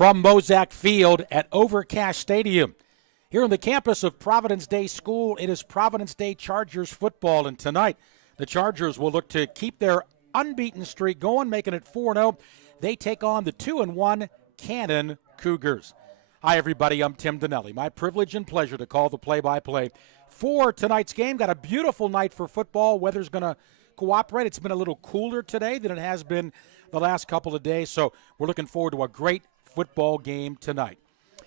from Mozak Field at Overcast Stadium. Here on the campus of Providence Day School, it is Providence Day Chargers football, and tonight the Chargers will look to keep their unbeaten streak going, making it 4-0. They take on the 2-1 Cannon Cougars. Hi, everybody. I'm Tim Donnelly. My privilege and pleasure to call the play-by-play for tonight's game. Got a beautiful night for football. Weather's going to cooperate. It's been a little cooler today than it has been the last couple of days, so we're looking forward to a great football game tonight.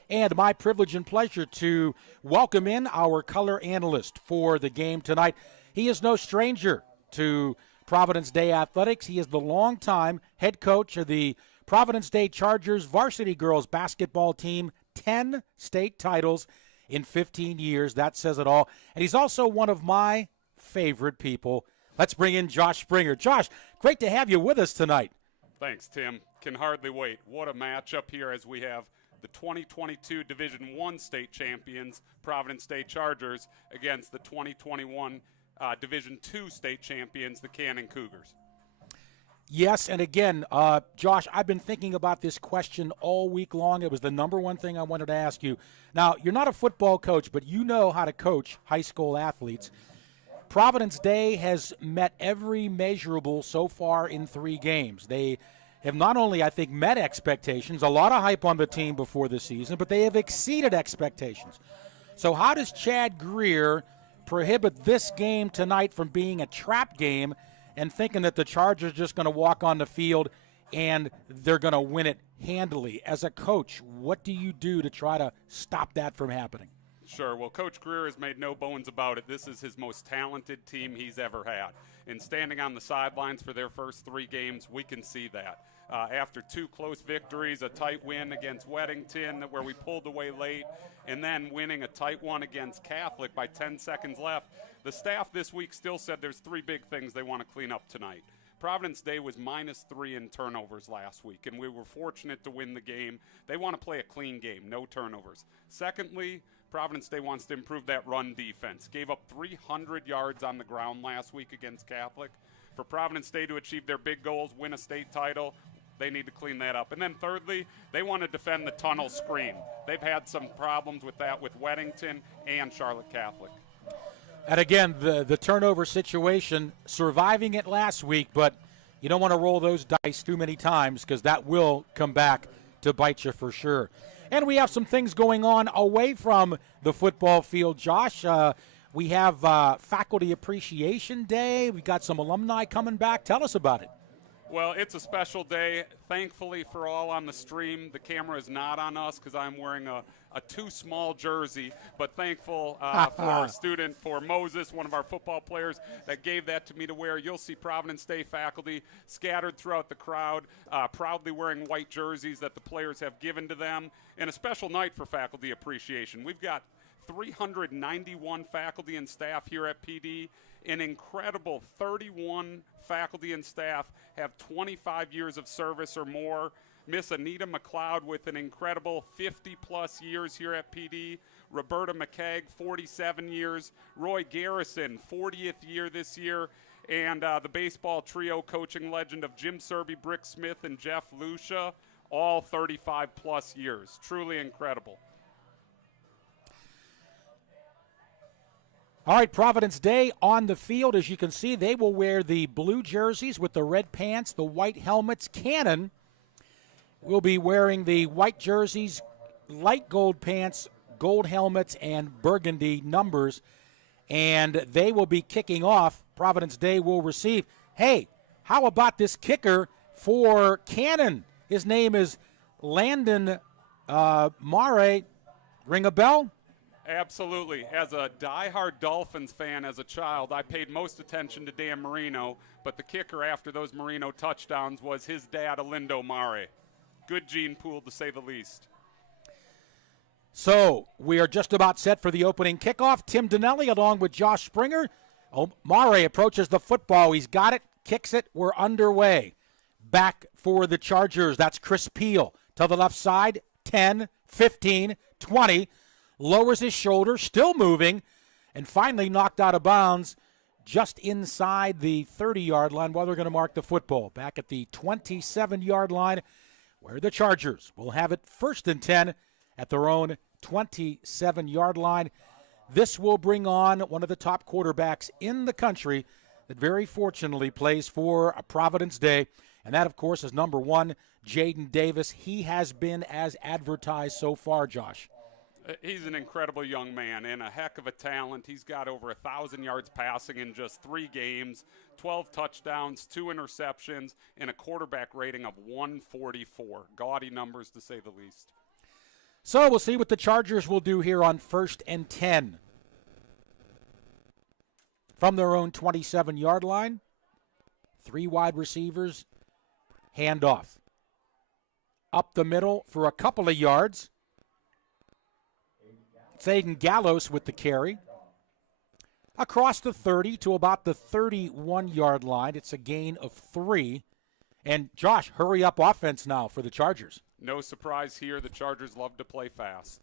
And my privilege and pleasure to welcome in our color analyst for the game tonight. He is no stranger to Providence Day Athletics. He is the longtime head coach of the Providence Day Chargers varsity girls basketball team, 10 state titles in 15 years. That says it all. And he's also one of my favorite people. Let's bring in Josh Springer. Josh, great to have you with us tonight. Thanks, Tim. Can hardly wait. What a matchup here as we have the 2022 Division I state champions, Providence Day Chargers, against the 2021 Division II state champions, the Cannon Cougars. Yes, and again, Josh, I've been thinking about this question all week long. It was the number one thing I wanted to ask you. Now, you're not a football coach, but you know how to coach high school athletes. Providence Day has met every measurable so far in 3 games. They have not only, I think, met expectations, a lot of hype on the team before the season, but they have exceeded expectations. So how does Chad Greer prohibit this game tonight from being a trap game and thinking that the Chargers are just going to walk on the field and they're going to win it handily? As a coach, what do you do to try to stop that from happening? Sure. Well, Coach Greer has made no bones about it. This is his most talented team he's ever had. And standing on the sidelines for their first 3 games, we can see that. After 2 close victories, a tight win against Weddington where we pulled away late, and then winning a tight one against Catholic by 10 seconds left, the staff this week still said there's 3 big things they want to clean up tonight. Providence Day was -3 in turnovers last week, and we were fortunate to win the game. They want to play a clean game, no turnovers. Secondly, Providence Day wants to improve that run defense. Gave up 300 yards on the ground last week against Catholic. For Providence Day to achieve their big goals, win a state title, they need to clean that up. And then thirdly, they want to defend the tunnel screen. They've had some problems with that with Weddington and Charlotte Catholic. And again, the turnover situation, surviving it last week, but you don't want to roll those dice too many times because that will come back to bite you for sure. And we have some things going on away from the football field, Josh. We have Faculty Appreciation Day. We've got some alumni coming back. Tell us about it. Well, it's a special day. Thankfully for all on the stream, the camera is not on us because I'm wearing a too small jersey, but thankful for our student, for Moses, one of our football players that gave that to me to wear. You'll see Providence Day faculty scattered throughout the crowd, proudly wearing white jerseys that the players have given to them, and a special night for faculty appreciation. We've got 391 faculty and staff here at PD. An incredible 31 faculty and staff have 25 years of service or more. Miss Anita McLeod with an incredible 50-plus years here at PD. Roberta McCagg, 47 years. Roy Garrison, 40th year this year. And the baseball trio coaching legend of Jim Serby, Brick Smith, and Jeff Lucia, all 35-plus years. Truly incredible. All right, Providence Day on the field. As you can see, they will wear the blue jerseys with the red pants, the white helmets. Cannon will be wearing the white jerseys, light gold pants, gold helmets, and burgundy numbers. And they will be kicking off. Providence Day will receive. Hey, how about this kicker for Cannon? His name is Landon Mare. Ring a bell? Absolutely. As a diehard Dolphins fan as a child, I paid most attention to Dan Marino, but the kicker after those Marino touchdowns was his dad, Alindo Mare. Good gene pool, to say the least. So we are just about set for the opening kickoff. Tim Donnelly along with Josh Springer. Mare approaches the football. He's got it, kicks it. We're underway. Back for the Chargers. That's Chris Peel to the left side. 10, 15, 20. Lowers his shoulder, still moving, and finally knocked out of bounds just inside the 30-yard line while they're going to mark the football. Back at the 27-yard line, where the Chargers will have it 1st and 10 at their own 27-yard line. This will bring on one of the top quarterbacks in the country that very fortunately plays for Providence Day, and that, of course, is number 1, Jaden Davis. He has been as advertised so far, Josh. He's an incredible young man and a heck of a talent. He's got over 1,000 yards passing in just 3 games, 12 touchdowns, 2 interceptions, and a quarterback rating of 144. Gaudy numbers, to say the least. So we'll see what the Chargers will do here on 1st and 10. From their own 27-yard line, 3 wide receivers, handoff. Up the middle for a couple of yards. It's Aiden Gallos with the carry. Across the 30 to about the 31-yard line. It's a gain of 3. And, Josh, hurry up offense now for the Chargers. No surprise here. The Chargers love to play fast.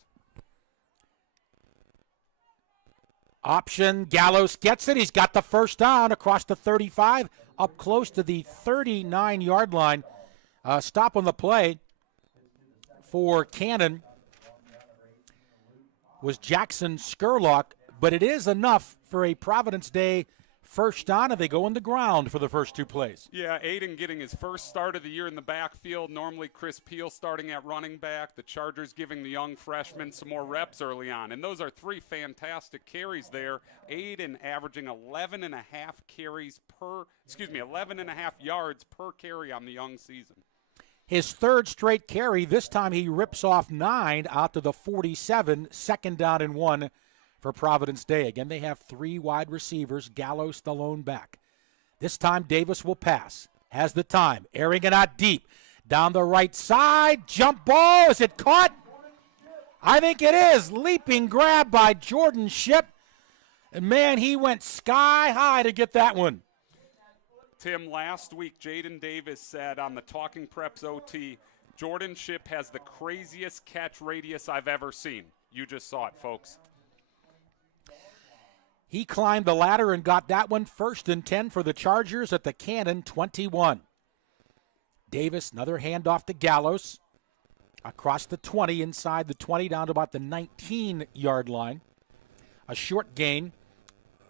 Option, Gallos gets it. He's got the first down across the 35, up close to the 39-yard line. Stop on the play for Cannon was Jackson Skurlock, but it is enough for a Providence Day first down, and they go on the ground for the first 2 plays. Yeah, Aiden getting his first start of the year in the backfield. Normally Chris Peel starting at running back. The Chargers giving the young freshman some more reps early on. And those are 3 fantastic carries there. Aiden averaging 11 and a half yards per carry on the young season. His 3rd straight carry. This time he rips off 9 out to the 47, 2nd down and 1 for Providence Day. Again, they have 3 wide receivers, Gallos the lone back. This time Davis will pass. Has the time. Airing it out deep. Down the right side. Jump ball. Is it caught? I think it is. Leaping grab by Jordan Shipp. And, man, he went sky high to get that one. Tim, last week Jaden Davis said on the Talking Preps OT, Jordan Shipp has the craziest catch radius I've ever seen. You just saw it, folks. He climbed the ladder and got that one 1st and 10 for the Chargers at the Cannon 21. Davis, another handoff to Gallos. Across the 20, inside the 20, down to about the 19-yard line. A short gain.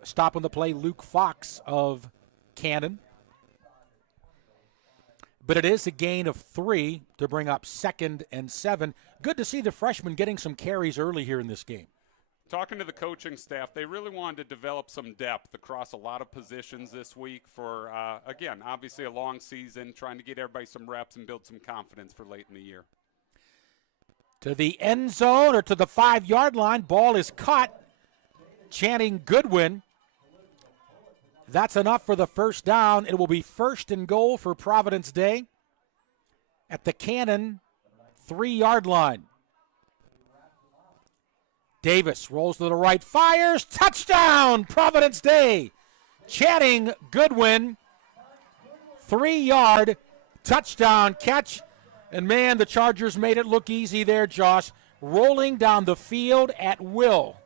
Stop on the play, Luke Fox of Cannon. But it is a gain of 3 to bring up 2nd and 7. Good to see the freshman getting some carries early here in this game. Talking to the coaching staff, they really wanted to develop some depth across a lot of positions this week for, again, obviously a long season, trying to get everybody some reps and build some confidence for late in the year. To the end zone or to the 5-yard line, ball is caught. Channing Goodwin. That's enough for the first down. It will be 1st and goal for Providence Day at the Cannon 3-yard line. Davis rolls to the right, fires, touchdown, Providence Day. Channing Goodwin, 3-yard touchdown catch. And, man, the Chargers made it look easy there, Josh, rolling down the field at will.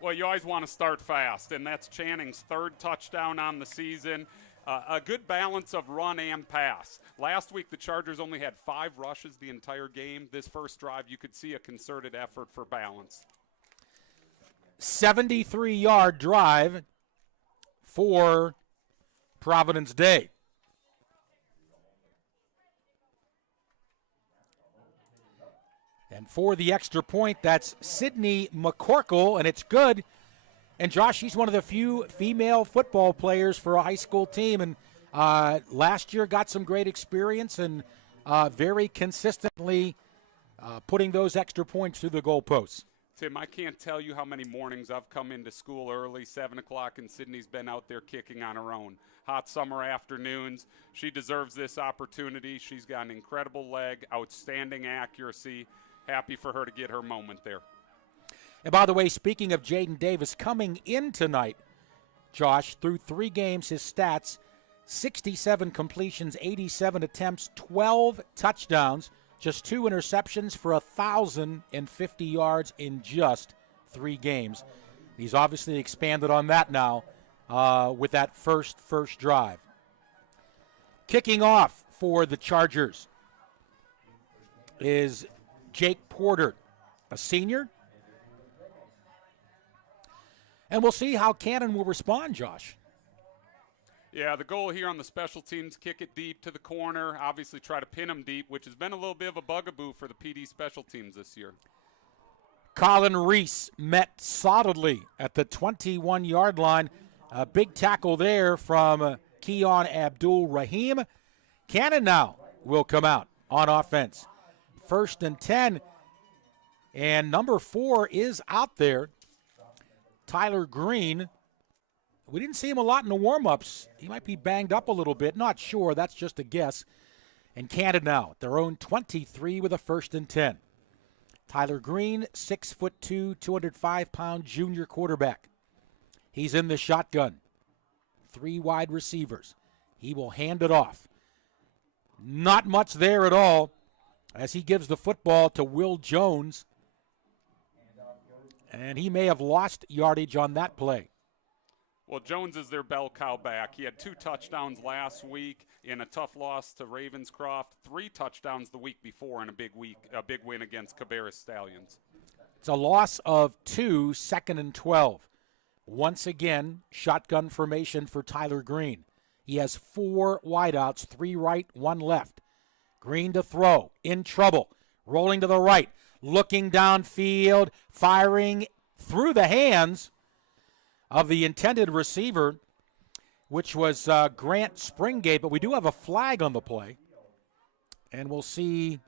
Well, you always want to start fast, and that's Channing's 3rd touchdown on the season. A good balance of run and pass. Last week, the Chargers only had 5 rushes the entire game. This first drive, you could see a concerted effort for balance. 73-yard drive for Providence Day. And for the extra point, that's Sydney McCorkle, and it's good. And, Josh, she's one of the few female football players for a high school team. And last year got some great experience and very consistently putting those extra points through the goalposts. Tim, I can't tell you how many mornings I've come into school early, 7 o'clock, and Sydney's been out there kicking on her own. Hot summer afternoons. She deserves this opportunity. She's got an incredible leg, outstanding accuracy. Happy for her to get her moment there. And by the way, speaking of Jaden Davis, coming in tonight, Josh, through 3 games, his stats, 67 completions, 87 attempts, 12 touchdowns, just 2 interceptions for 1,050 yards in just 3 games. He's obviously expanded on that now with that first drive. Kicking off for the Chargers. is Jake Porter, a senior. And we'll see how Cannon will respond, Josh. Yeah, the goal here on the special teams, kick it deep to the corner, obviously try to pin them deep, which has been a little bit of a bugaboo for the PD special teams this year. Colin Reese met solidly at the 21-yard line. A big tackle there from Keon Abdul-Rahim. Cannon now will come out on offense. 1st and 10, and number 4 is out there. Tyler Green. We didn't see him a lot in the warm-ups. He might be banged up a little bit. Not sure. That's just a guess. And Cannon now at their own 23 with a 1st and 10. Tyler Green, 6'2", 205-pound junior quarterback. He's in the shotgun. 3 wide receivers. He will hand it off. Not much there at all as he gives the football to Will Jones. And he may have lost yardage on that play. Well, Jones is their bell cow back. He had 2 touchdowns last week in a tough loss to Ravenscroft, 3 touchdowns the week before in a big win against Cabarrus Stallions. It's a loss of 2, 2nd and 12. Once again, shotgun formation for Tyler Green. He has 4 wideouts, 3 right, 1 left. Green to throw, in trouble, rolling to the right, looking downfield, firing through the hands of the intended receiver, which was Grant Springate, but we do have a flag on the play. And we'll see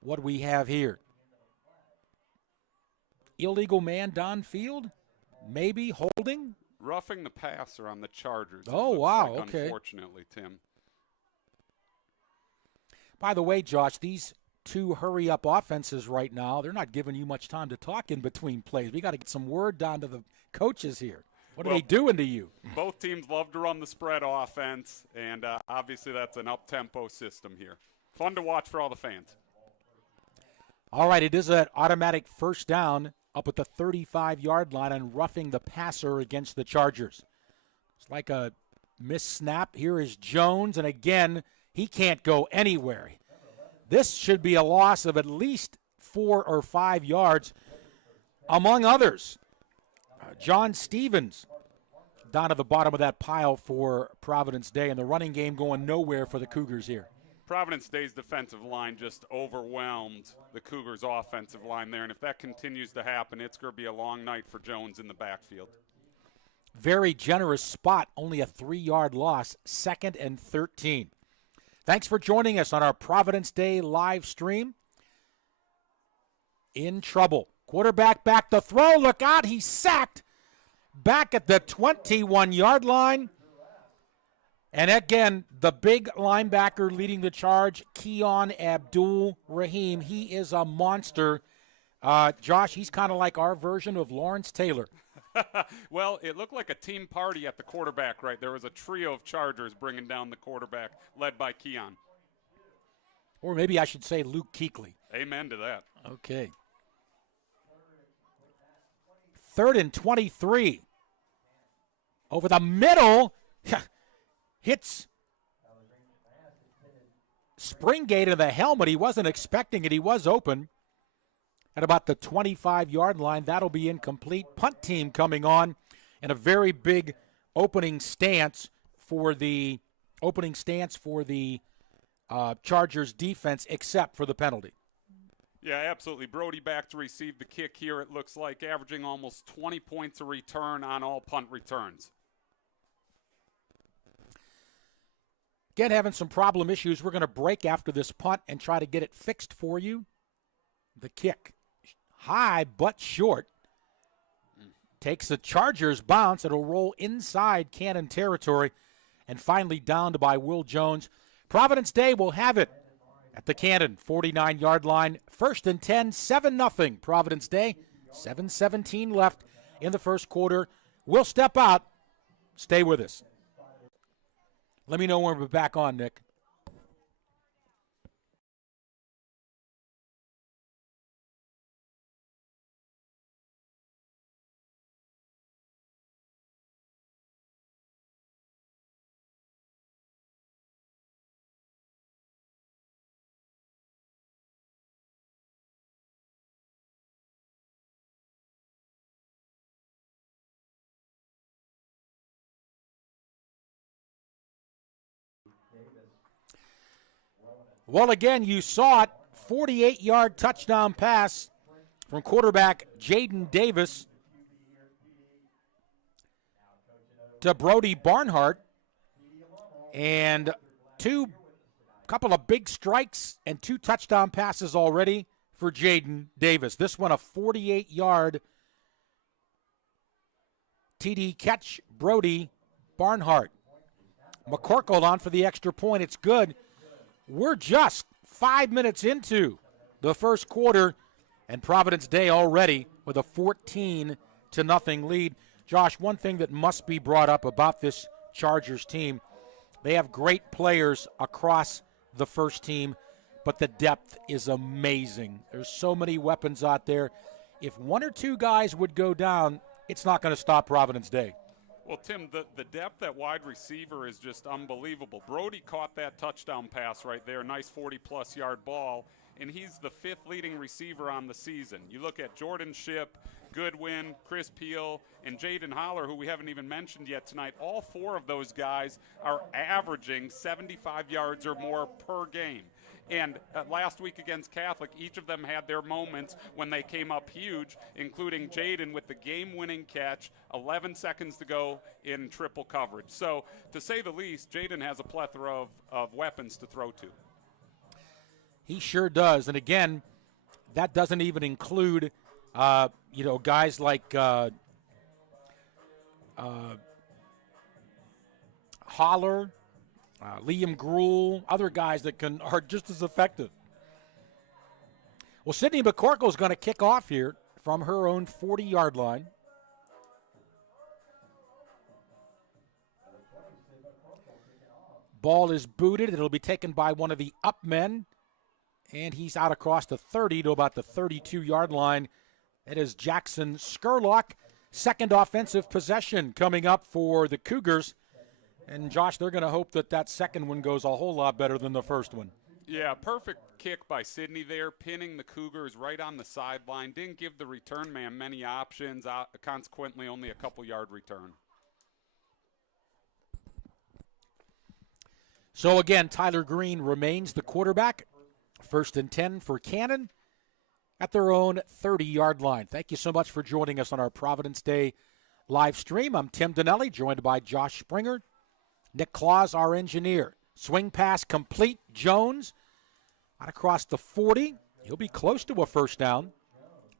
what we have here. Illegal man downfield, maybe holding. Roughing the passer on the Chargers. Oh, wow, okay. Unfortunately, Tim. By the way, Josh, these 2 hurry-up offenses right now, they're not giving you much time to talk in between plays. We got to get some word down to the coaches here. What are they doing to you? Both teams love to run the spread offense, and obviously that's an up-tempo system here. Fun to watch for all the fans. All right, it is an automatic 1st down up at the 35-yard line and roughing the passer against the Chargers. It's like a missed snap. Here is Jones, and again, he can't go anywhere. This should be a loss of at least 4 or 5 yards, among others. John Stevens down at the bottom of that pile for Providence Day, and the running game going nowhere for the Cougars here. Providence Day's defensive line just overwhelmed the Cougars' offensive line there, and if that continues to happen, it's going to be a long night for Jones in the backfield. Very generous spot, only a 3-yard loss, 2nd and 13. Thanks for joining us on our Providence Day live stream. In trouble. Quarterback back to throw. Look out. He's sacked back at the 21-yard line. And again, the big linebacker leading the charge, Keon Abdul-Rahim. He is a monster. Josh, he's kind of like our version of Lawrence Taylor. Well, it looked like a team party at the quarterback, right? There was a trio of Chargers bringing down the quarterback, led by Keon. Or maybe I should say Luke Kuechly. Amen to that. Okay. 3rd and 23. Over the middle. Hits Springate in the helmet. He wasn't expecting it. He was open. At about the 25-yard line, that'll be incomplete. Punt team coming on, and a very big opening stance for the Chargers defense, except for the penalty. Yeah, absolutely. Brody back to receive the kick here, it looks like, averaging almost 20 points a return on all punt returns. Again, having some problem issues. We're going to break after this punt and try to get it fixed for you. The kick. High but short. Takes the Chargers bounce. It'll roll inside Cannon territory and finally downed by Will Jones. Providence Day will have it at the Cannon 49-yard line. 1st and 10, 7-0 Providence Day. 7:17 left in the first quarter. We'll step out. Stay with us. Let me know when we're back on, Nick. Well, again, you saw it. 48-yard touchdown pass from quarterback Jaden Davis to Brody Barnhart. And couple of big strikes and 2 touchdown passes already for Jaden Davis. This one a 48-yard TD catch, Brody Barnhart. McCorkle on for the extra point. It's good. We're just 5 minutes into the first quarter, and Providence Day already with a 14-0 lead. Josh, one thing that must be brought up about this Chargers team, they have great players across the first team, but the depth is amazing. There's so many weapons out there. If 1 or 2 guys would go down, it's not going to stop Providence Day. Well, Tim, the depth at wide receiver is just unbelievable. Brody caught that touchdown pass right there, nice 40-plus yard ball, and he's the 5th leading receiver on the season. You look at Jordan Shipp, Goodwin, Chris Peel, and Jaden Holler, who we haven't even mentioned yet tonight. All 4 of those guys are averaging 75 yards or more per game. And last week against Catholic, each of them had their moments when they came up huge, including Jaden with the game-winning catch, 11 seconds to go in triple coverage. So, to say the least, Jaden has a plethora of weapons to throw to. He sure does. And again, that doesn't even include, guys like Holler, Liam Gruel, other guys that are just as effective. Well, Sydney McCorkle is going to kick off here from her own 40-yard line. Ball is booted. It'll be taken by one of the up men, and he's out across the 30 to about the 32-yard line. It is Jackson Skurlock. Second offensive possession coming up for the Cougars. And, Josh, they're going to hope that second one goes a whole lot better than the first one. Yeah, perfect kick by Sydney there, pinning the Cougars right on the sideline. Didn't give the return man many options, consequently only a couple-yard return. So, again, Tyler Green remains the quarterback. 1st and 10 for Cannon at their own 30-yard line. Thank you so much for joining us on our Providence Day live stream. I'm Tim Donnelly, joined by Josh Springer. Nick Claus, our engineer. Swing pass complete. Jones out across the 40. He'll be close to a first down.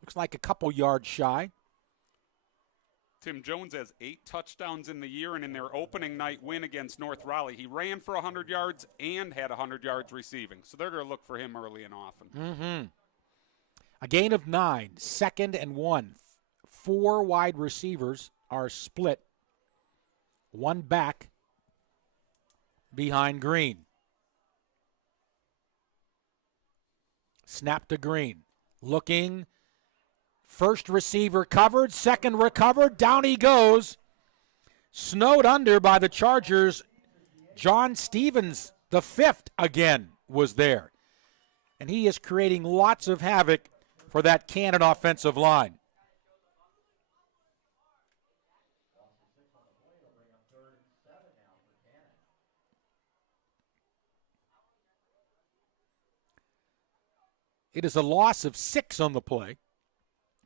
Looks like a couple yards shy. Tim Jones has 8 touchdowns in the year, and in their opening night win against North Raleigh, he ran for 100 yards and had 100 yards receiving. So they're going to look for him early and often. A gain of 9, 2nd and 1. 4 wide receivers are split. 1 back behind Green. Snap to Green. Looking. First receiver covered. Second recovered. Down he goes. Snowed under by the Chargers. John Stevens, the 5th again, was there. And he is creating lots of havoc for that Cannon offensive line. It is a loss of 6 on the play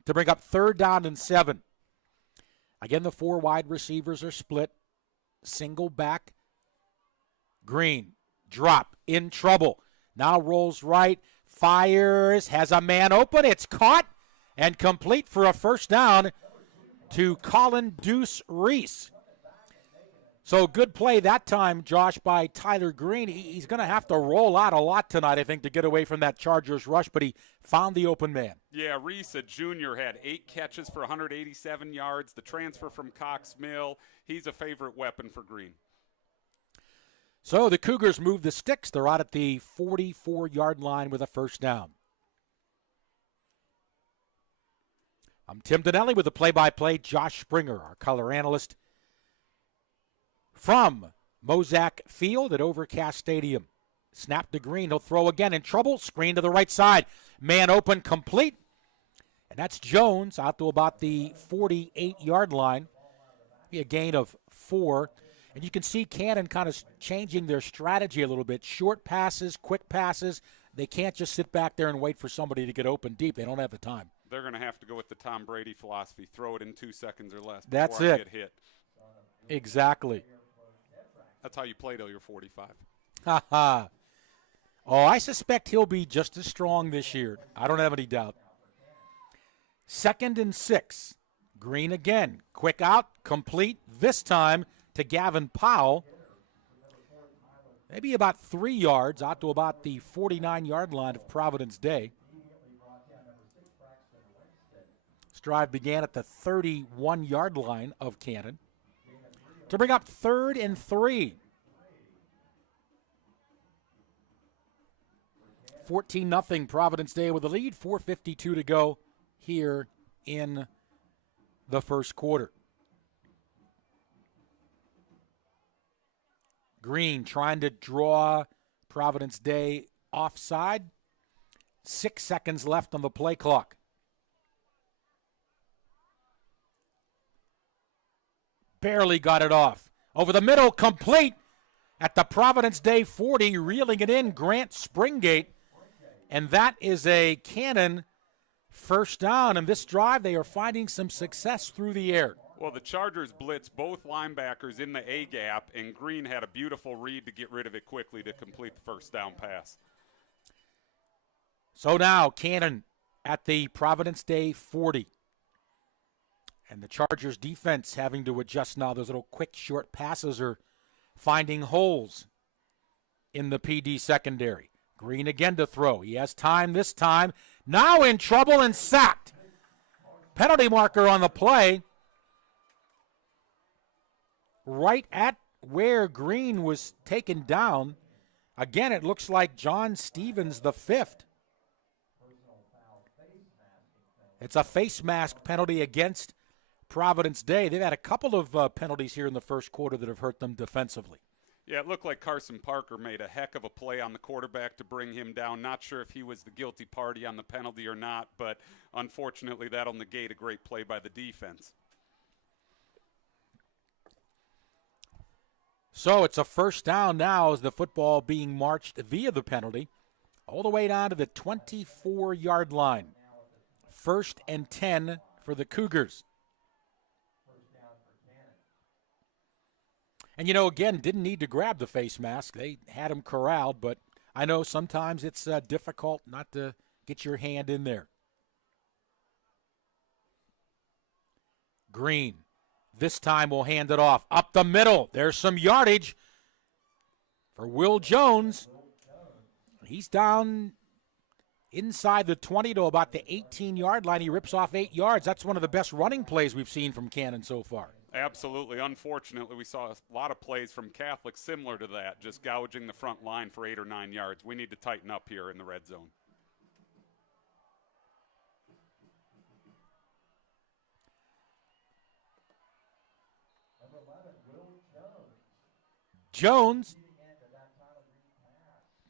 to bring up 3rd down and 7. Again, the 4 wide receivers are split. Single back. Green, drop, in trouble. Now rolls right, fires, has a man open. It's caught and complete for a first down to Colin Deuce Reese. So good play that time, Josh, by Tyler Green. He's going to have to roll out a lot tonight, I think, to get away from that Chargers rush, but he found the open man. Yeah, Reese, a junior, had 8 catches for 187 yards. The transfer from Cox Mill, he's a favorite weapon for Green. So the Cougars move the sticks. They're out at the 44-yard line with a first down. I'm Tim Donnelly with the play-by-play. Josh Springer, our color analyst. From Mozak Field at Overcast Stadium. Snap to Green. He'll throw again in trouble. Screen to the right side. Man open, complete. And that's Jones out to about the 48-yard line. Be a gain of 4. And you can see Cannon kind of changing their strategy a little bit. Short passes, quick passes. They can't just sit back there and wait for somebody to get open deep. They don't have the time. They're going to have to go with the Tom Brady philosophy. Throw it in 2 seconds or less That's before I it. get hit. Exactly. That's how you play till you're 45. Ha ha. Oh, I suspect he'll be just as strong this year. I don't have any doubt. 2nd and 6. Green again. Quick out, complete, this time to Gavin Powell. Maybe about 3 yards out to about the 49-yard line of Providence Day. This drive began at the 31-yard line of Cannon to bring up 3rd and 3. 14-0 Providence Day with a lead, 4:52 to go here in the first quarter. Green trying to draw Providence Day offside. 6 seconds left on the play clock. Barely got it off. Over the middle, complete at the Providence Day 40, reeling it in, Grant Springate. And that is a Cannon first down. And this drive, they are finding some success through the air. Well, the Chargers blitz both linebackers in the A-gap, and Green had a beautiful read to get rid of it quickly to complete the first down pass. So now Cannon at the Providence Day 40. And the Chargers defense having to adjust now. Those little quick short passes are finding holes in the PD secondary. Green again to throw. He has time this time. Now in trouble and sacked. Penalty marker on the play. Right at where Green was taken down. Again, it looks like John Stevens the 5th. It's a face mask penalty against Providence Day. They've had a couple of penalties here in the first quarter that have hurt them defensively. Yeah, it looked like Carson Parker made a heck of a play on the quarterback to bring him down. Not sure if he was the guilty party on the penalty or not, but unfortunately that'll negate a great play by the defense. So it's a first down now as the football being marched via the penalty all the way down to the 24-yard line. 1st and 10 for the Cougars. And, you know, again, didn't need to grab the face mask. They had him corralled, but I know sometimes it's difficult not to get your hand in there. Green, this time will hand it off. Up the middle, there's some yardage for Will Jones. He's down inside the 20 to about the 18-yard line. He rips off 8 yards. That's one of the best running plays we've seen from Cannon so far. Absolutely. Unfortunately, we saw a lot of plays from Catholic similar to that, just gouging the front line for 8 or 9 yards. We need to tighten up here in the red zone. Jones,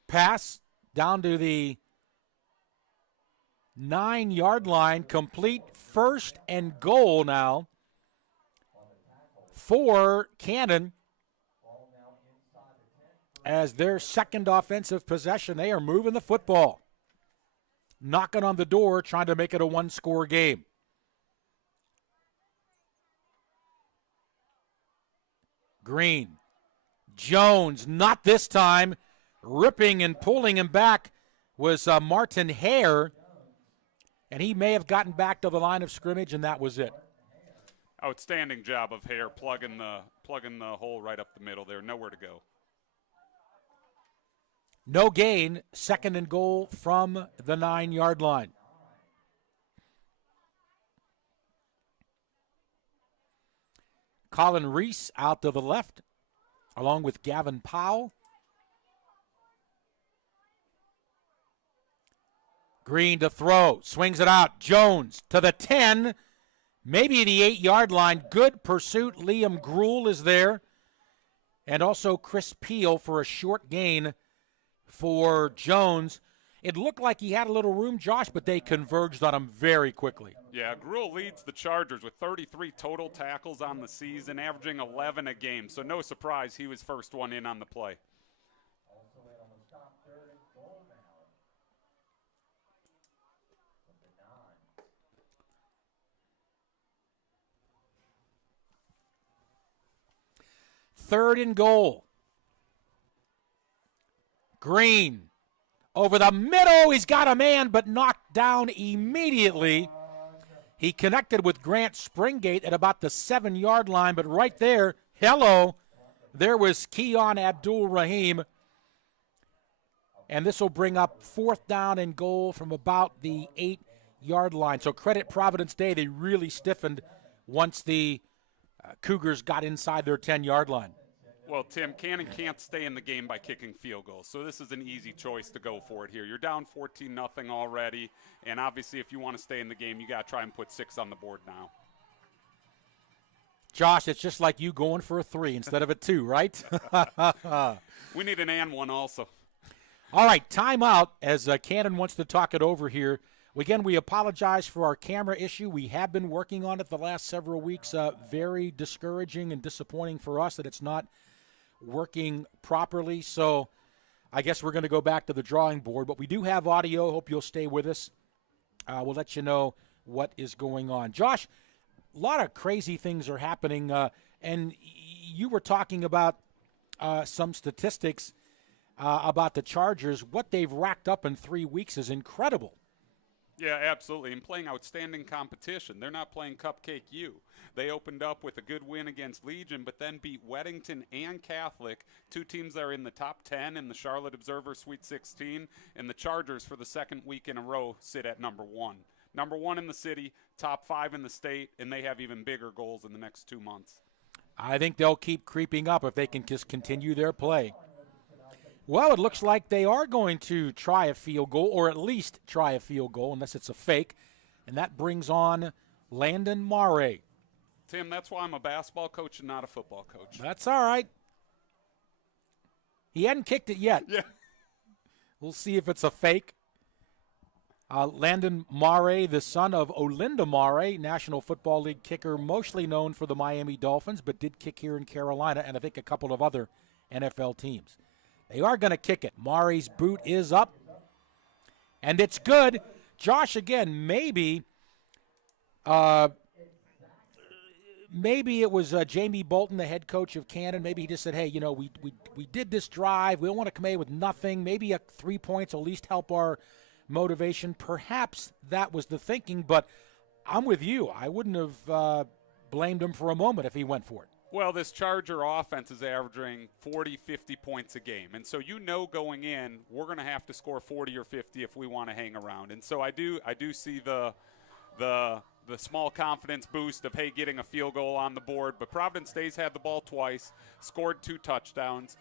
pass down to the 9-yard line, complete, 1st and goal now for Cannon as their second offensive possession. They are moving the football, knocking on the door, trying to make it a one-score game. Green, Jones, not this time, ripping and pulling him back was Martin Hare, and he may have gotten back to the line of scrimmage, and that was it. Outstanding job of Hare plugging the hole right up the middle there. Nowhere to go. No gain, 2nd and goal from the 9-yard line. Colin Reese out to the left, along with Gavin Powell. Green to throw, swings it out. Jones to the 10, maybe the 8-yard line. Good pursuit. Liam Gruhl is there. And also Chris Peel for a short gain for Jones. It looked like he had a little room, Josh, but they converged on him very quickly. Yeah, Gruel leads the Chargers with 33 total tackles on the season, averaging 11 a game. So no surprise he was first one in on the play. Third and goal. Green over the middle. He's got a man, but knocked down immediately. He connected with Grant Springate at about the 7-yard line, but right there, there was Keon Abdul-Rahim. And this will bring up 4th down and goal from about the 8-yard line. So credit Providence Day, they really stiffened once the Cougars got inside their 10-yard line. Well, Tim, Cannon can't stay in the game by kicking field goals, so this is an easy choice to go for it here. You're down 14-0 already, and obviously if you want to stay in the game, you got to try and put 6 on the board now. Josh, it's just like you going for a 3 instead of a 2, right? We need an and one also. All right, timeout as Cannon wants to talk it over here. Again, we apologize for our camera issue. We have been working on it the last several weeks. Very discouraging and disappointing for us that it's not working properly. So I guess we're going to go back to the drawing board. But we do have audio. Hope you'll stay with us. We'll let you know what is going on. Josh, a lot of crazy things are happening. And you were talking about some statistics about the Chargers. What they've racked up in 3 weeks is incredible. Yeah, absolutely. And playing outstanding competition. They're not playing Cupcake U. They opened up with a good win against Legion, but then beat Weddington and Catholic, 2 teams that are in the top 10 in the Charlotte Observer Sweet 16. And the Chargers, for the 2nd week in a row, sit at number 1. Number 1 in the city, top 5 in the state, and they have even bigger goals in the next 2 months. I think they'll keep creeping up if they can just continue their play. Well, it looks like they are going to try a field goal, or at least try a field goal, unless it's a fake. And that brings on Landon Mare. Tim, that's why I'm a basketball coach and not a football coach. That's all right. He hadn't kicked it yet. Yeah. We'll see if it's a fake. Landon Mare, the son of Olinda Mare, National Football League kicker, mostly known for the Miami Dolphins, but did kick here in Carolina and I think a couple of other NFL teams. They are going to kick it. Mare's boot is up, and it's good. Josh, again, maybe it was Jamie Bolton, the head coach of Cannon. Maybe he just said, hey, we did this drive. We don't want to come away with nothing. Maybe 3 points will at least help our motivation. Perhaps that was the thinking, but I'm with you. I wouldn't have blamed him for a moment if he went for it. Well, this Charger offense is averaging 40, 50 points a game. And so going in, we're going to have to score 40 or 50 if we want to hang around. And so I do see the small confidence boost of, hey, getting a field goal on the board. But Providence Day's had the ball twice, scored 2 touchdowns.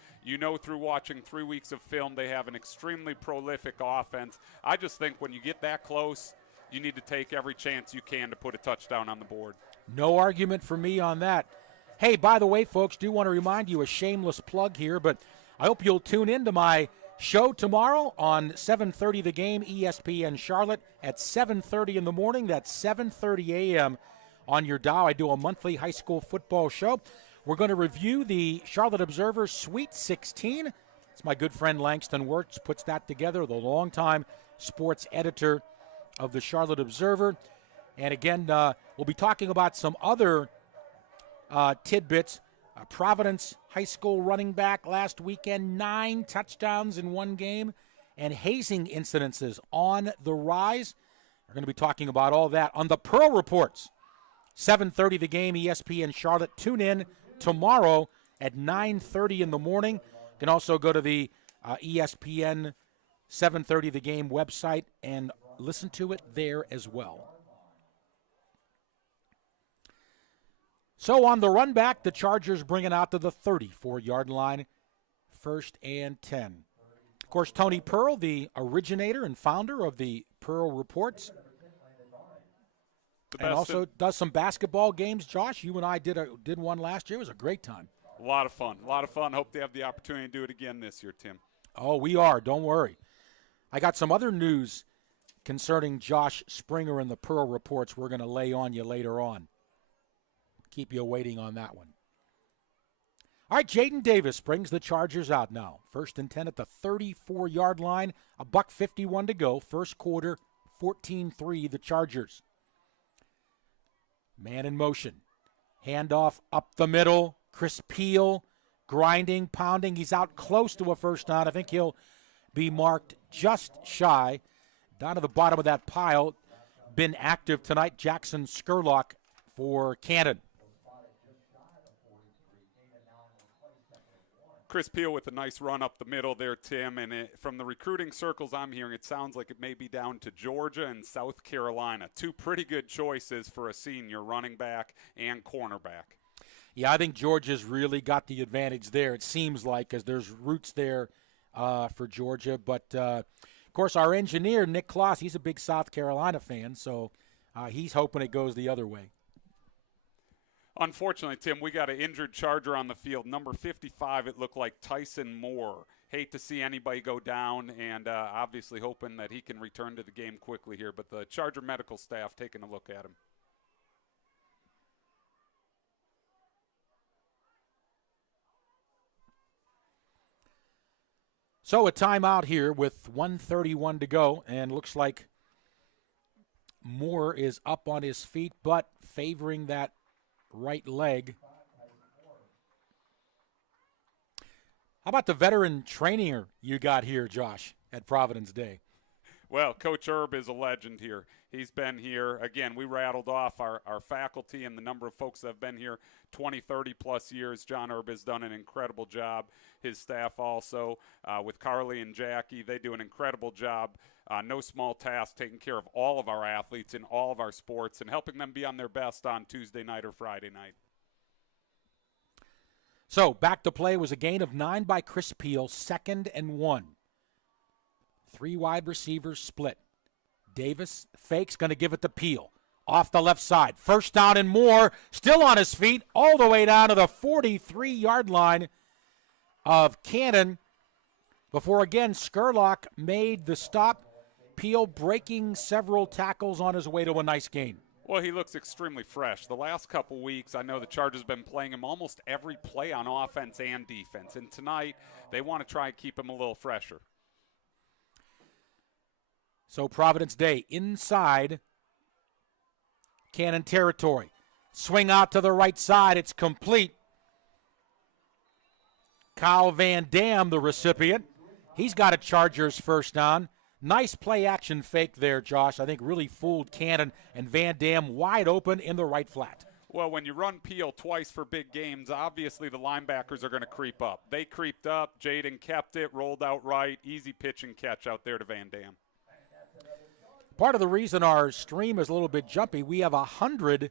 Through watching 3 weeks of film, they have an extremely prolific offense. I just think when you get that close, you need to take every chance you can to put a touchdown on the board. No argument for me on that. Hey, by the way, folks, do want to remind you, a shameless plug here, but I hope you'll tune in to my show tomorrow on 7:30 The Game, ESPN Charlotte at 7:30 in the morning. That's 7:30 a.m. on your dial. I do a monthly high school football show. We're going to review the Charlotte Observer Sweet 16. It's my good friend Langston Wirtz puts that together, the longtime sports editor of the Charlotte Observer. And again, we'll be talking about some other tidbits. Providence High School running back last weekend, 9 touchdowns in one game, and hazing incidences on the rise. We're going to be talking about all that on the Pearl Reports. 7:30 The Game, ESPN Charlotte. Tune in tomorrow at 9:30 in the morning. You can also go to the ESPN 7:30 The Game website and listen to it there as well. So on the run back, the Chargers bring it out to the 34-yard line, 1st and 10. Of course, Tony Pearl, the originator and founder of the Pearl Reports, and also does some basketball games. Josh, you and I did one last year. It was a great time. A lot of fun. Hope they have the opportunity to do it again this year, Tim. Oh, we are. Don't worry. I got some other news concerning Josh Springer and the Pearl reports we're going to lay on you later on. Keep you waiting on that one. All right, Jaden Davis brings the Chargers out now. 1st and 10 at the 34-yard line. $1:51 to go. First quarter, 14-3 the Chargers. Man in motion. Handoff up the middle. Chris Peel grinding, pounding. He's out close to a first down. I think he'll be marked just shy. Down to the bottom of that pile. Been active tonight, Jackson Skurlock for Cannon. Chris Peel with a nice run up the middle there, Tim. And from the recruiting circles I'm hearing, it sounds like it may be down to Georgia and South Carolina. Two pretty good choices for a senior running back and cornerback. Yeah, I think Georgia's really got the advantage there, it seems like, because there's roots there for Georgia. But, of course, our engineer, Nick Kloss, he's a big South Carolina fan, so he's hoping it goes the other way. Unfortunately, Tim, we got an injured Charger on the field. Number 55, it looked like Tyson Moore. Hate to see anybody go down, and obviously hoping that he can return to the game quickly here. But the Charger medical staff taking a look at him. So a timeout here with 1:31 to go, and looks like Moore is up on his feet, but favoring that right leg. How about the veteran trainer you got here, Josh, at Providence Day? Well, Coach Erb is a legend here. He's been here. Again, we rattled off our faculty and the number of folks that have been here 20, 30-plus years. John Erb has done an incredible job. His staff also, with Carly and Jackie, they do an incredible job. No small task, taking care of all of our athletes in all of our sports and helping them be on their best on Tuesday night or Friday night. So back to play was a gain of 9 by Chris Peel, 2nd and 1. 3 wide receivers split. Davis fakes, going to give it to Peel. Off the left side. First down and more. Still on his feet all the way down to the 43-yard line of Cannon. Before, again, Skurlock made the stop. Peel breaking several tackles on his way to a nice gain. Well, he looks extremely fresh. The last couple weeks, I know the Chargers have been playing him almost every play on offense and defense. And tonight, they want to try and keep him a little fresher. So Providence Day inside Cannon territory. Swing out to the right side. It's complete. Kyle Van Dam, the recipient. He's got a Chargers first down. Nice play-action fake there, Josh. I think really fooled Cannon, and Van Dam wide open in the right flat. Well, when you run Peel twice for big games, obviously the linebackers are going to creep up. They creeped up. Jaden kept it, rolled out right. Easy pitch and catch out there to Van Dam. Part of the reason our stream is a little bit jumpy, we have 100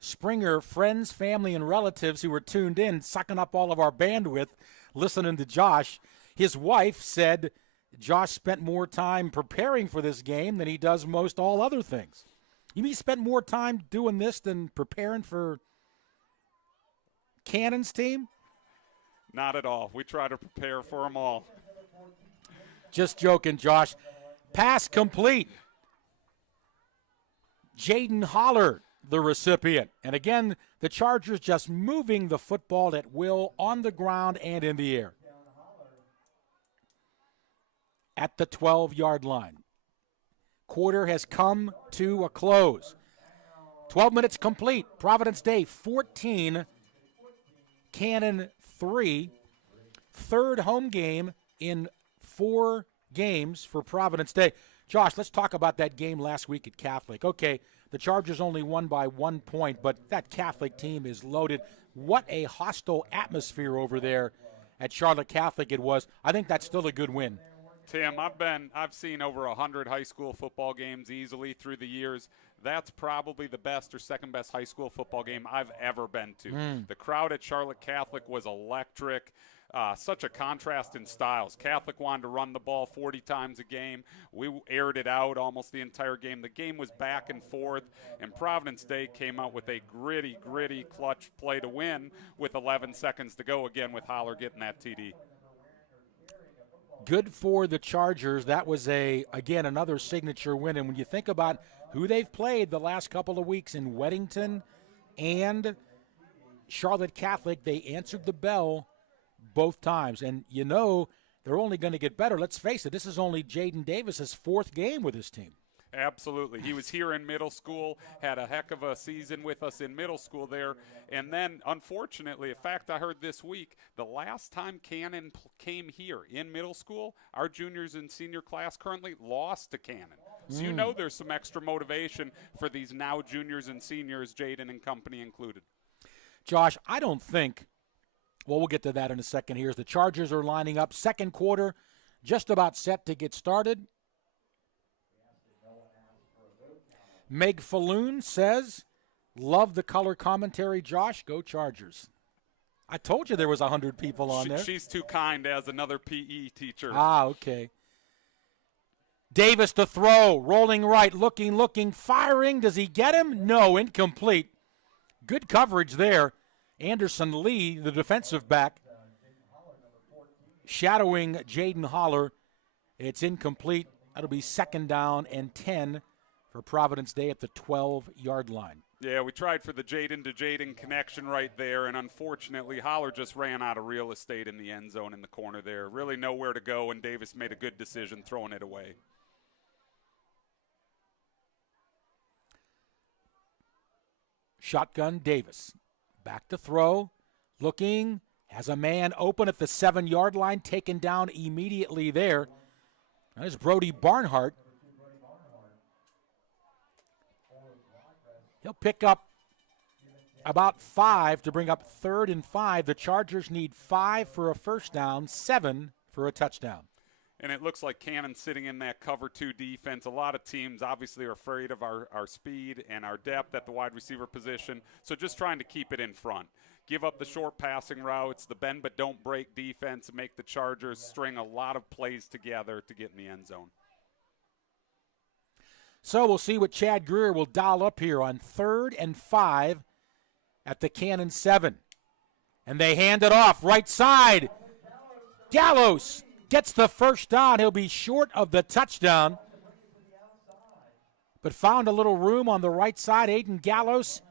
Springer friends, family, and relatives who are tuned in, sucking up all of our bandwidth, listening to Josh. His wife said Josh spent more time preparing for this game than he does most all other things. You mean he spent more time doing this than preparing for Cannon's team? Not at all. We try to prepare for them all. Just joking, Josh. Pass complete. Jaden Holler, the recipient. And again, the Chargers just moving the football at will on the ground and in the air. At the 12-yard line. Quarter has come to a close. 12 minutes complete. Providence Day 14, Cannon 3. Third home game in 4 games for Providence Day. Josh, let's talk about that game last week at Catholic. Okay, the Chargers only won by 1 point, but that Catholic team is loaded. What a hostile atmosphere over there at Charlotte Catholic it was. I think that's still a good win. Tim, I've seen over 100 high school football games easily through the years. That's probably the best or second best high school football game I've ever been to. The crowd at Charlotte Catholic was electric. Such a contrast in styles. Catholic wanted to run the ball 40 times a game. We aired it out almost the entire game. The game was back and forth, and Providence Day came out with a gritty, clutch play to win with 11 seconds to go, again with Holler getting that TD. Good for the Chargers. That was, again, another signature win. And when you think about who they've played the last couple of weeks in Weddington and Charlotte Catholic, they answered the bell both times. And you know they're only going to get better. Let's face it, this is only Jaden Davis's 4th game with his team. Absolutely. He was here in middle school, had a heck of a season with us in middle school there. And then, unfortunately, a fact I heard this week, the last time Cannon came here in middle school, our juniors and senior class currently lost to Cannon. So you know there's some extra motivation for these now juniors and seniors, Jaden and company included. Josh, I don't think, well, we'll get to that in a second here, as the Chargers are lining up. Second quarter, just about set to get started. Meg Falloon says, love the color commentary, Josh. Go Chargers. I told you there was 100 people on there. She's too kind as another PE teacher. Ah, okay. Davis to throw, rolling right, looking, firing. Does he get him? No, incomplete. Good coverage there. Anderson Lee, the defensive back, shadowing Jaden Holler. It's incomplete. That'll be 2nd down and 10 for Providence Day at the 12-yard line. Yeah, we tried for the Jaden to Jaden connection right there, and unfortunately, Holler just ran out of real estate in the end zone in the corner there. Really nowhere to go, and Davis made a good decision throwing it away. Shotgun Davis. Back to throw. Looking. Has a man open at the 7-yard line. Taken down immediately there. There's Brody Barnhart. He'll pick up about 5 to bring up 3rd and 5. The Chargers need 5 for a first down, 7 for a touchdown. And it looks like Cannon sitting in that cover 2 defense. A lot of teams obviously are afraid of our speed and our depth at the wide receiver position. So just trying to keep it in front. Give up the short passing routes, the bend but don't break defense, and make the Chargers string a lot of plays together to get in the end zone. So we'll see what Chad Greer will dial up here on 3rd and 5 at the Cannon 7. And they hand it off right side. Gallows gets the first down. He'll be short of the touchdown, but found a little room on the right side. Aiden Gallows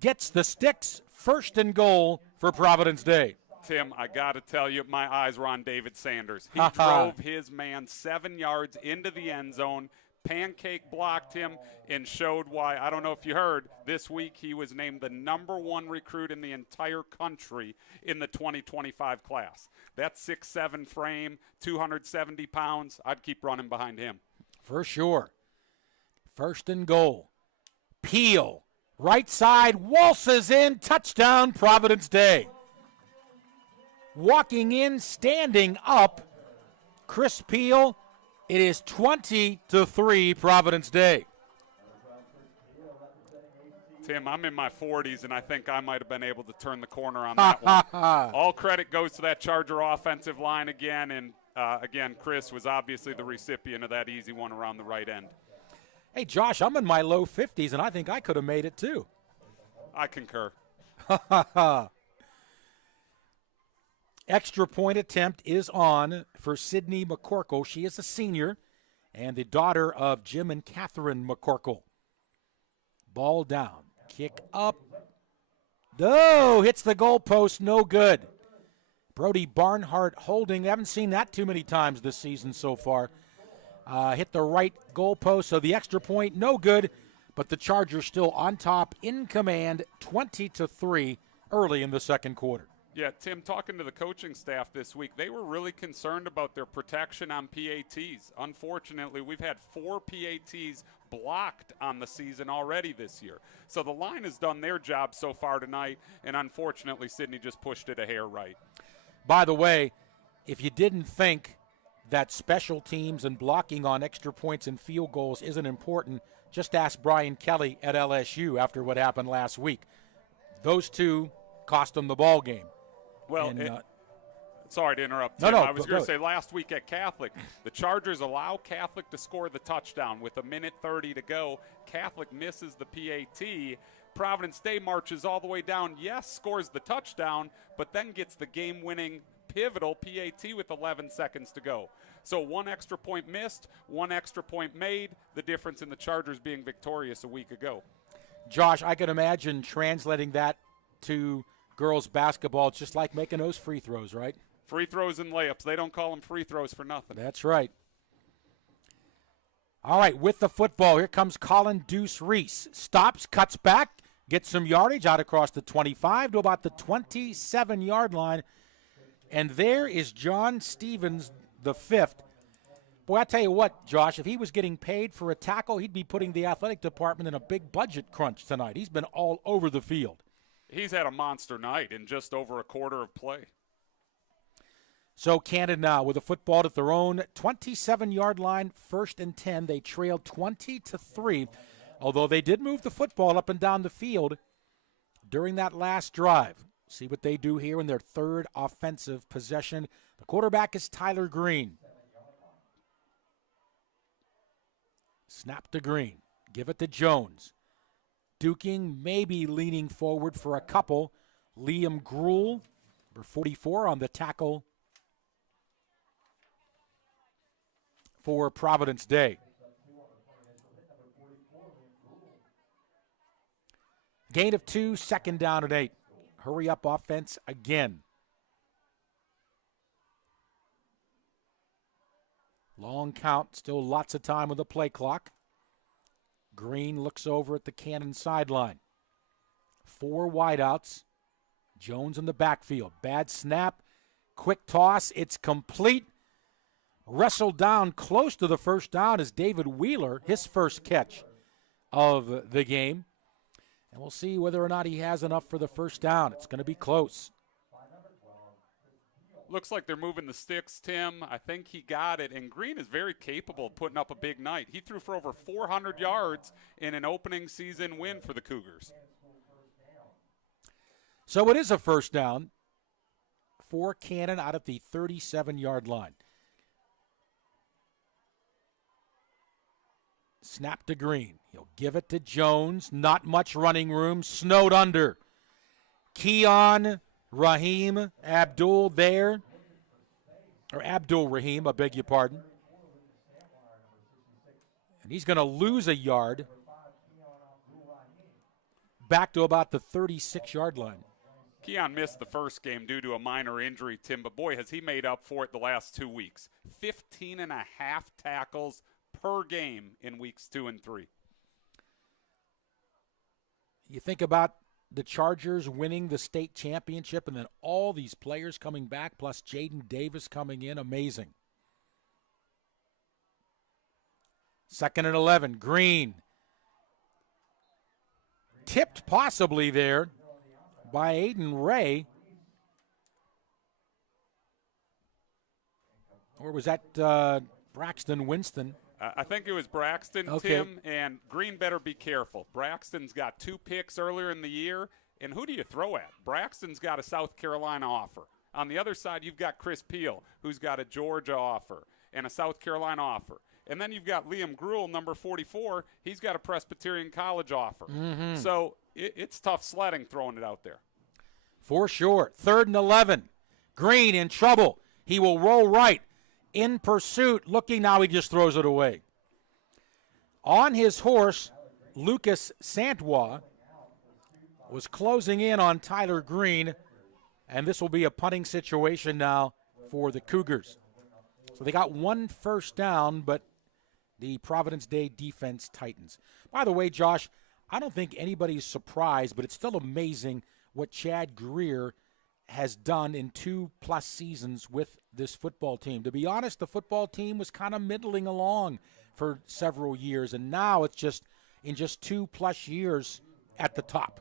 gets the sticks. 1st and goal for Providence Day. Tim, I got to tell you, my eyes were on David Sanders. He drove his man 7 yards into the end zone, pancake blocked him, and showed why. I don't know if you heard, this week he was named the #1 recruit in the entire country in the 2025 class. That 6'7" frame, 270 pounds, I'd keep running behind him. For sure. 1st and goal. Peel, right side, waltzes in, touchdown, Providence Day. Walking in, standing up, Chris Peel. It is 20-3 Providence Day. Tim, I'm in my 40s, and I think I might have been able to turn the corner on that one. All credit goes to that Charger offensive line again, and again, Chris was obviously the recipient of that easy one around the right end. Hey, Josh, I'm in my low 50s, and I think I could have made it too. I concur. Extra point attempt is on for Sydney McCorkle. She is a senior and the daughter of Jim and Catherine McCorkle. Ball down. Kick up. No, hits the goalpost. No good. Brody Barnhart holding. Haven't seen that too many times this season so far. Hit the right goalpost, so the extra point, no good. But the Chargers still on top, in command, 20-3 early in the second quarter. Yeah, Tim, talking to the coaching staff this week, they were really concerned about their protection on PATs. Unfortunately, we've had 4 PATs blocked on the season already this year. So the line has done their job so far tonight, and unfortunately, Sydney just pushed it a hair right. By the way, if you didn't think that special teams and blocking on extra points and field goals isn't important, just ask Brian Kelly at LSU after what happened last week. Those two cost them the ball game. Well, and, sorry to interrupt, Tim. No, I was going to say last week at Catholic, the Chargers allow Catholic to score the touchdown with 1:30 to go. Catholic misses the PAT. Providence Day marches all the way down, yes, scores the touchdown, but then gets the game-winning pivotal PAT with 11 seconds to go. So 1 extra point missed, 1 extra point made, the difference in the Chargers being victorious a week ago. Josh, I can imagine translating that to girls basketball. It's just like making those free throws, right? Free throws and layups. They don't call them free throws for nothing. That's right. All right, with the football, here comes Colin Deuce Reese. Stops, cuts back, gets some yardage out across the 25 to about the 27-yard line. And there is John Stevens, the fifth. Boy, I tell you what, Josh, if he was getting paid for a tackle, he'd be putting the athletic department in a big budget crunch tonight. He's been all over the field. He's had a monster night in just over a quarter of play. So Cannon now with a football at their own 27-yard line, 1st and 10. They trailed 20-3, although they did move the football up and down the field during that last drive. See what they do here in their third offensive possession. The quarterback is Tyler Green. Snap to Green. Give it to Jones. Duking, maybe leaning forward for a couple. Liam Gruhl, number 44, on the tackle for Providence Day. Gain of 2, 2nd down and 8. Hurry up offense again. Long count, still lots of time with the play clock. Green looks over at the Cannon sideline. 4 wideouts. Jones in the backfield. Bad snap. Quick toss. It's complete. Wrestled down close to the first down is David Wheeler, his first catch of the game. And we'll see whether or not he has enough for the first down. It's going to be close. Looks like they're moving the sticks, Tim. I think he got it. And Green is very capable of putting up a big night. He threw for over 400 yards in an opening season win for the Cougars. So it is a first down for Cannon out at the 37-yard line. Snap to Green. He'll give it to Jones. Not much running room. Snowed under. Keon Rahim Abdul there. Or Abdul Rahim, I beg your pardon. And he's going to lose a yard. Back to about the 36-yard line. Keon missed the first game due to a minor injury, Tim, but boy, has he made up for it the last 2 weeks. 15 and a half tackles per game in weeks 2 and 3. You think about the Chargers winning the state championship and then all these players coming back, plus Jaden Davis coming in. Amazing. 2nd and 11. Green. Tipped possibly there by Aiden Ray. Or was that Braxton Winston? I think it was Braxton, okay. Tim, and Green better be careful. Braxton's got 2 picks earlier in the year, and who do you throw at? Braxton's got a South Carolina offer. On the other side, you've got Chris Peel, who's got a Georgia offer and a South Carolina offer. And then you've got Liam Gruhl, number 44. He's got a Presbyterian College offer. Mm-hmm. So it's tough sledding throwing it out there. For sure. 3rd and 11. Green in trouble. He will roll right. In pursuit, looking now, he just throws it away. On his horse, Lucas Santwa was closing in on Tyler Green, and this will be a punting situation now for the Cougars. So they got 1 first down, but the Providence Day defense tightens. By the way, Josh, I don't think anybody's surprised, but it's still amazing what Chad Greer has done in 2+ seasons with this football team. To be honest, the football team was kind of middling along for several years, and now it's just in just 2+ years at the top.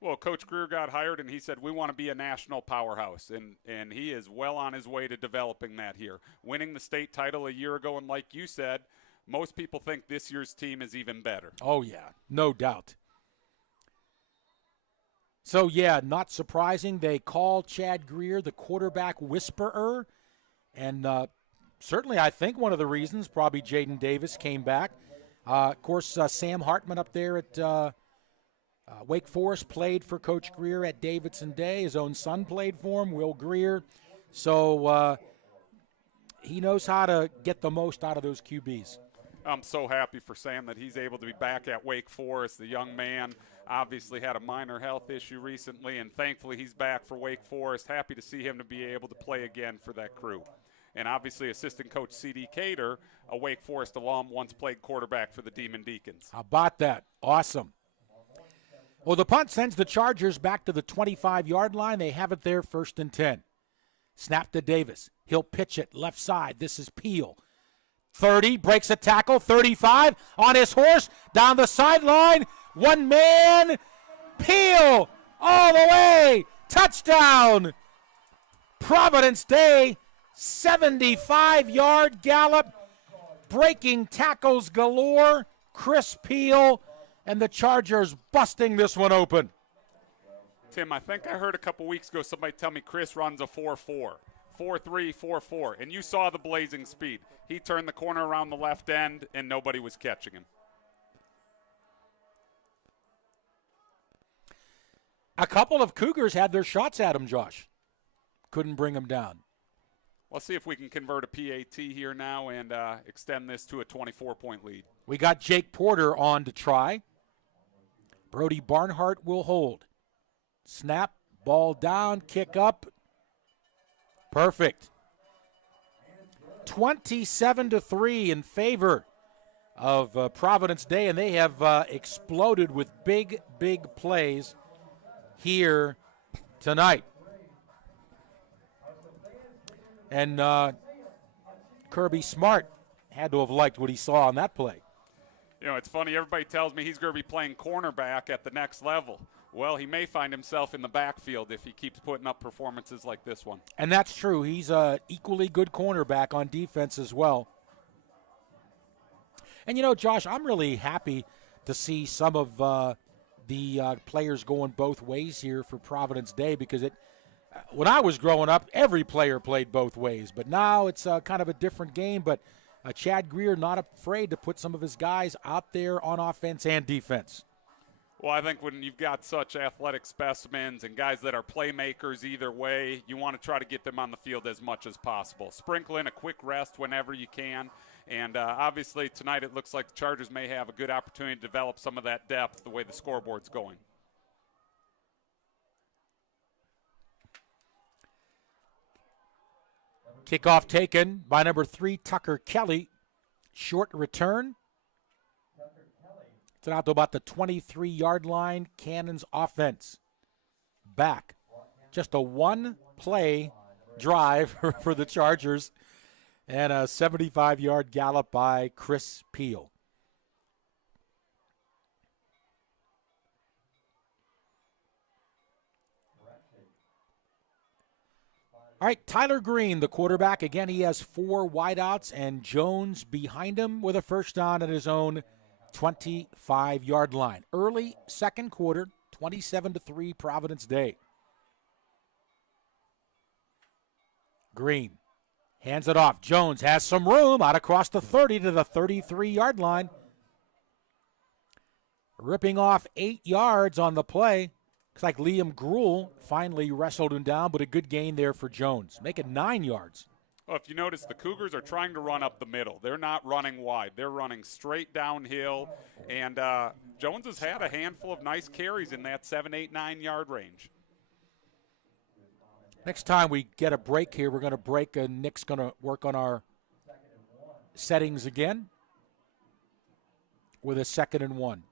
Well, Coach Greer got hired, and he said, we want to be a national powerhouse, and he is well on his way to developing that here. Winning the state title a year ago, and like you said, most people think this year's team is even better. Oh, yeah, no doubt. So, yeah, not surprising. They call Chad Greer the quarterback whisperer. And certainly I think one of the reasons probably Jaden Davis came back. Of course, Sam Hartman up there at Wake Forest played for Coach Greer at Davidson Day. His own son played for him, Will Greer. So he knows how to get the most out of those QBs. I'm so happy for Sam that he's able to be back at Wake Forest. The young man obviously had a minor health issue recently, and thankfully he's back for Wake Forest. Happy to see him to be able to play again for that crew. And obviously assistant coach C.D. Cater, a Wake Forest alum, once played quarterback for the Demon Deacons. How about that? Awesome. Well, the punt sends the Chargers back to the 25-yard line. They have it there, 1st and 10. Snap to Davis. He'll pitch it left side. This is Peel. 30, breaks a tackle. 35, on his horse, down the sideline. One man, Peel, all the way. Touchdown. Providence Day, 75-yard gallop. Breaking tackles galore. Chris Peel, and the Chargers busting this one open. Tim, I think I heard a couple weeks ago somebody tell me Chris runs a 4.4. 4.3, 4.4, and you saw the blazing speed. He turned the corner around the left end, and nobody was catching him. A couple of Cougars had their shots at him, Josh. Couldn't bring him down. Let's see if we can convert a PAT here now and extend this to a 24-point lead. We got Jake Porter on to try. Brody Barnhart will hold. Snap, ball down, kick up. Perfect. 27-3 in favor of Providence Day, and they have exploded with big, big plays here tonight. And Kirby Smart had to have liked what he saw on that play. You know, it's funny. Everybody tells me he's going to be playing cornerback at the next level. Well, he may find himself in the backfield if he keeps putting up performances like this one. And that's true. He's an equally good cornerback on defense as well. And, you know, Josh, I'm really happy to see some of the players going both ways here for Providence Day, because when I was growing up, every player played both ways. But now it's kind of a different game. But Chad Greer not afraid to put some of his guys out there on offense and defense. Well, I think when you've got such athletic specimens and guys that are playmakers either way, you want to try to get them on the field as much as possible. Sprinkle in a quick rest whenever you can. And obviously tonight it looks like the Chargers may have a good opportunity to develop some of that depth the way the scoreboard's going. Kickoff taken by number 3, Tucker Kelly. Short return. It's out to about the 23-yard line. Cannon's offense back. Just a one-play drive for the Chargers, and a 75-yard gallop by Chris Peel. All right, Tyler Green, the quarterback. Again, he has 4 wideouts, and Jones behind him with a first down at his own 25-yard line. Early second quarter, 27-3 Providence Day. Green hands it off. Jones has some room out across the 30 to the 33-yard line. Ripping off 8 yards on the play. Looks like Liam Gruel finally wrestled him down, but a good gain there for Jones. Make it 9 yards. Well, if you notice, the Cougars are trying to run up the middle. They're not running wide. They're running straight downhill. And Jones has had a handful of nice carries in that 7, 8, 9-yard range. Next time we get a break here, we're going to break, and Nick's going to work on our settings again with a 2nd and 1.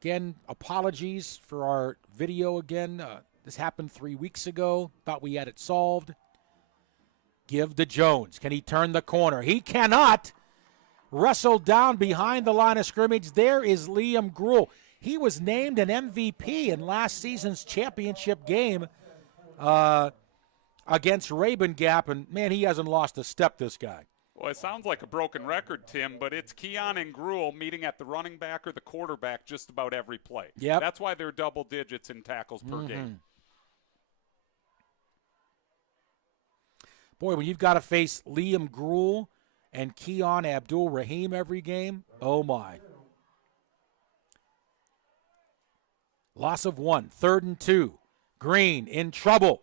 Again, apologies for our video again. This happened 3 weeks ago. Thought we had it solved. Give to Jones. Can he turn the corner? He cannot. Wrestled down behind the line of scrimmage. There is Liam Gruel. He was named an MVP in last season's championship game against Rabun Gap, and, man, he hasn't lost a step, this guy. Well, it sounds like a broken record, Tim, but it's Keon and Gruel meeting at the running back or the quarterback just about every play. Yep. That's why they're double digits in tackles per game. Boy, when you've got to face Liam Gruel and Keon Abdul-Rahim every game, oh my. Loss of 1, 3rd and 2. Green in trouble.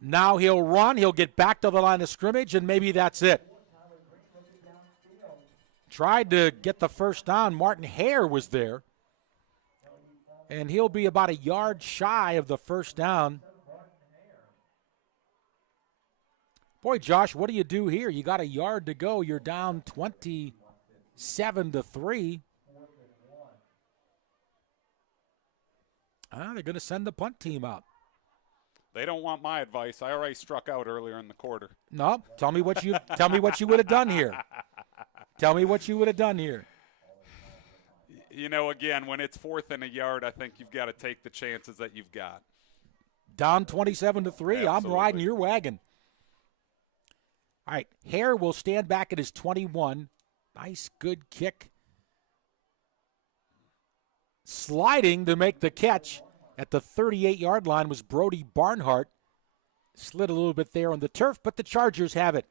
Now he'll run. He'll get back to the line of scrimmage, and maybe that's it. Tried to get the first down. Martin Hare was there. And he'll be about a yard shy of the first down. Boy, Josh, what do you do here? You got a yard to go. You're down 27-3. They're going to send the punt team out. They don't want my advice. I already struck out earlier in the quarter. No, tell me what you would have done here. Tell me what you would have done here. You know, again, when it's 4th and a yard, I think you've got to take the chances that you've got. Down 27-3. Absolutely. I'm riding your wagon. All right, Hare will stand back at his 21. Nice, good kick. Sliding to make the catch at the 38-yard line was Brody Barnhart. Slid a little bit there on the turf, but the Chargers have it.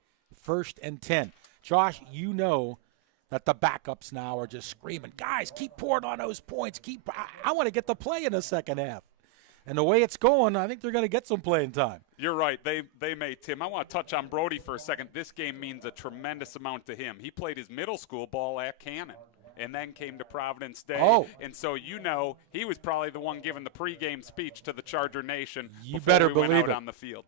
1st and 10. Josh, you know that the backups now are just screaming, guys, keep pouring on those points. I want to get the play in the second half. And the way it's going, I think they're going to get some playing time. You're right. They may, Tim. I want to touch on Brody for a second. This game means a tremendous amount to him. He played his middle school ball at Cannon and then came to Providence Day. Oh. And so, you know, he was probably the one giving the pregame speech to the Charger Nation You before better we went believe out it. on the field.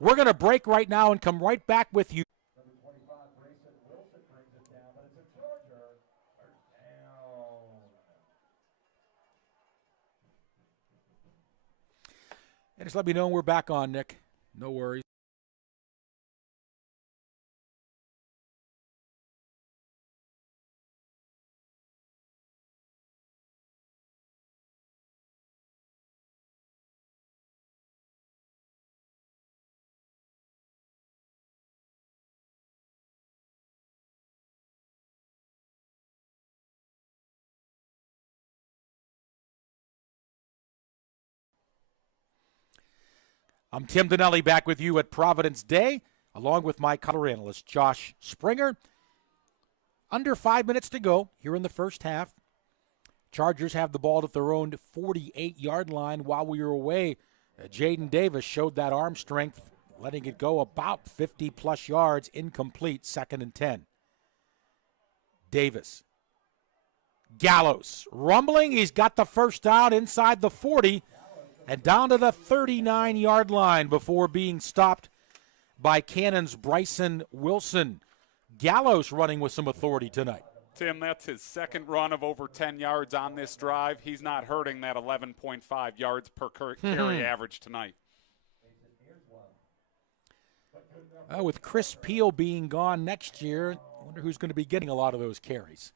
We're going to break right now and come right back with you. And just let me know when we're back on, Nick. No worries. I'm Tim Donnelly back with you at Providence Day, along with my color analyst, Josh Springer. Under 5 minutes to go here in the first half. Chargers have the ball at their own 48-yard line. While we were away, Jaden Davis showed that arm strength, letting it go about 50-plus yards, incomplete, 2nd and 10. Davis. Gallows rumbling. He's got the first down inside the 40. And down to the 39-yard line before being stopped by Cannon's Bryson Wilson. Gallows running with some authority tonight. Tim, that's his second run of over 10 yards on this drive. He's not hurting that 11.5 yards per carry average tonight. With Chris Peel being gone next year, I wonder who's going to be getting a lot of those carries.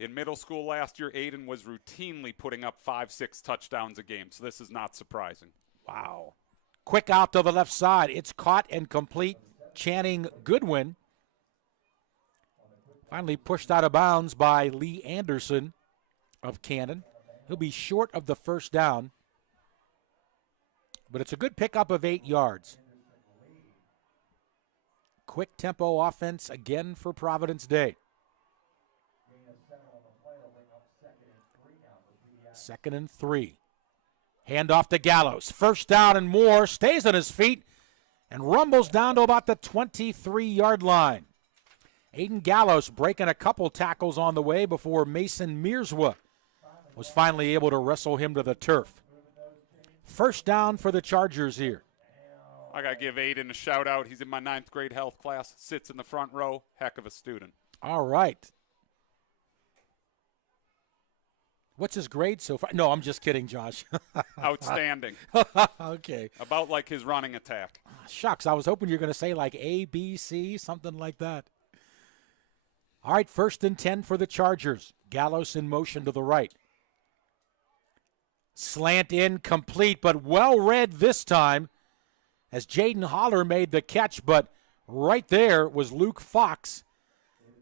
In middle school last year, Aiden was routinely putting up 5-6 touchdowns a game, so this is not surprising. Wow. Quick out to the left side. It's caught and complete. Channing Goodwin. Finally pushed out of bounds by Lee Anderson of Cannon. He'll be short of the first down, but it's a good pickup of 8 yards. Quick tempo offense again for Providence Day. 2nd and 3. Hand off to Gallows. First down and more. Stays on his feet and rumbles down to about the 23-yard line. Aiden Gallows breaking a couple tackles on the way before Mason Mearswa was finally able to wrestle him to the turf. First down for the Chargers here. I got to give Aiden a shout-out. He's in my 9th grade health class, sits in the front row. Heck of a student. All right. What's his grade so far? No, I'm just kidding, Josh. Outstanding. Okay. About like his running attack. Shucks, I was hoping you were going to say like A, B, C, something like that. All right, 1st and 10 for the Chargers. Gallows in motion to the right. Slant in, complete, but well read this time as Jaden Holler made the catch, but right there was Luke Fox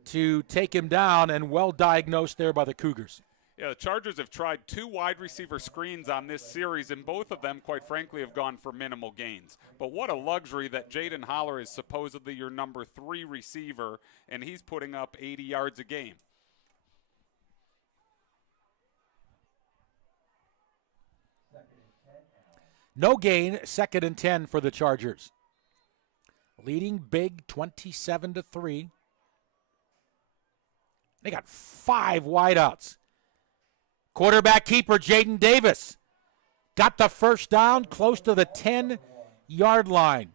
to take him down, and well diagnosed there by the Cougars. Yeah, the Chargers have tried 2 wide receiver screens on this series, and both of them, quite frankly, have gone for minimal gains. But what a luxury that Jaden Holler is supposedly your number 3 receiver, and he's putting up 80 yards a game. No gain, 2nd and 10 for the Chargers. Leading big, 27-3. They got 5 wideouts. Quarterback keeper Jaden Davis got the first down close to the 10-yard line.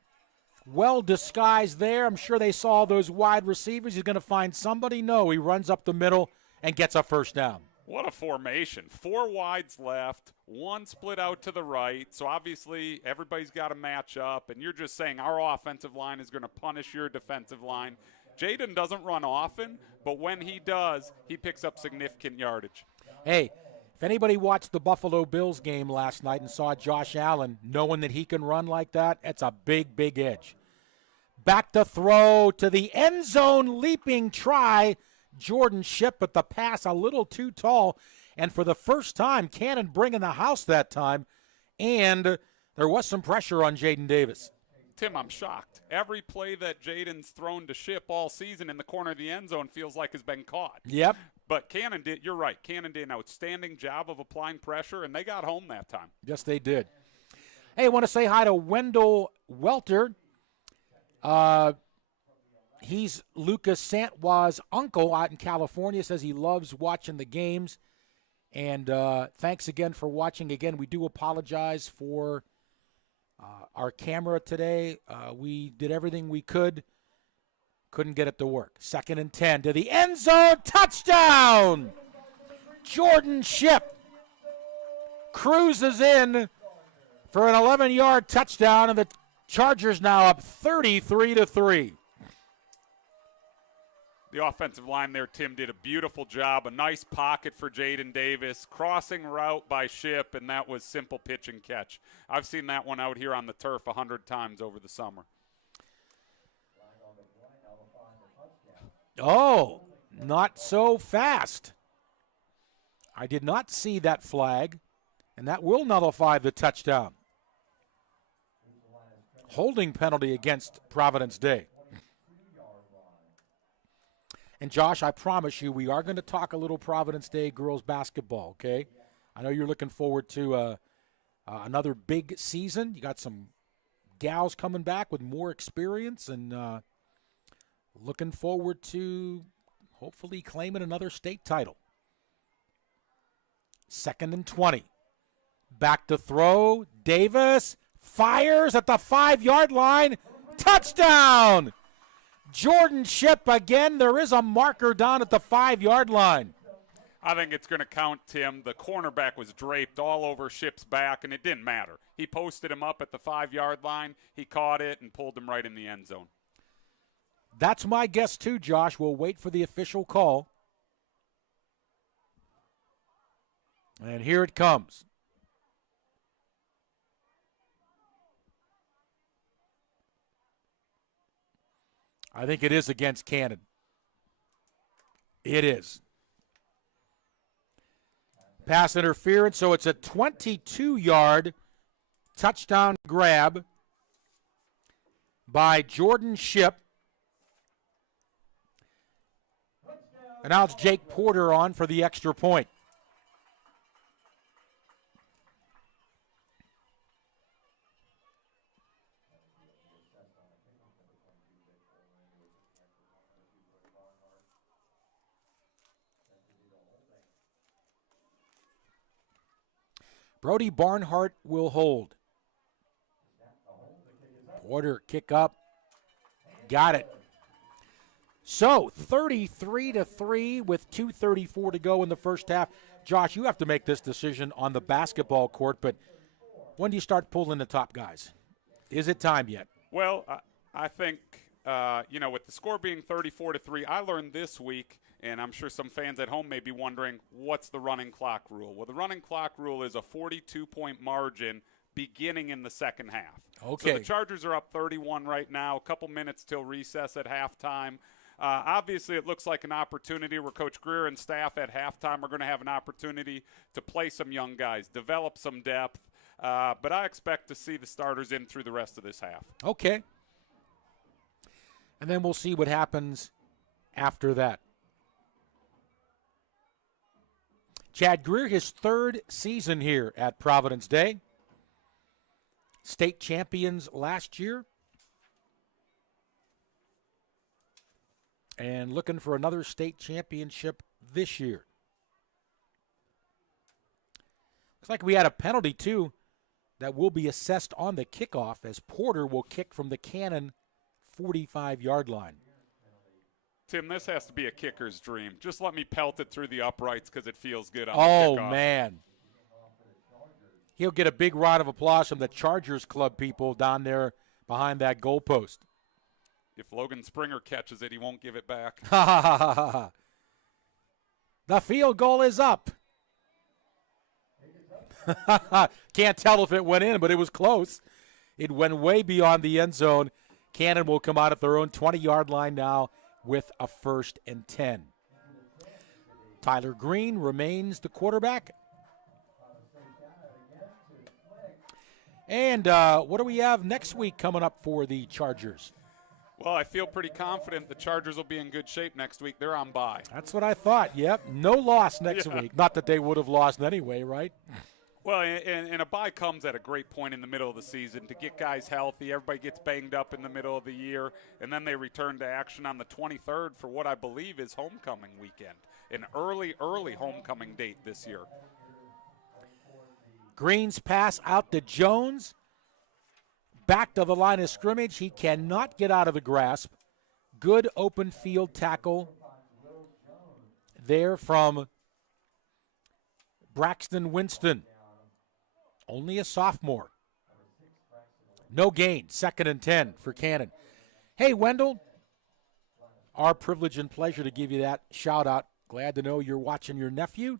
Well disguised there. I'm sure they saw those wide receivers. He's going to find somebody. No, he runs up the middle and gets a first down. What a formation. 4 wides left, 1 split out to the right. So obviously everybody's got to match up, and you're just saying our offensive line is going to punish your defensive line. Jaden doesn't run often, but when he does, he picks up significant yardage. Hey, if anybody watched the Buffalo Bills game last night and saw Josh Allen knowing that he can run like that, it's a big, big edge. Back to throw to the end zone, leaping try. Jordan Shipp, but the pass a little too tall. And for the first time, Cannon bringing the house that time. And there was some pressure on Jaden Davis. Tim, I'm shocked. Every play that Jaden's thrown to Shipp all season in the corner of the end zone feels like has been caught. Yep. But Cannon did, you're right, Cannon did an outstanding job of applying pressure, and they got home that time. Yes, they did. Hey, I want to say hi to Wendell Welter. He's Lucas Santwa's uncle out in California. Says he loves watching the games. And thanks again for watching. Again, we do apologize for our camera today. We did everything we could. Couldn't get it to work. 2nd and 10 to the end zone. Touchdown! Jordan Shipp cruises in for an 11-yard touchdown, and the Chargers now up 33-3. The offensive line there, Tim, did a beautiful job. A nice pocket for Jaden Davis. Crossing route by Shipp, and that was simple pitch and catch. I've seen that one out here on the turf 100 times over the summer. Oh, not so fast. I did not see that flag, and that will nullify the touchdown. Holding penalty against Providence Day. And Josh, I promise you, we are going to talk a little Providence Day girls basketball, okay? I know you're looking forward to another big season. You got some gals coming back with more experience, and looking forward to hopefully claiming another state title. 2nd and 20. Back to throw. Davis fires at the 5-yard line. Touchdown! Jordan Shipp again. There is a marker down at the 5-yard line. I think it's going to count, Tim. The cornerback was draped all over Shipp's back, and it didn't matter. He posted him up at the 5-yard line. He caught it and pulled him right in the end zone. That's my guess too, Josh. We'll wait for the official call. And here it comes. I think it is against Cannon. It is. Pass interference, so it's a 22-yard touchdown grab by Jordan Shipp. And now it's Jake Porter on for the extra point. Brody Barnhart will hold. Porter kick up. Got it. So 33-3 with 2:34 to go in the first half. Josh, you have to make this decision on the basketball court, but when do you start pulling the top guys? Is it time yet? Well, I think, with the score being 34-3, I learned this week, and I'm sure some fans at home may be wondering, what's the running clock rule? Well, the running clock rule is a 42-point margin beginning in the second half. Okay. So the Chargers are up 31 right now, a couple minutes till recess at halftime. Obviously, it looks like an opportunity where Coach Greer and staff at halftime are going to have an opportunity to play some young guys, develop some depth. But I expect to see the starters in through the rest of this half. Okay. And then we'll see what happens after that. Chad Greer, his third season here at Providence Day. state champions last year. And looking for another state championship this year. Looks like we had a penalty, too, that will be assessed on the kickoff as Porter will kick from the Cannon 45-yard line. Tim, this has to be a kicker's dream. Just let me pelt it through the uprights because it feels good on the kickoff. Oh, man. He'll get a big round of applause from the Chargers Club people down there behind that goalpost. If Logan Springer catches it, he won't give it back. The field goal is up. Can't tell if it went in, but it was close. It went way beyond the end zone. Cannon will come out at their own 20-yard line now with a 1st and 10. Tyler Green remains the quarterback. And what do we have next week coming up for the Chargers? Well, I feel pretty confident the Chargers will be in good shape next week. They're on bye. That's what I thought, yep. No loss next week. Not that they would have lost anyway, right? Well, and a bye comes at a great point in the middle of the season to get guys healthy. Everybody gets banged up in the middle of the year, and then they return to action on the 23rd for what I believe is homecoming weekend, an early homecoming date this year. Green's pass out to Jones. Back to the line of scrimmage. He cannot get out of the grasp. Good open field tackle there from Braxton Winston. Only a sophomore. No gain. 2nd and 10 for Cannon. Hey, Wendell. Our privilege and pleasure to give you that shout out. Glad to know you're watching your nephew.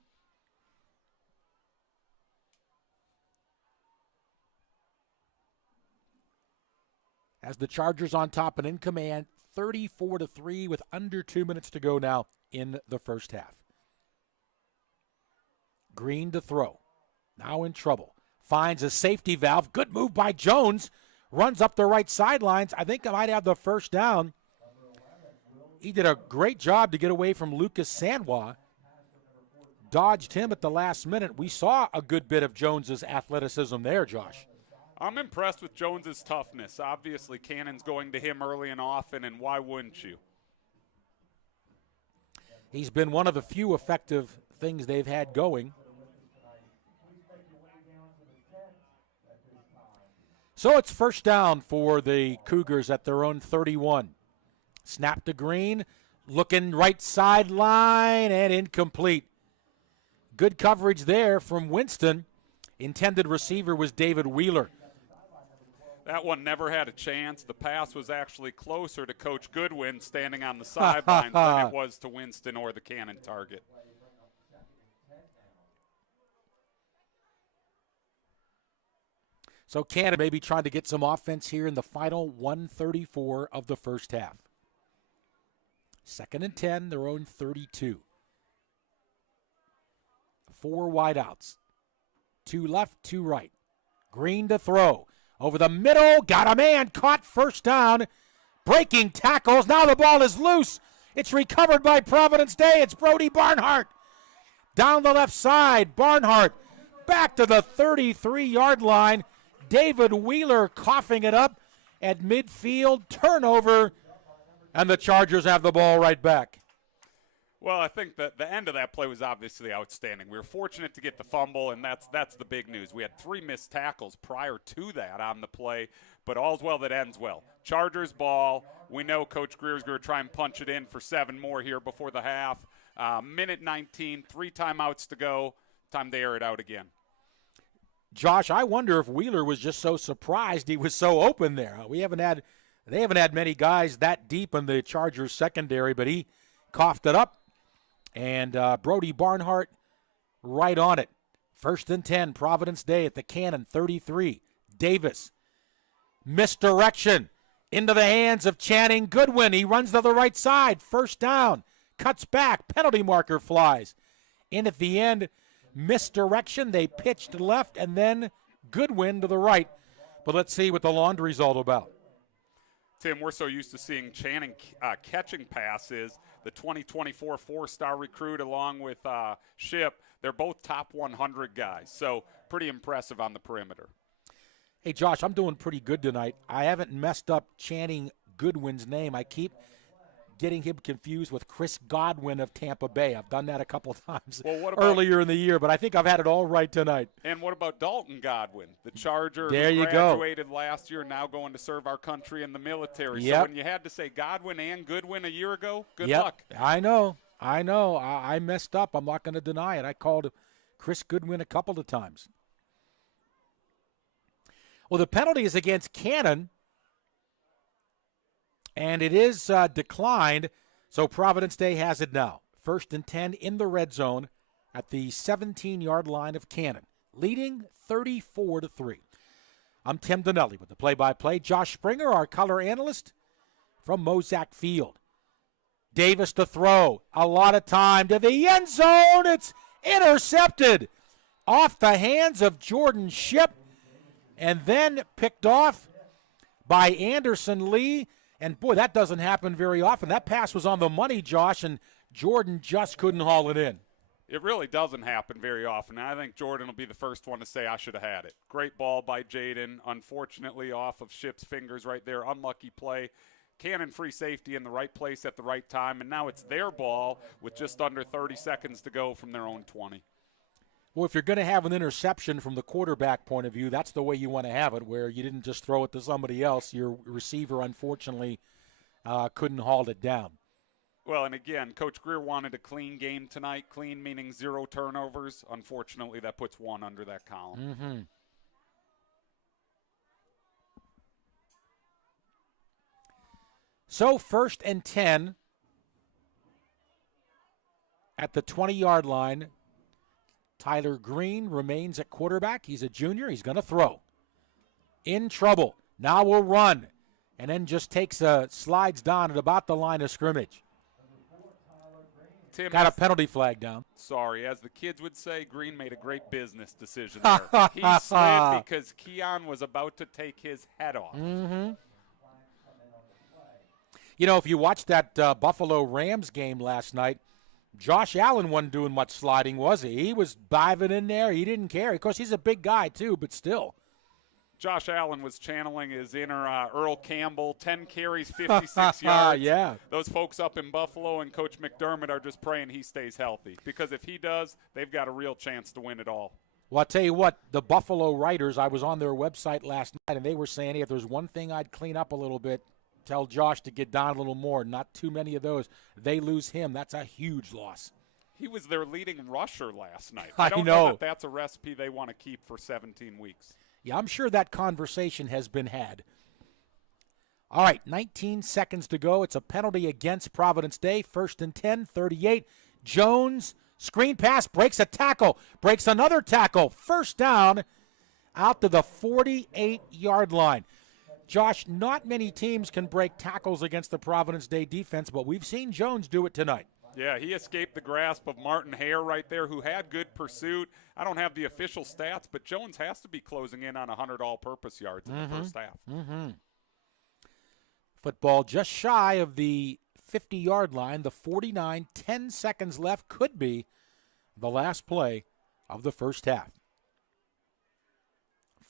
As the Chargers on top and in command, 34-3 with under 2 minutes to go now in the first half. Green to throw. Now in trouble. Finds a safety valve. Good move by Jones. Runs up the right sidelines. I think I might have the first down. He did a great job to get away from Lucas Sanwa. Dodged him at the last minute. We saw a good bit of Jones's athleticism there, Josh. I'm impressed with Jones's toughness. Obviously, Cannon's going to him early and often, and why wouldn't you? He's been one of the few effective things they've had going. So it's first down for the Cougars at their own 31. Snap to Green, looking right sideline and incomplete. Good coverage there from Winston. Intended receiver was David Wheeler. That one never had a chance. The pass was actually closer to Coach Goodwin standing on the sidelines than it was to Winston or the Cannon target. So Cannon maybe trying to get some offense here in the final 1:34 of the first half. 2nd and 10, their own 32. 4 wideouts. 2 left, 2 right. Green to throw. Over the middle, got a man, caught, first down. Breaking tackles, now the ball is loose. It's recovered by Providence Day. It's Brody Barnhart. Down the left side, Barnhart back to the 33-yard line. David Wheeler coughing it up at midfield. Turnover, and the Chargers have the ball right back. Well, I think that the end of that play was obviously outstanding. We were fortunate to get the fumble, and that's the big news. We had 3 missed tackles prior to that on the play, but all's well that ends well. Chargers ball. We know Coach Greer's going to try and punch it in for 7 more here before the half. Minute 19, 3 timeouts to go. Time to air it out again. Josh, I wonder if Wheeler was just so surprised he was so open there. They haven't had many guys that deep in the Chargers secondary, but he coughed it up. And Brody Barnhart right on it. 1st and 10, Providence Day at the Cannon, 33. Davis, misdirection into the hands of Channing Goodwin. He runs to the right side, first down, cuts back, penalty marker flies. In at the end, misdirection. They pitched left, and then Goodwin to the right. But let's see what the laundry's all about. Tim, we're so used to seeing Channing catching passes. The 2024 4-star recruit along with Ship, they're both top 100 guys. So pretty impressive on the perimeter. Hey, Josh, I'm doing pretty good tonight. I haven't messed up Channing Goodwin's name. I keep getting him confused with Chris Godwin of Tampa Bay. I've done that a couple times earlier in the year, but I think I've had it all right tonight. And what about Dalton Godwin, the Charger there who you graduated last year, now going to serve our country in the military? Yep. So when you had to say Godwin and Goodwin a year ago, good yep. luck. I know. I messed up. I'm not going to deny it. I called Chris Goodwin a couple of times. Well, the penalty is against Cannon, and it is declined, so Providence Day has it now. 1st and 10 in the red zone at the 17-yard line of Cannon, leading 34-3. I'm Tim Donnelly with the play-by-play. Josh Springer, our color analyst from Mozak Field. Davis to throw. A lot of time to the end zone. It's intercepted off the hands of Jordan Shipp and then picked off by Anderson Lee. And, boy, that doesn't happen very often. That pass was on the money, Josh, and Jordan just couldn't haul it in. It really doesn't happen very often. I think Jordan will be the first one to say, I should have had it. Great ball by Jaden. Unfortunately, off of Shipp's fingers right there. Unlucky play. Cannon free safety in the right place at the right time, and now it's their ball with just under 30 seconds to go from their own 20. Well, if you're going to have an interception from the quarterback point of view, that's the way you want to have it, where you didn't just throw it to somebody else. Your receiver, unfortunately, couldn't haul it down. Well, and again, Coach Greer wanted a clean game tonight. Clean meaning 0 turnovers. Unfortunately, that puts 1 under that column. Mm-hmm. So 1st and 10 at the 20-yard line. Tyler Green remains at quarterback. He's a junior. He's going to throw. In trouble. Now will run. And then just slides down at about the line of scrimmage. Tim, got a penalty flag down. Sorry, as the kids would say, Green made a great business decision there. He slid because Keon was about to take his head off. Mm-hmm. You know, if you watched that Buffalo Rams game last night, Josh Allen wasn't doing much sliding, was he? He was diving in there. He didn't care. Of course, he's a big guy, too, but still. Josh Allen was channeling his inner Earl Campbell, 10 carries, 56 yards. Yeah. Those folks up in Buffalo and Coach McDermott are just praying he stays healthy, because if he does, they've got a real chance to win it all. Well, I'll tell you what, the Buffalo writers, I was on their website last night, and they were saying, hey, if there's one thing I'd clean up a little bit, tell Josh to get down a little more. Not too many of those. They lose him. That's a huge loss. He was their leading rusher last night. I don't know that that's a recipe they want to keep for 17 weeks. Yeah, I'm sure that conversation has been had. All right, 19 seconds to go. It's a penalty against Providence Day. 1st and 10, 38. Jones, screen pass, breaks a tackle, breaks another tackle. 1st down out to the 48-yard line. Josh, not many teams can break tackles against the Providence Day defense, but we've seen Jones do it tonight. Yeah, he escaped the grasp of Martin Hare right there, who had good pursuit. I don't have the official stats, but Jones has to be closing in on 100 all-purpose yards in the first half. Mm-hmm. Football just shy of the 50-yard line, the 49, 10 seconds left, could be the last play of the first half.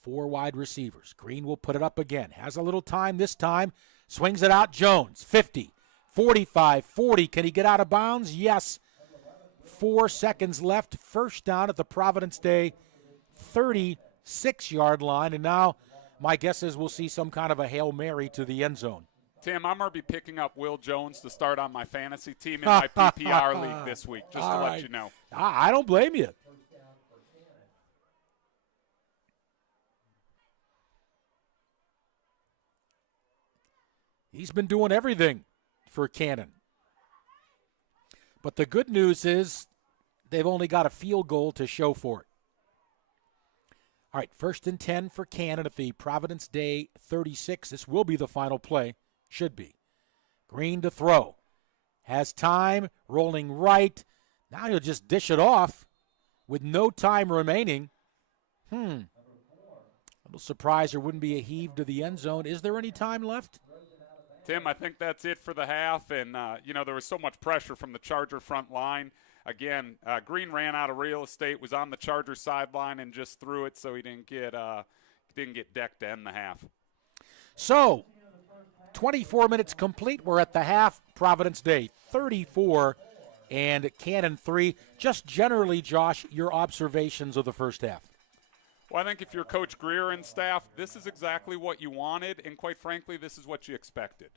4 wide receivers. Green will put it up again. Has a little time this time. Swings it out. Jones, 50, 45, 40. Can he get out of bounds? Yes. 4 seconds left. 1st down at the Providence Day 36-yard line. And now my guess is we'll see some kind of a Hail Mary to the end zone. Tim, I'm going to be picking up Will Jones to start on my fantasy team in my PPR league this week, just to let you know. I don't blame you. He's been doing everything for Cannon. But the good news is they've only got a field goal to show for it. All right, 1st and 10 for Cannon at the Providence Day 36. This will be the final play. Should be. Green to throw. Has time, rolling right. Now he'll just dish it off with no time remaining. A little surprised there wouldn't be a heave to the end zone. Is there any time left? Tim, I think that's it for the half. And, there was so much pressure from the Charger front line. Again, Green ran out of real estate, was on the Charger sideline, and just threw it so he didn't get didn't get decked to end the half. So, 24 minutes complete. We're at the half. Providence Day 34 and Cannon 3. Just generally, Josh, your observations of the first half. Well, I think if you're Coach Greer and staff, this is exactly what you wanted, and quite frankly, this is what you expected.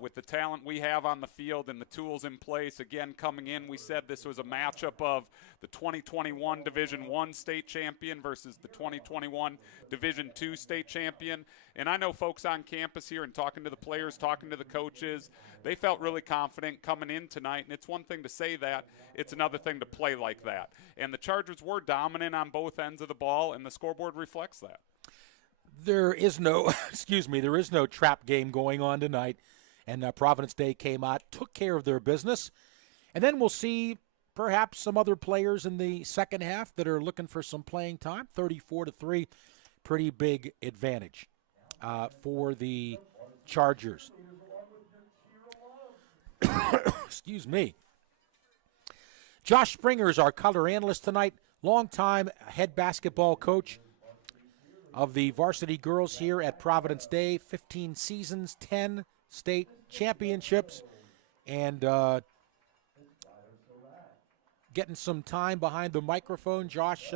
With the talent we have on the field and the tools in place, again, coming in, we said this was a matchup of the 2021 Division I state champion versus the 2021 Division II state champion. And I know folks on campus here and talking to the players, talking to the coaches, they felt really confident coming in tonight. And it's one thing to say that, it's another thing to play like that. And the Chargers were dominant on both ends of the ball, and the scoreboard reflects that. There is no, there is no trap game going on tonight. And Providence Day came out, took care of their business. And then we'll see perhaps some other players in the second half that are looking for some playing time. 34-3, pretty big advantage for the Chargers. Excuse me. Josh Springer is our color analyst tonight, longtime head basketball coach of the varsity girls here at Providence Day. 15 seasons, 10 state championships, and getting some time behind the microphone. Josh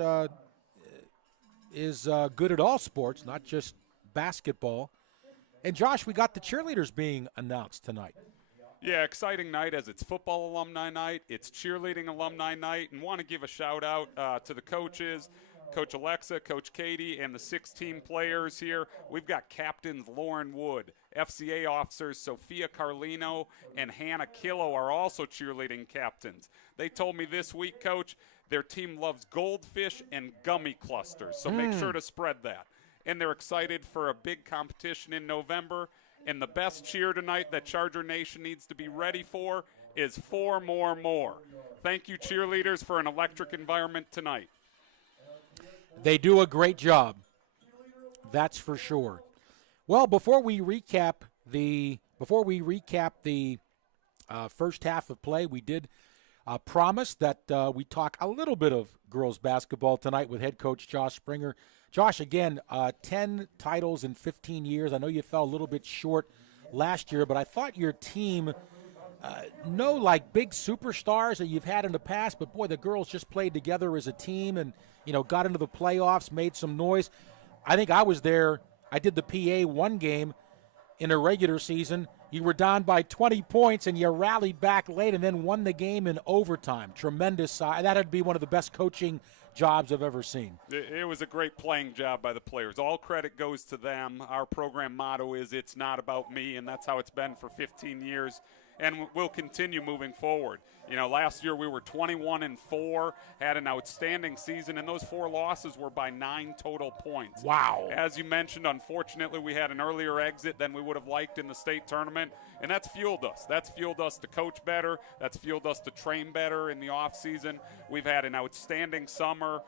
is good at all sports, not just basketball. And Josh, we got the cheerleaders being announced tonight. Yeah, exciting night as it's football alumni night, it's cheerleading alumni night, and want to give a shout out to the coaches, Coach Alexa, Coach Katie, and the 16 players here. We've got captains Lauren Wood, FCA officers Sophia Carlino and Hannah Killo are also cheerleading captains. They told me this week, Coach, their team loves goldfish and gummy clusters, so make sure to spread that. And they're excited for a big competition in November. And the best cheer tonight that Charger Nation needs to be ready for is 4 more. Thank you, cheerleaders, for an electric environment tonight. They do a great job. That's for sure. Well, before we recap the first half of play, we did promise that we talk a little bit of girls basketball tonight with head coach Josh Springer. Josh, again, 10 titles in 15 years. I know you fell a little bit short last year, but I thought your team, no like big superstars that you've had in the past, but boy, the girls just played together as a team and, got into the playoffs, made some noise. I think I was there. I did the PA one game in a regular season. You were down by 20 points, and you rallied back late and then won the game in overtime. Tremendous. That would be one of the best coaching jobs I've ever seen. It was a great playing job by the players. All credit goes to them. Our program motto is "It's not about me," and that's how it's been for 15 years. And we'll continue moving forward. Last year we were 21-4, had an outstanding season, and those 4 losses were by 9 total points. Wow. As you mentioned, unfortunately, we had an earlier exit than we would have liked in the state tournament, and that's fueled us. That's fueled us to coach better. That's fueled us to train better in the offseason. We've had an outstanding summer.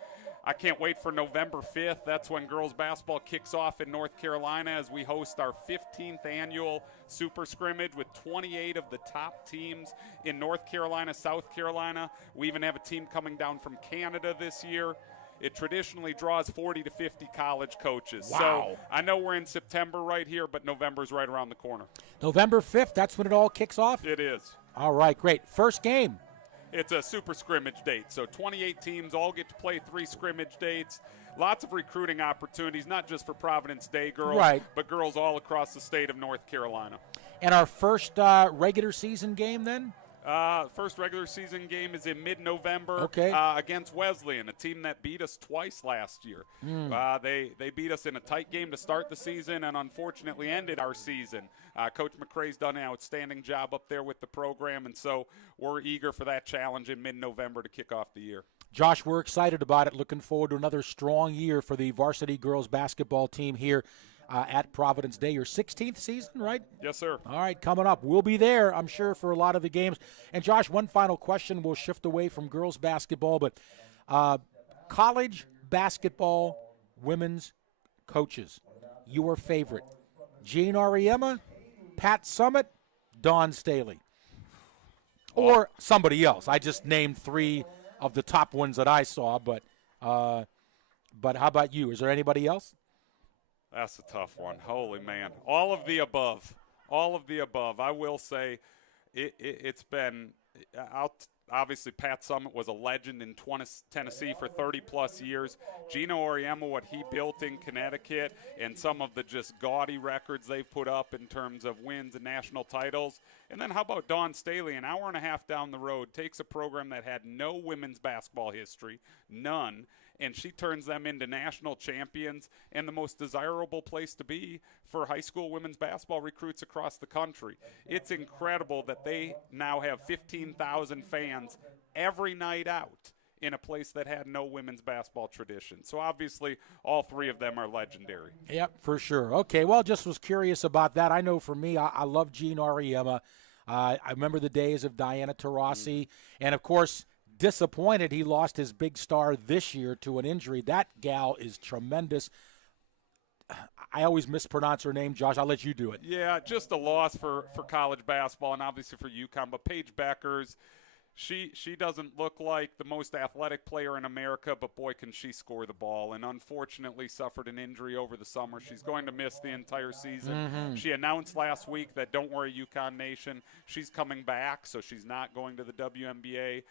I can't wait for November 5th. That's when girls basketball kicks off in North Carolina as we host our 15th annual Super Scrimmage with 28 of the top teams in North Carolina, South Carolina. We even have a team coming down from Canada this year. It traditionally draws 40 to 50 college coaches. Wow. So I know we're in September right here, but November's right around the corner. November 5th, that's when it all kicks off? It is. All right, great. First game. It's a super scrimmage date. So 28 teams all get to play 3 scrimmage dates. Lots of recruiting opportunities, not just for Providence Day girls, right, but girls all across the state of North Carolina. And our first regular season game then? First regular season game is in mid-November against Wesleyan, a team that beat us twice last year. They beat us in a tight game to start the season and unfortunately ended our season. Coach McCrae's done an outstanding job up there with the program, and so we're eager for that challenge in mid-November to kick off the year. Josh, we're excited about it. Looking forward to another strong year for the varsity girls basketball team here at Providence Day. Your 16th season, right? Yes, sir. All right, coming up. We'll be there, I'm sure, for a lot of the games. And, Josh, one final question. We'll shift away from girls basketball, but college basketball women's coaches, your favorite. Jean Ariema, Pat Summit, Dawn Staley. Or somebody else. I just named 3 of the top ones that I saw, but how about you? Is there anybody else? That's a tough one. Holy man. All of the above. All of the above. I will say it's been obviously Pat Summitt was a legend in Tennessee for 30-plus years. Gino Auriemma, what he built in Connecticut, and some of the just gaudy records they've put up in terms of wins and national titles. And then how about Dawn Staley, an hour and a half down the road, takes a program that had no women's basketball history, none, and she turns them into national champions and the most desirable place to be for high school women's basketball recruits across the country. It's incredible that they now have 15,000 fans every night out in a place that had no women's basketball tradition. So obviously all three of them are legendary. Yep, for sure. Okay, well, just was curious about that. I know for me, I love Jean Auriemma. I remember the days of Diana Taurasi, and of course, disappointed he lost his big star this year to an injury. That gal is tremendous. I always mispronounce her name, Josh. I'll let you do it. Yeah, just a loss for college basketball and obviously for UConn. But Paige Beckers, she doesn't look like the most athletic player in America, but boy, can she score the ball. And unfortunately suffered an injury over the summer. She's going to miss the entire season. She announced last week that, don't worry, UConn Nation, she's coming back, so she's not going to the WNBA.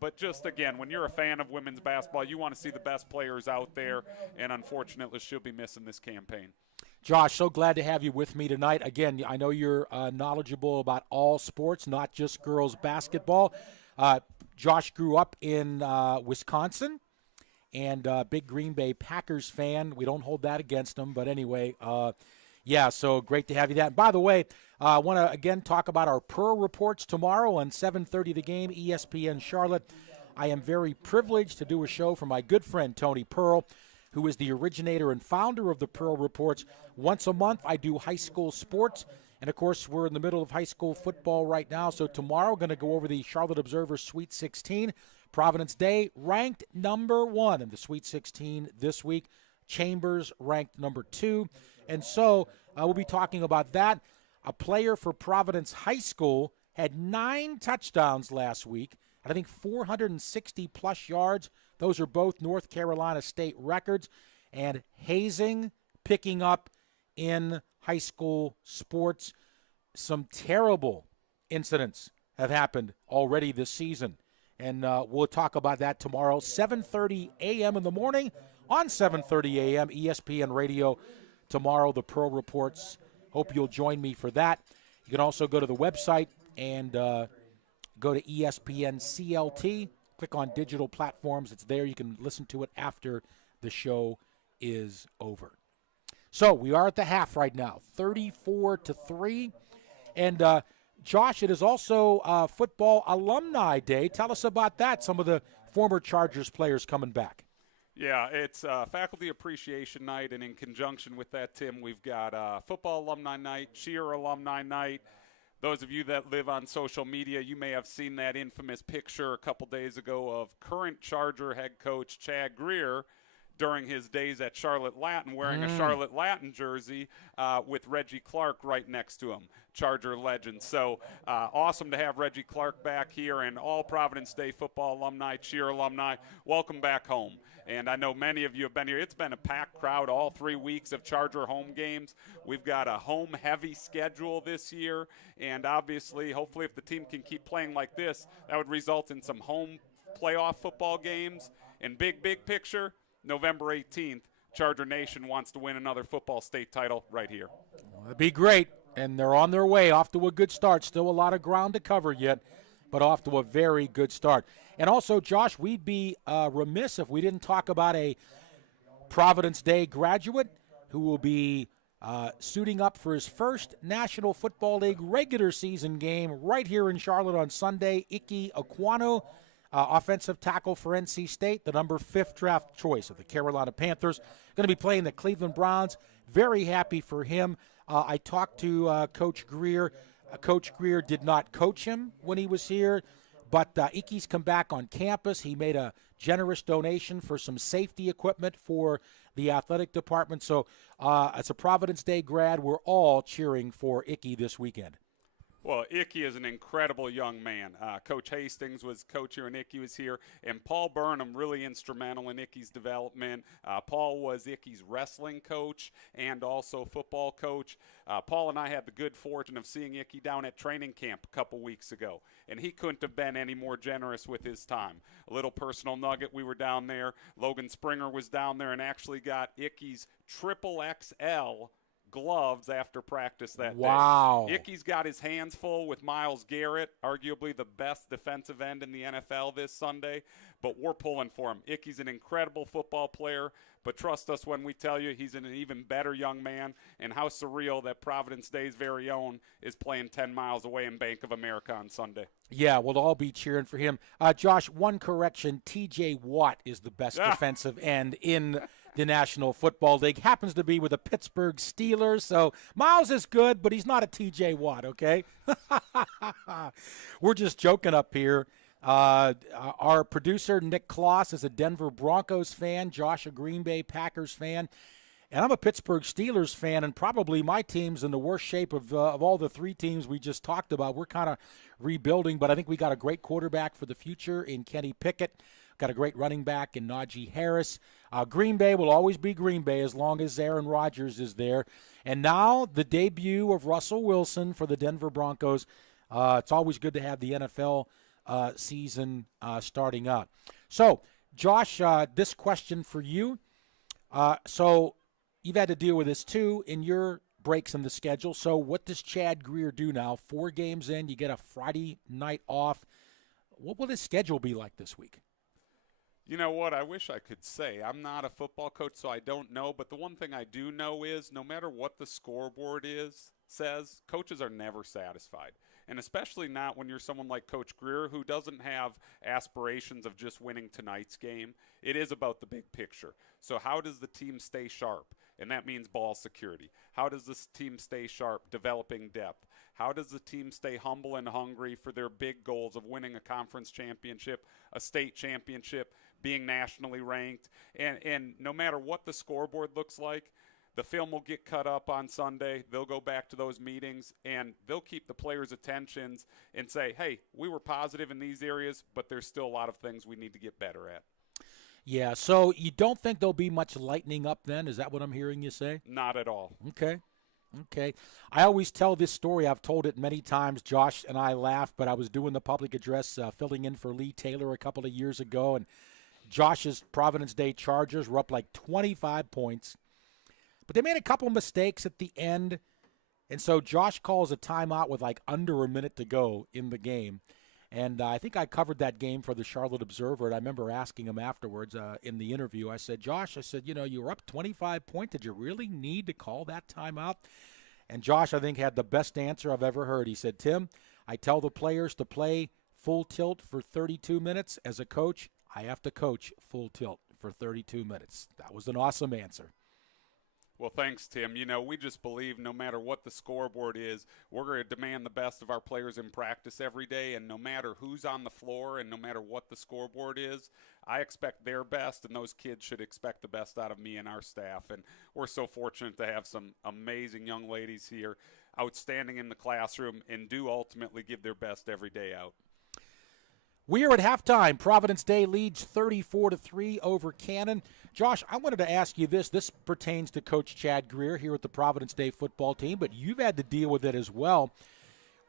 But just, again, when you're a fan of women's basketball, you want to see the best players out there, and unfortunately she'll be missing this campaign. Josh, so glad to have you with me tonight. Again, I know you're knowledgeable about all sports, not just girls basketball. Josh grew up in Wisconsin and big Green Bay Packers fan. We don't hold that against him, but anyway, yeah, so great to have you. That. And by the way, I want to again talk about our Pearl Reports tomorrow on 7:30 The Game, ESPN Charlotte. I am very privileged to do a show for my good friend Tony Pearl, who is the originator and founder of the Pearl Reports. Once a month, I do high school sports. And, of course, we're in the middle of high school football right now. So tomorrow, going to go over the Charlotte Observer Sweet 16. Providence Day ranked number 1 in the Sweet 16 this week. Chambers ranked number 2. And so we'll be talking about that. A player for Providence High School had 9 touchdowns last week. I think 460-plus yards. Those are both North Carolina state records. And hazing picking up in high school sports. Some terrible incidents have happened already this season. And we'll talk about that tomorrow, 7:30 a.m. in the morning on 7:30 a.m. ESPN Radio. Tomorrow, the Pearl Reports. Hope you'll join me for that. You can also go to the website and go to ESPN CLT. Click on digital platforms. It's there. You can listen to it after the show is over. So we are at the half right now, 34-3. And, Josh, it is also Football Alumni Day. Tell us about that, some of the former Chargers players coming back. Yeah, it's Faculty Appreciation Night, and in conjunction with that, Tim, we've got Football Alumni Night, Cheer Alumni Night. Those of you that live on social media, you may have seen that infamous picture a couple days ago of current Charger head coach Chad Greer during his days at Charlotte Latin, wearing a Charlotte Latin jersey with Reggie Clark right next to him, Charger legend. So awesome to have Reggie Clark back here, and all Providence Day football alumni, Cheer alumni, welcome back home. And I know many of you have been here. It's been a packed crowd all 3 weeks of Charger home games. We've got a home-heavy schedule this year, and obviously, hopefully, if the team can keep playing like this, that would result in some home playoff football games. And big picture, November 18th, Charger Nation wants to win another football state title right here. Well, that'd be great, and they're on their way, off to a good start. Still a lot of ground to cover yet, but off to a very good start. And also, Josh, we'd be remiss if we didn't talk about a Providence Day graduate who will be suiting up for his first National Football League regular season game right here in Charlotte on Sunday. Ike Aquano, offensive tackle for NC State, the number 5 draft choice of the Carolina Panthers. Going to be playing the Cleveland Browns. Very happy for him. I talked to Coach Greer. Coach Greer did not coach him when he was here, but Ike's come back on campus. He made a generous donation for some safety equipment for the athletic department. So as a Providence Day grad, we're all cheering for Ike this weekend. Well, Icky is an incredible young man. Coach Hastings was coach here, and Icky was here. And Paul Burnham, really instrumental in Icky's development. Paul was Icky's wrestling coach and also football coach. Paul and I had the good fortune of seeing Icky down at training camp a couple weeks ago, and he couldn't have been any more generous with his time. A little personal nugget, we were down there. Logan Springer was down there and actually got Icky's triple XL gloves after practice that Wow. day. Icky's got his hands full with Myles Garrett, arguably the best defensive end in the NFL this Sunday, but we're pulling for him. Icky's an incredible football player, but trust us when we tell you he's an even better young man, and how surreal that Providence Day's very own is playing 10 miles away in Bank of America on Sunday. Yeah, we'll all be cheering for him. Josh, one correction, T.J. Watt is the best defensive end in the National Football League. Happens to be with the Pittsburgh Steelers, so Miles is good, but he's not a T.J. Watt, okay? We're just joking up here. Our producer, Nick Kloss, is a Denver Broncos fan, Josh, a Green Bay Packers fan, and I'm a Pittsburgh Steelers fan, and probably my team's in the worst shape of all the three teams we just talked about. We're kind of rebuilding, but I think we got a great quarterback for the future in Kenny Pickett. Got a great running back in Najee Harris. Green Bay will always be Green Bay as long as Aaron Rodgers is there. And now the debut of Russell Wilson for the Denver Broncos. It's always good to have the NFL season starting up. So, Josh, this question for you. So you've had to deal with this too in your breaks in the schedule. So what does Chad Greer do now? 4 games in, you get a Friday night off. What will his schedule be like this week? You know what? I wish I could say. I'm not a football coach, so I don't know. But the one thing I do know is no matter what the scoreboard says, coaches are never satisfied. And especially not when you're someone like Coach Greer, who doesn't have aspirations of just winning tonight's game. It is about the big picture. So how does the team stay sharp? And that means ball security. How does this team stay sharp? Developing depth. How does the team stay humble and hungry for their big goals of winning a conference championship, a state championship, being nationally ranked? And no matter what the scoreboard looks like, the film will get cut up on Sunday. They'll go back to those meetings, and they'll keep the players' attentions and say, hey, we were positive in these areas, but there's still a lot of things we need to get better at. Yeah, so you don't think there'll be much lightening up then? Is that what I'm hearing you say? Not at all. Okay. I always tell this story. I've told it many times. Josh and I laugh, but I was doing the public address filling in for Lee Taylor a couple of years ago, and Josh's Providence Day Chargers were up like 25 points. But they made a couple mistakes at the end, and so Josh calls a timeout with like under a minute to go in the game. And I think I covered that game for the Charlotte Observer, and I remember asking him afterwards in the interview. I said, Josh, you were up 25 points. Did you really need to call that timeout? And Josh, I think, had the best answer I've ever heard. He said, Tim, I tell the players to play full tilt for 32 minutes. As a coach, I have to coach full tilt for 32 minutes. That was an awesome answer. Well, thanks, Tim. We just believe no matter what the scoreboard is, we're going to demand the best of our players in practice every day, and no matter who's on the floor and no matter what the scoreboard is, I expect their best, and those kids should expect the best out of me and our staff. And we're so fortunate to have some amazing young ladies here, outstanding in the classroom, and do ultimately give their best every day out. We are at halftime. Providence Day leads 34-3 over Cannon. Josh, I wanted to ask you this. This pertains to Coach Chad Greer here at the Providence Day football team, but you've had to deal with it as well.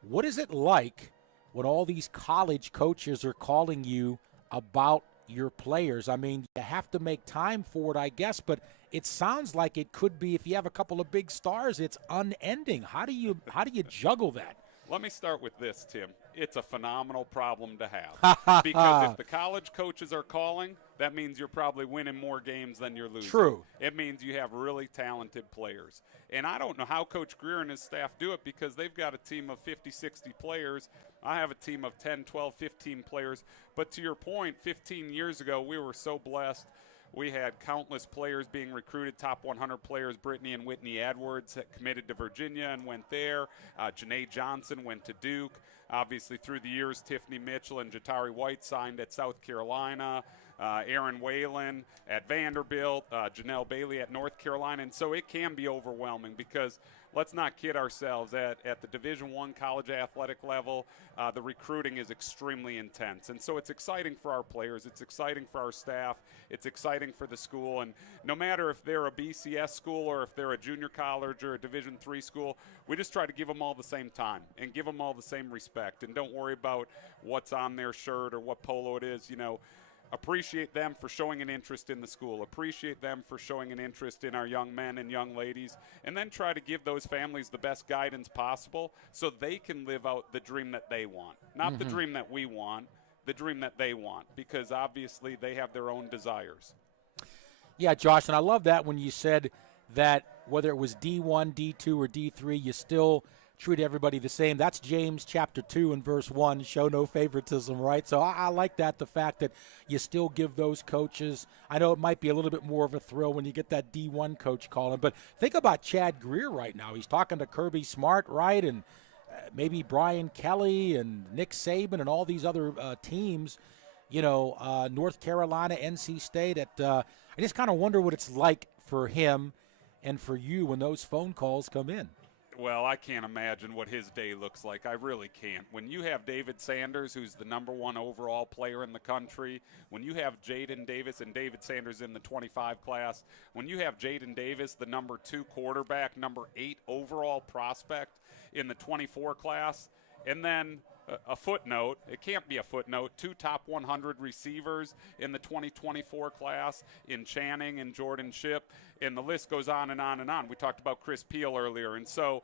What is it like when all these college coaches are calling you about your players? I mean, you have to make time for it, I guess, but it sounds like it could be, if you have a couple of big stars, it's unending. How do you juggle that? Let me start with this, Tim. It's a phenomenal problem to have. Because if the college coaches are calling, that means you're probably winning more games than you're losing. True. It means you have really talented players. And I don't know how Coach Greer and his staff do it, because they've got a team of 50, 60 players. I have a team of 10, 12, 15 players. But to your point, 15 years ago, we were so blessed. We had countless players being recruited, top 100 players. Brittany and Whitney Edwards committed to Virginia and went there. Janae Johnson went to Duke. Obviously, through the years, Tiffany Mitchell and Jatari White signed at South Carolina. Aaron Whalen at Vanderbilt, Janelle Bailey at North Carolina. And so it can be overwhelming because let's not kid ourselves. At the Division I college athletic level, the recruiting is extremely intense. And so it's exciting for our players. It's exciting for our staff. It's exciting for the school. And no matter if they're a BCS school or if they're a junior college or a Division III school, we just try to give them all the same time and give them all the same respect. And don't worry about what's on their shirt or what polo it is. Appreciate them for showing an interest in the school. Appreciate them for showing an interest in our young men and young ladies. And then try to give those families the best guidance possible so they can live out the dream that they want. Not the dream that we want, the dream that they want, because obviously they have their own desires. Yeah, Josh, and I love that when you said that whether it was D1, D2, or D3, you still treat everybody the same. That's James chapter 2 and verse 1, show no favoritism, right? So I like that, the fact that you still give those coaches. I know it might be a little bit more of a thrill when you get that D1 coach calling, but think about Chad Greer right now. He's talking to Kirby Smart, right, and maybe Brian Kelly and Nick Saban and all these other teams, North Carolina, NC State. I just kind of wonder what it's like for him and for you when those phone calls come in. Well, I can't imagine what his day looks like. I really can't. When you have David Sanders, who's the #1 overall player in the country, when you have Jaden Davis and David Sanders in the 25 class, when you have Jaden Davis, the #2 quarterback, #8 overall prospect in the 24 class, and then a footnote, it can't be a footnote, 2 top 100 receivers in the 2024 class in Channing and Jordan Shipp, and the list goes on and on and on. We talked about Chris Peel earlier, and so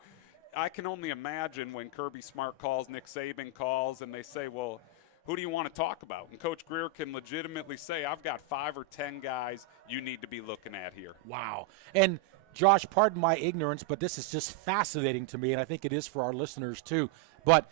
I can only imagine when Kirby Smart calls, Nick Saban calls, and they say, well, who do you want to talk about? And Coach Greer can legitimately say, I've got 5 or 10 guys you need to be looking at here. Wow. And Josh, pardon my ignorance, but this is just fascinating to me, and I think it is for our listeners too. But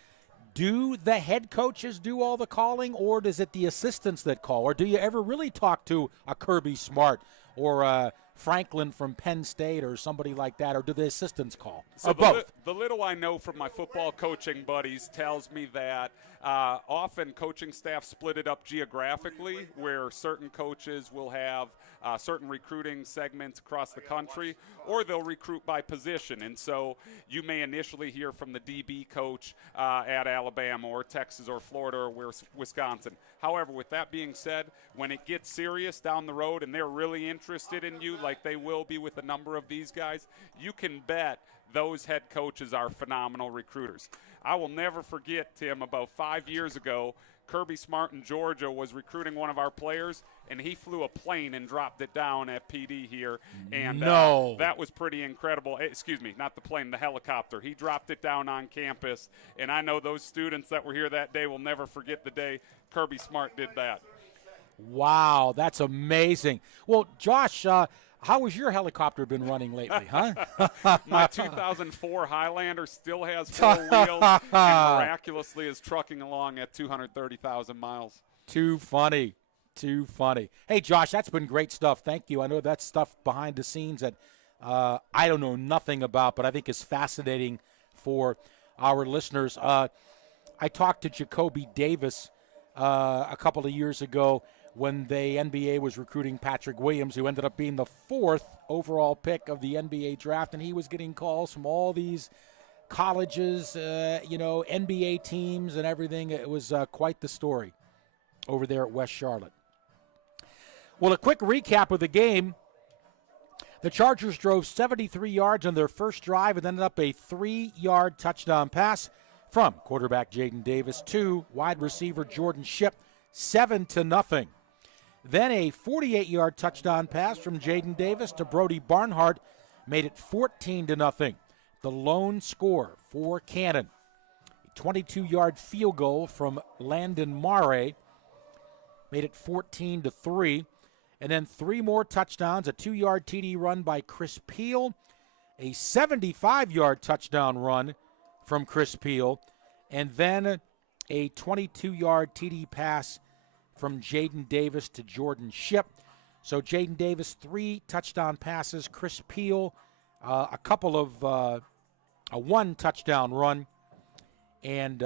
do the head coaches do all the calling, or is it the assistants that call? Or do you ever really talk to a Kirby Smart or a Franklin from Penn State or somebody like that, or do the assistants call? So or both? The little I know from my football coaching buddies tells me that often coaching staff split it up geographically, where certain coaches will have certain recruiting segments across the country, or they'll recruit by position. And so you may initially hear from the DB coach at Alabama or Texas or Florida or Wisconsin. However, with that being said, when it gets serious down the road and they're really interested in you, like they will be with a number of these guys, you can bet those head coaches are phenomenal recruiters. I will never forget, Tim, about 5 years ago, Kirby Smart in Georgia was recruiting one of our players, and he flew a plane and dropped it down at PD here. And that was pretty incredible. Excuse me, not the plane, the helicopter. He dropped it down on campus, and I know those students that were here that day will never forget the day Kirby Smart did that. Wow, that's amazing. Well, Josh, how has your helicopter been running lately, huh? My 2004 Highlander still has 4 wheels and miraculously is trucking along at 230,000 miles. Too funny. Too funny. Hey, Josh, that's been great stuff. Thank you. I know that's stuff behind the scenes that I don't know nothing about, but I think is fascinating for our listeners. I talked to Jacoby Davis a couple of years ago when the NBA was recruiting Patrick Williams, who ended up being the 4th overall pick of the NBA draft, and he was getting calls from all these colleges, NBA teams and everything. It was quite the story over there at West Charlotte. Well, a quick recap of the game. The Chargers drove 73 yards on their first drive and ended up a 3-yard touchdown pass from quarterback Jaden Davis to wide receiver Jordan Shipp, 7-0. Then a 48-yard touchdown pass from Jaden Davis to Brody Barnhart made it 14-0. The lone score for Cannon. A 22-yard field goal from Landon Mare made it 14-3. And then 3 more touchdowns, a 2-yard TD run by Chris Peel, a 75-yard touchdown run from Chris Peel, and then a 22-yard TD pass from Jaden Davis to Jordan Shipp. So Jaden Davis, 3 touchdown passes. Chris Peel, a couple of a 1 touchdown run, and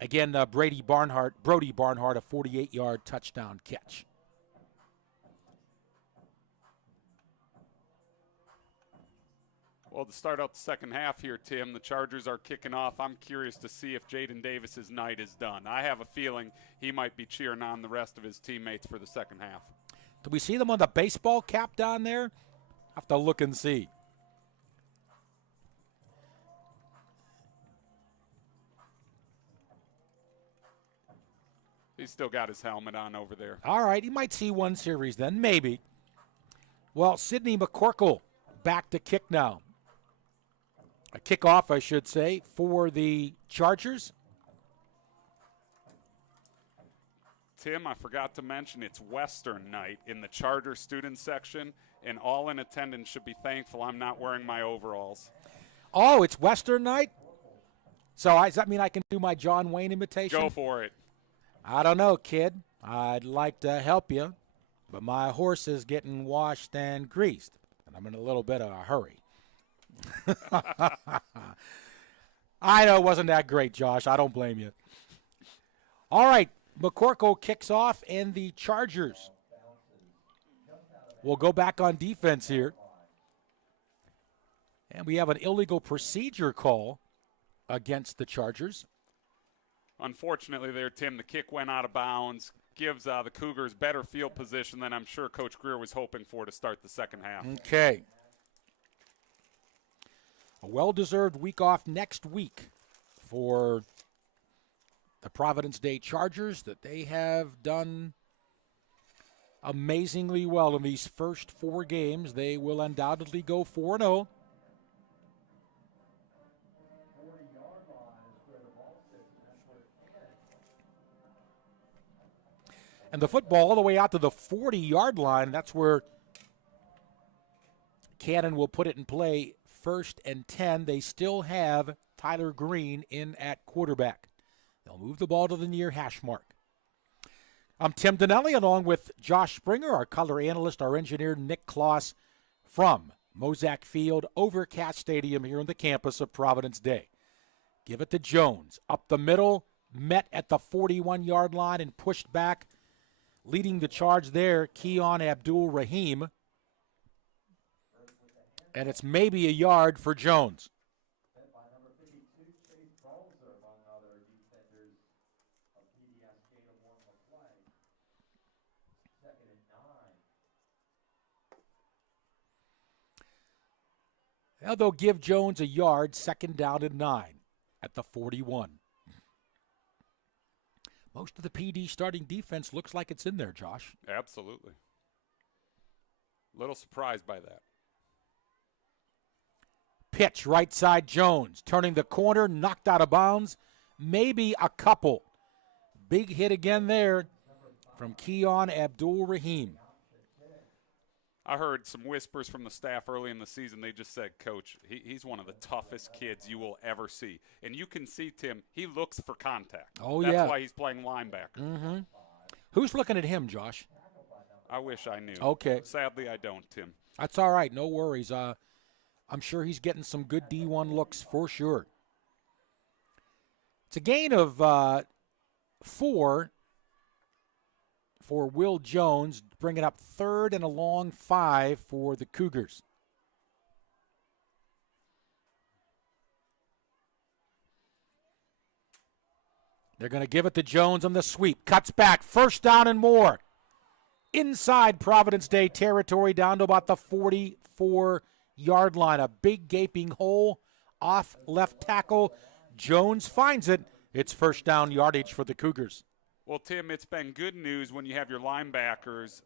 again Brody Barnhart, a 48-yard touchdown catch. Well, to start out the second half here, Tim, the Chargers are kicking off. I'm curious to see if Jaden Davis's night is done. I have a feeling he might be cheering on the rest of his teammates for the second half. Do we see them on the baseball cap down there? I have to look and see. He's still got his helmet on over there. All right, he might see one series then, maybe. Well, Sidney McCorkle back to kick now. A kickoff, I should say, for the Chargers. Tim, I forgot to mention it's Western night in the Charter student section, and all in attendance should be thankful I'm not wearing my overalls. Oh, it's Western night? So does that mean I can do my John Wayne imitation? Go for it. I don't know, kid. I'd like to help you, but my horse is getting washed and greased, and I'm in a little bit of a hurry. I know it wasn't that great, Josh. I don't blame you. All right, McCorkle kicks off, and the Chargers will go back on defense here. And we have an illegal procedure call against the Chargers. Unfortunately there, Tim, the kick went out of bounds, gives the Cougars better field position than I'm sure Coach Greer was hoping for to start the second half. Okay. A well-deserved week off next week for the Providence Day Chargers that they have done amazingly well in these first 4 games. They will undoubtedly go 4-0. And the football all the way out to the 40-yard line, that's where Cannon will put it in play. 1st and 10. They still have Tyler Green in at quarterback. They'll move the ball to the near hash mark. I'm Tim Donnelly along with Josh Springer, our color analyst, our engineer Nick Kloss from Mozak Field, Overcast Stadium here on the campus of Providence Day. Give it to Jones. Up the middle, met at the 41-yard line and pushed back. Leading the charge there, Keon Abdul-Rahim. And it's maybe a yard for Jones. Now they'll give Jones a yard, 2nd down and 9 at the 41. Most of the PD starting defense looks like it's in there, Josh. Absolutely. Little surprised by that. Pitch right side Jones, turning the corner, knocked out of bounds, maybe a couple. Big hit again there from Keon Abdul-Rahim. I heard some whispers from the staff early in the season. They just said, Coach, he's one of the toughest kids you will ever see. And you can see, Tim, he looks for contact. Oh, That's yeah. That's why he's playing linebacker. Mm-hmm. Who's looking at him, Josh? I wish I knew. Okay. Sadly, I don't, Tim. That's all right. No worries. I'm sure he's getting some good D1 looks for sure. It's a gain of 4 for Will Jones, bringing up 3rd and a long 5 for the Cougars. They're going to give it to Jones on the sweep. Cuts back, 1st down and more. Inside Providence Day territory, down to about the 44-yard line. A big gaping hole off left tackle. Jones finds it. It's 1st down yardage for the Cougars. Well, Tim, it's been good news when you have your linebackers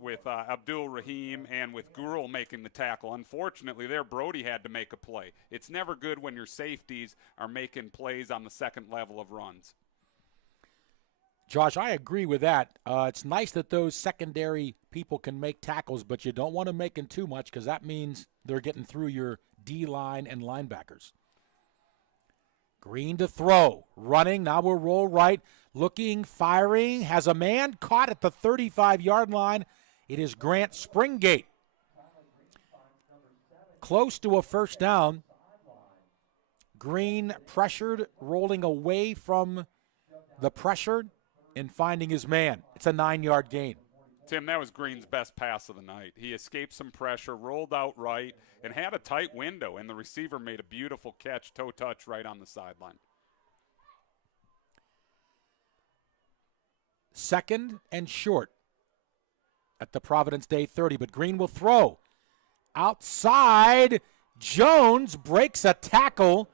with Abdul-Rahim and with Gurul making the tackle. Unfortunately, there Brody had to make a play. It's never good when your safeties are making plays on the second level of runs. Josh, I agree with that. It's nice that those secondary people can make tackles, but you don't want to make them too much because that means they're getting through your D-line and linebackers. Green to throw. Running. Now we'll roll right. Looking, firing. Has a man caught at the 35-yard line. It is Grant Springate. Close to a 1st down. Green pressured, rolling away from the pressure and finding his man. It's a 9-yard gain. Tim, that was Green's best pass of the night. He escaped some pressure, rolled out right, and had a tight window, and the receiver made a beautiful catch, toe touch, right on the sideline. Second and short at the Providence Day 30, but Green will throw. Outside, Jones breaks a tackle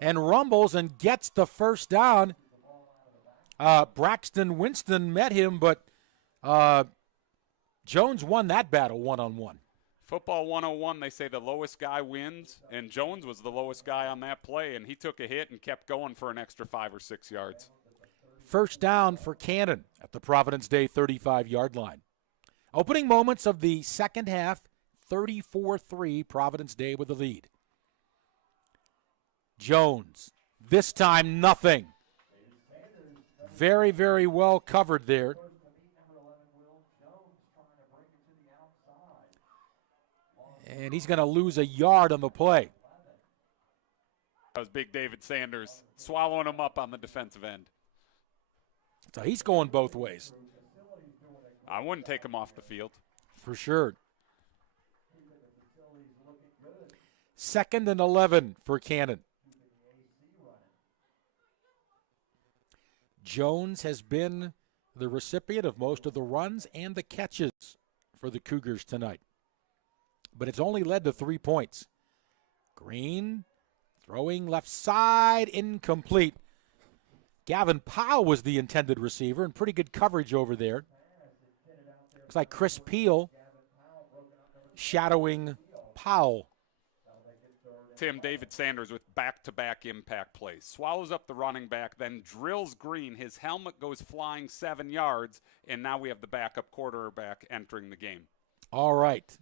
and rumbles and gets the first down. Braxton Winston met him, but Jones won that battle one-on-one. Football 101, they say the lowest guy wins, and Jones was the lowest guy on that play, and he took a hit and kept going for an extra 5 or 6 yards. First down for Cannon at the Providence Day 35-yard line. Opening moments of the second half, 34-3, Providence Day with the lead. Jones, this time nothing. Very, very well covered there. And he's going to lose a yard on the play. That was big David Sanders swallowing him up on the defensive end. So he's going both ways. I wouldn't take him off the field. For sure. Second and 11 for Cannon. Jones has been the recipient of most of the runs and the catches for the Cougars tonight. But it's only led to 3 points. Green throwing left side, incomplete. Gavin Powell was the intended receiver, and pretty good coverage over there. Looks like Chris Peel shadowing Powell. Tim, David Sanders with back-to-back impact plays. Swallows up the running back, then drills Green. His helmet goes flying 7 yards, and now we have the backup quarterback entering the game. All right.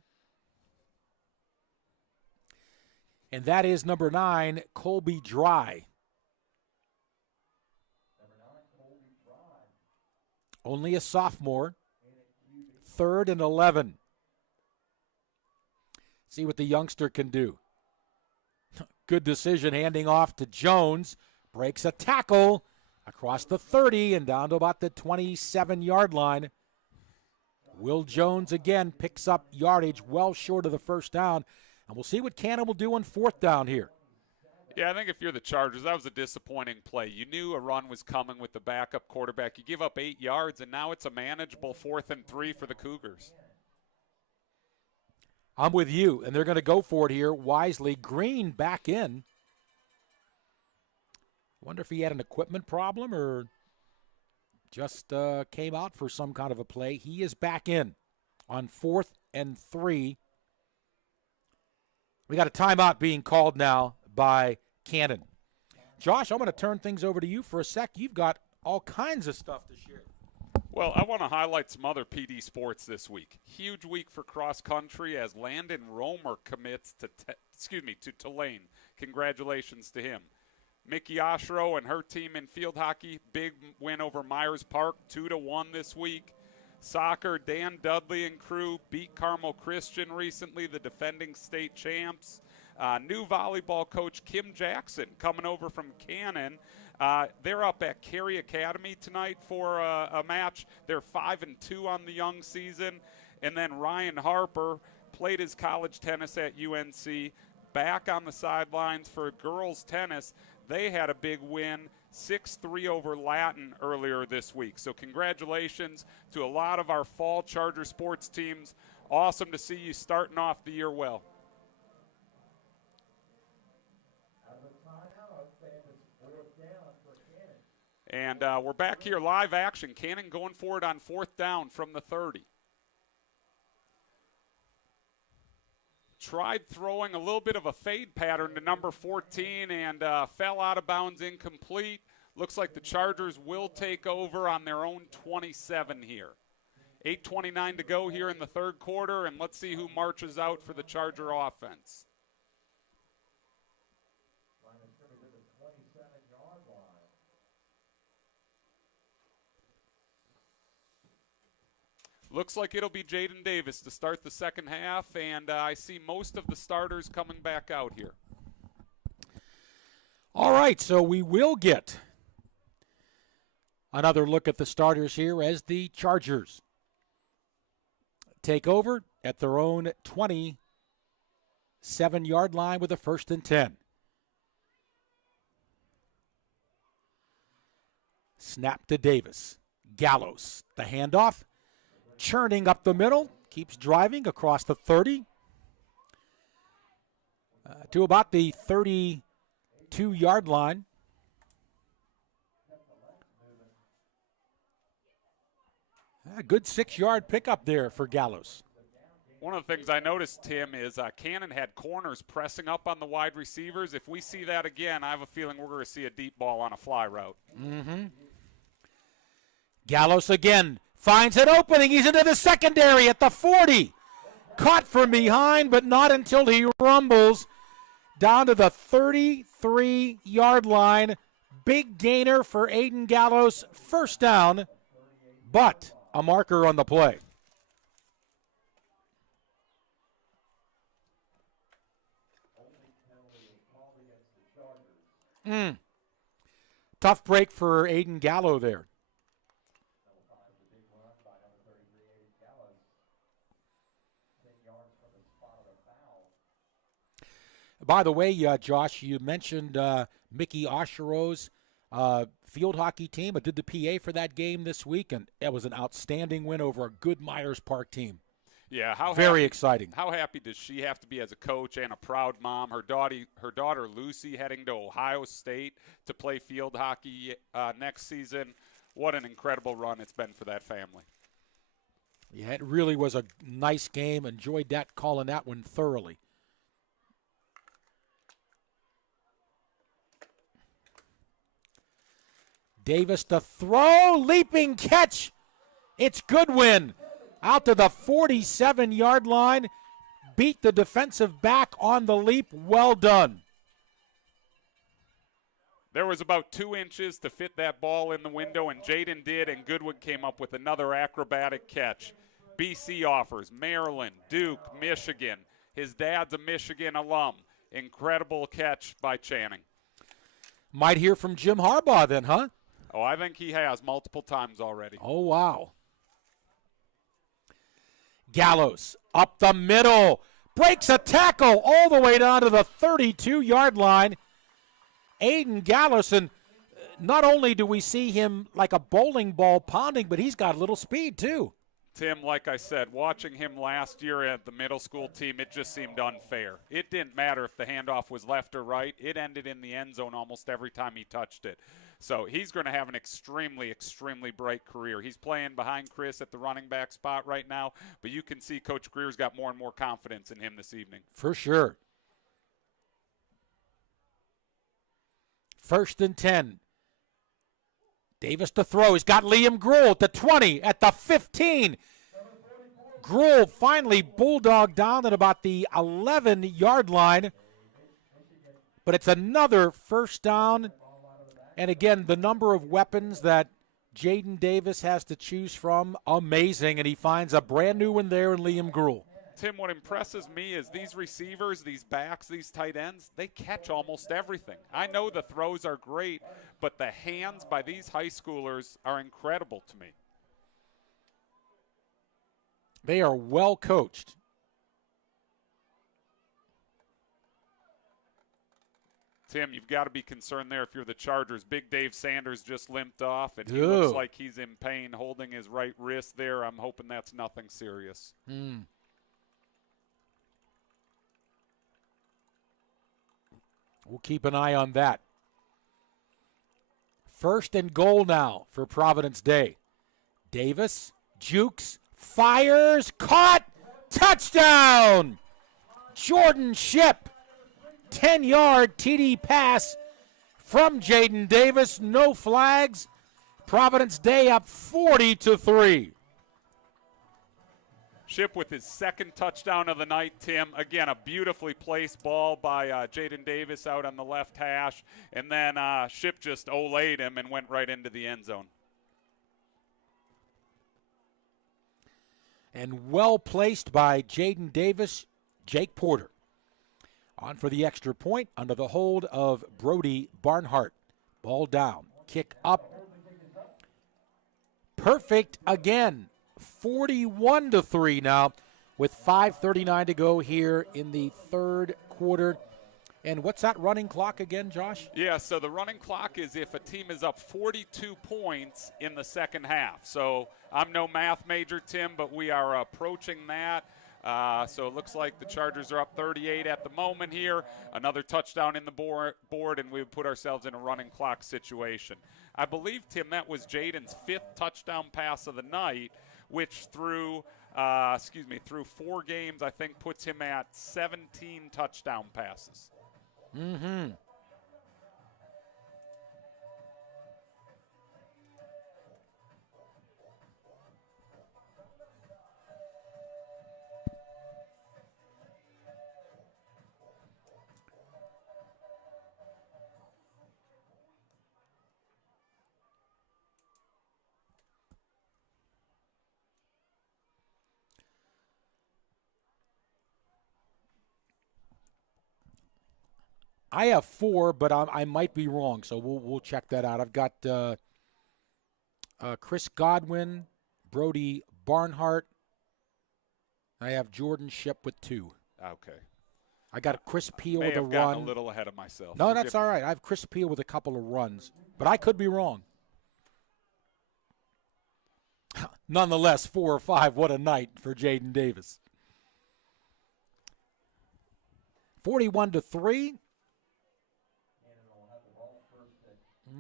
And that is number 9, Colby Dry. Only a sophomore. Third and 11. See what the youngster can do. Good decision, handing off to Jones. Breaks a tackle across the 30 and down to about the 27-yard line. Will Jones again picks up yardage well short of the first down. And we'll see what Cannon will do on fourth down here. Yeah, I think if you're the Chargers, that was a disappointing play. You knew a run was coming with the backup quarterback. You give up 8 yards, and now it's a manageable 4th and 3 for the Cougars. I'm with you, and they're going to go for it here wisely. Green back in. Wonder if he had an equipment problem or just came out for some kind of a play. He is back in on 4th and 3. We got a timeout being called now by Cannon. Josh, I'm going to turn things over to you for a sec. You've got all kinds of stuff to share. Well, I want to highlight some other PD sports this week. Huge week for cross country as Landon Romer commits to Tulane. Congratulations to him. Mickey Oshro and her team in field hockey, big win over Myers Park, 2-1 this week. Soccer, Dan Dudley and crew beat Carmel Christian recently, the defending state champs. New volleyball coach Kim Jackson coming over from Cannon. They're up at Cary Academy tonight for a match. They're 5-2 on the young season. And then Ryan Harper played his college tennis at UNC. Back on the sidelines for girls tennis. They had a big win, 6-3 over Latin earlier this week. So congratulations to a lot of our fall Charger sports teams. Awesome to see you starting off the year well. And we're back here, live action. Cannon going for it on 4th down from the 30. Tried throwing a little bit of a fade pattern to number 14 and fell out of bounds, incomplete. Looks like the Chargers will take over on their own 27 here. 8:29 to go here in the third quarter, and let's see who marches out for the Charger offense. Looks like it'll be Jaden Davis to start the second half, and I see most of the starters coming back out here. All right, so we will get another look at the starters here as the Chargers take over at their own 27-yard line with a 1st and 10. Snap to Davis. Gallows, the handoff, churning up the middle, keeps driving across the 30 to about the 32-yard line. A good 6-yard pickup there for Gallows. One of the things I noticed, Tim, is Cannon had corners pressing up on the wide receivers. If we see that again, I have a feeling we're going to see a deep ball on a fly route. Mm-hmm. Gallows again finds an opening. He's into the secondary at the 40. Caught from behind, but not until he rumbles down to the 33-yard line. Big gainer for Aiden Gallows. 1st down, but a marker on the play. Tough break for Aiden Gallo there. By the way, Josh, you mentioned Mickey Oshero's field hockey team. I did the PA for that game this week, and it was an outstanding win over a good Myers Park team. Yeah, very exciting. How happy does she have to be as a coach and a proud mom? Her daughter Lucy heading to Ohio State to play field hockey next season. What an incredible run it's been for that family. Yeah, it really was a nice game. Enjoyed that, calling that one thoroughly. Davis to throw, leaping catch. It's Goodwin out to the 47-yard line. Beat the defensive back on the leap. Well done. There was about 2 inches to fit that ball in the window, and Jaden did, and Goodwin came up with another acrobatic catch. BC offers, Maryland, Duke, Michigan. His dad's a Michigan alum. Incredible catch by Channing. Might hear from Jim Harbaugh then, huh? Oh, I think he has multiple times already. Oh, wow. Gallows up the middle. Breaks a tackle all the way down to the 32-yard line. Aiden Gallows, and not only do we see him like a bowling ball pounding, but he's got a little speed too. Tim, like I said, watching him last year at the middle school team, it just seemed unfair. It didn't matter if the handoff was left or right. It ended in the end zone almost every time he touched it. So he's going to have an extremely, extremely bright career. He's playing behind Chris at the running back spot right now, but you can see Coach Greer's got more and more confidence in him this evening. For sure. 1st and 10. Davis to throw. He's got Liam Gruhl at the 20, at the 15. Gruhl finally bulldogged down at about the 11-yard line. But it's another 1st down. And again, the number of weapons that Jaden Davis has to choose from, amazing. And he finds a brand new one there in Liam Gruhl. Tim, what impresses me is these receivers, these backs, these tight ends, they catch almost everything. I know the throws are great, but the hands by these high schoolers are incredible to me. They are well coached. Tim, you've got to be concerned there if you're the Chargers. Big Dave Sanders just limped off, and he looks like he's in pain holding his right wrist there. I'm hoping that's nothing serious. We'll keep an eye on that. 1st and goal now for Providence Day. Davis, jukes, fires, caught, touchdown! Jordan Shipp, 10-yard TD pass from Jaden Davis. No flags. Providence Day up 40-3. Shipp with his 2nd touchdown of the night, Tim. Again, a beautifully placed ball by Jaden Davis out on the left hash. And then Shipp just olayed him and went right into the end zone. And well placed by Jaden Davis. Jake Porter on for the extra point under the hold of Brody Barnhart. Ball down. Kick up. Perfect again 41-3 now with 5:39 to go here in the third quarter. And what's that running clock again, Josh? Yeah, so the running clock is if a team is up 42 points in the second half. So I'm no math major, Tim, but we are approaching that. So it looks like the Chargers are up 38 at the moment here. Another touchdown in the board, and we would put ourselves in a running clock situation. I believe, Tim, that was Jaden's 5th touchdown pass of the night, which through 4 games, I think puts him at 17 touchdown passes. Mm-hmm. I have 4, but I might be wrong, so we'll check that out. I've got Chris Godwin, Brody Barnhart. I have Jordan Ship with 2. Okay. I got Chris Peel May with a have gotten run. a little ahead of myself. No, that's all right. I have Chris Peel with a couple of runs, but I could be wrong. Nonetheless, 4 or 5, what a night for Jaden Davis. 41-3.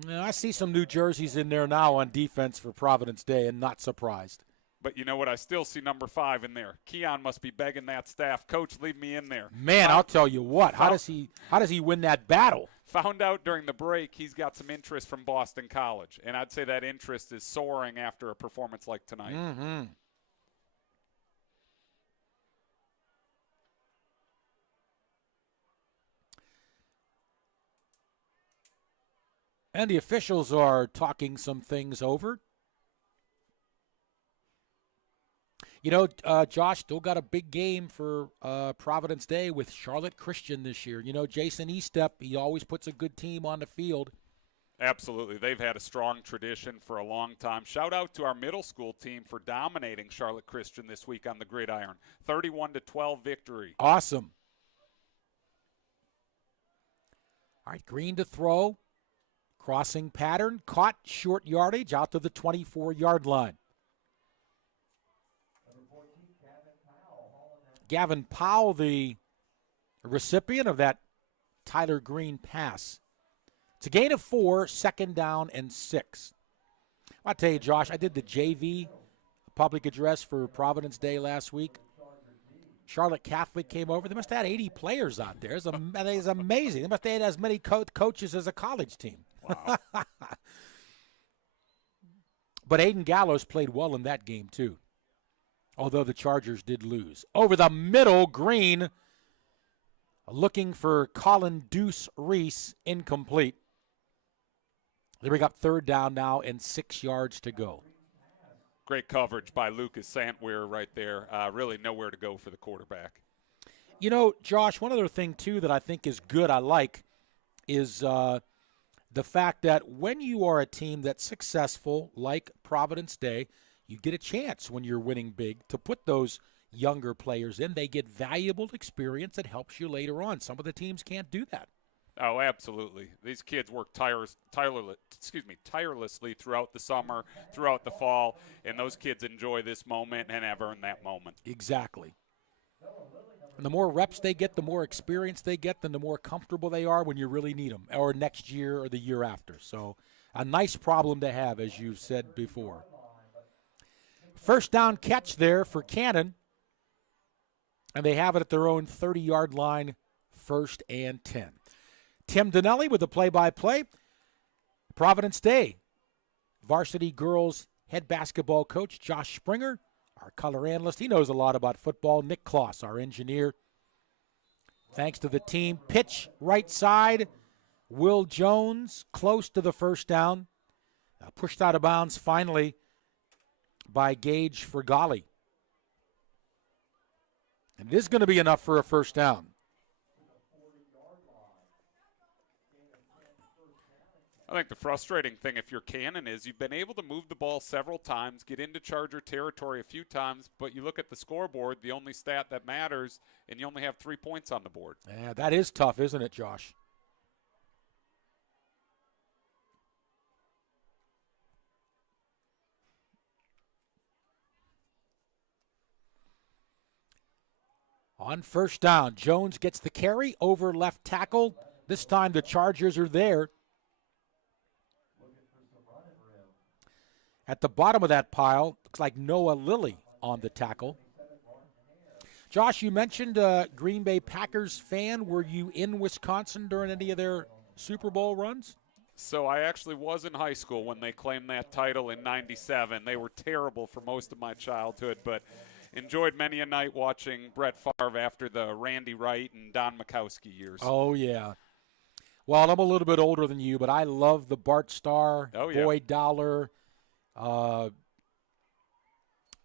I see some new jerseys in there now on defense for Providence Day, and not surprised. But you know what? I still see number 5 in there. Keon must be begging that staff, Coach, leave me in there. Man, I'll tell you what. How does he win that battle? Found out during the break he's got some interest from Boston College, and I'd say that interest is soaring after a performance like tonight. Mm-hmm. And the officials are talking some things over. You know, Josh, still got a big game for Providence Day with Charlotte Christian this year. You know, Jason Estep, he always puts a good team on the field. Absolutely. They've had a strong tradition for a long time. Shout out to our middle school team for dominating Charlotte Christian this week on the gridiron. 31-12 victory. Awesome. All right, Green to throw. Crossing pattern, caught short yardage out to the 24-yard line. Gavin Powell, the recipient of that Tyler Green pass. It's a gain of 4, 2nd down and 6. I'll tell you, Josh, I did the JV public address for Providence Day last week. Charlotte Catholic came over. They must have had 80 players out there. It's amazing. They must have had as many coaches as a college team. Wow. But Aiden Gallows played well in that game, too, although the Chargers did lose. Over the middle, Green looking for Colin Deuce Reese, incomplete. They bring up 3rd down now and 6 yards to go. Great coverage by Lucas Santweir right there. Really nowhere to go for the quarterback. You know, Josh, one other thing, too, that I think is good, I like, is the fact that when you are a team that's successful, like Providence Day, you get a chance when you're winning big to put those younger players in. They get valuable experience that helps you later on. Some of the teams can't do that. Oh, absolutely. These kids work tirelessly throughout the summer, throughout the fall, and those kids enjoy this moment and have earned that moment. Exactly. And the more reps they get, the more experience they get, then the more comfortable they are when you really need them, or next year or the year after. So a nice problem to have, as you've said before. 1st down catch there for Cannon, and they have it at their own 30-yard line, 1st and 10. Tim Donnelly with the play-by-play. Providence Day varsity girls head basketball coach Josh Springer. Our color analyst, he knows a lot about football. Nick Kloss, our engineer. Thanks to the team. Pitch right side. Will Jones close to the 1st down. Pushed out of bounds finally by Gage Fergali. And it is going to be enough for a 1st down. I think the frustrating thing if you're Cannon is you've been able to move the ball several times, get into Charger territory a few times, but you look at the scoreboard, the only stat that matters, and you only have 3 points on the board. Yeah, that is tough, isn't it, Josh? On first down, Jones gets the carry over left tackle. This time the Chargers are there. At the bottom of that pile, looks like Noah Lilly on the tackle. Josh, you mentioned Green Bay Packers fan. Were you in Wisconsin during any of their Super Bowl runs? So I actually was in high school when they claimed that title in '97. They were terrible for most of my childhood, but enjoyed many a night watching Brett Favre after the Randy Wright and Don Mikowski years. Oh, yeah. Well, I'm a little bit older than you, but I love the Bart Starr, Boyd Dollar. That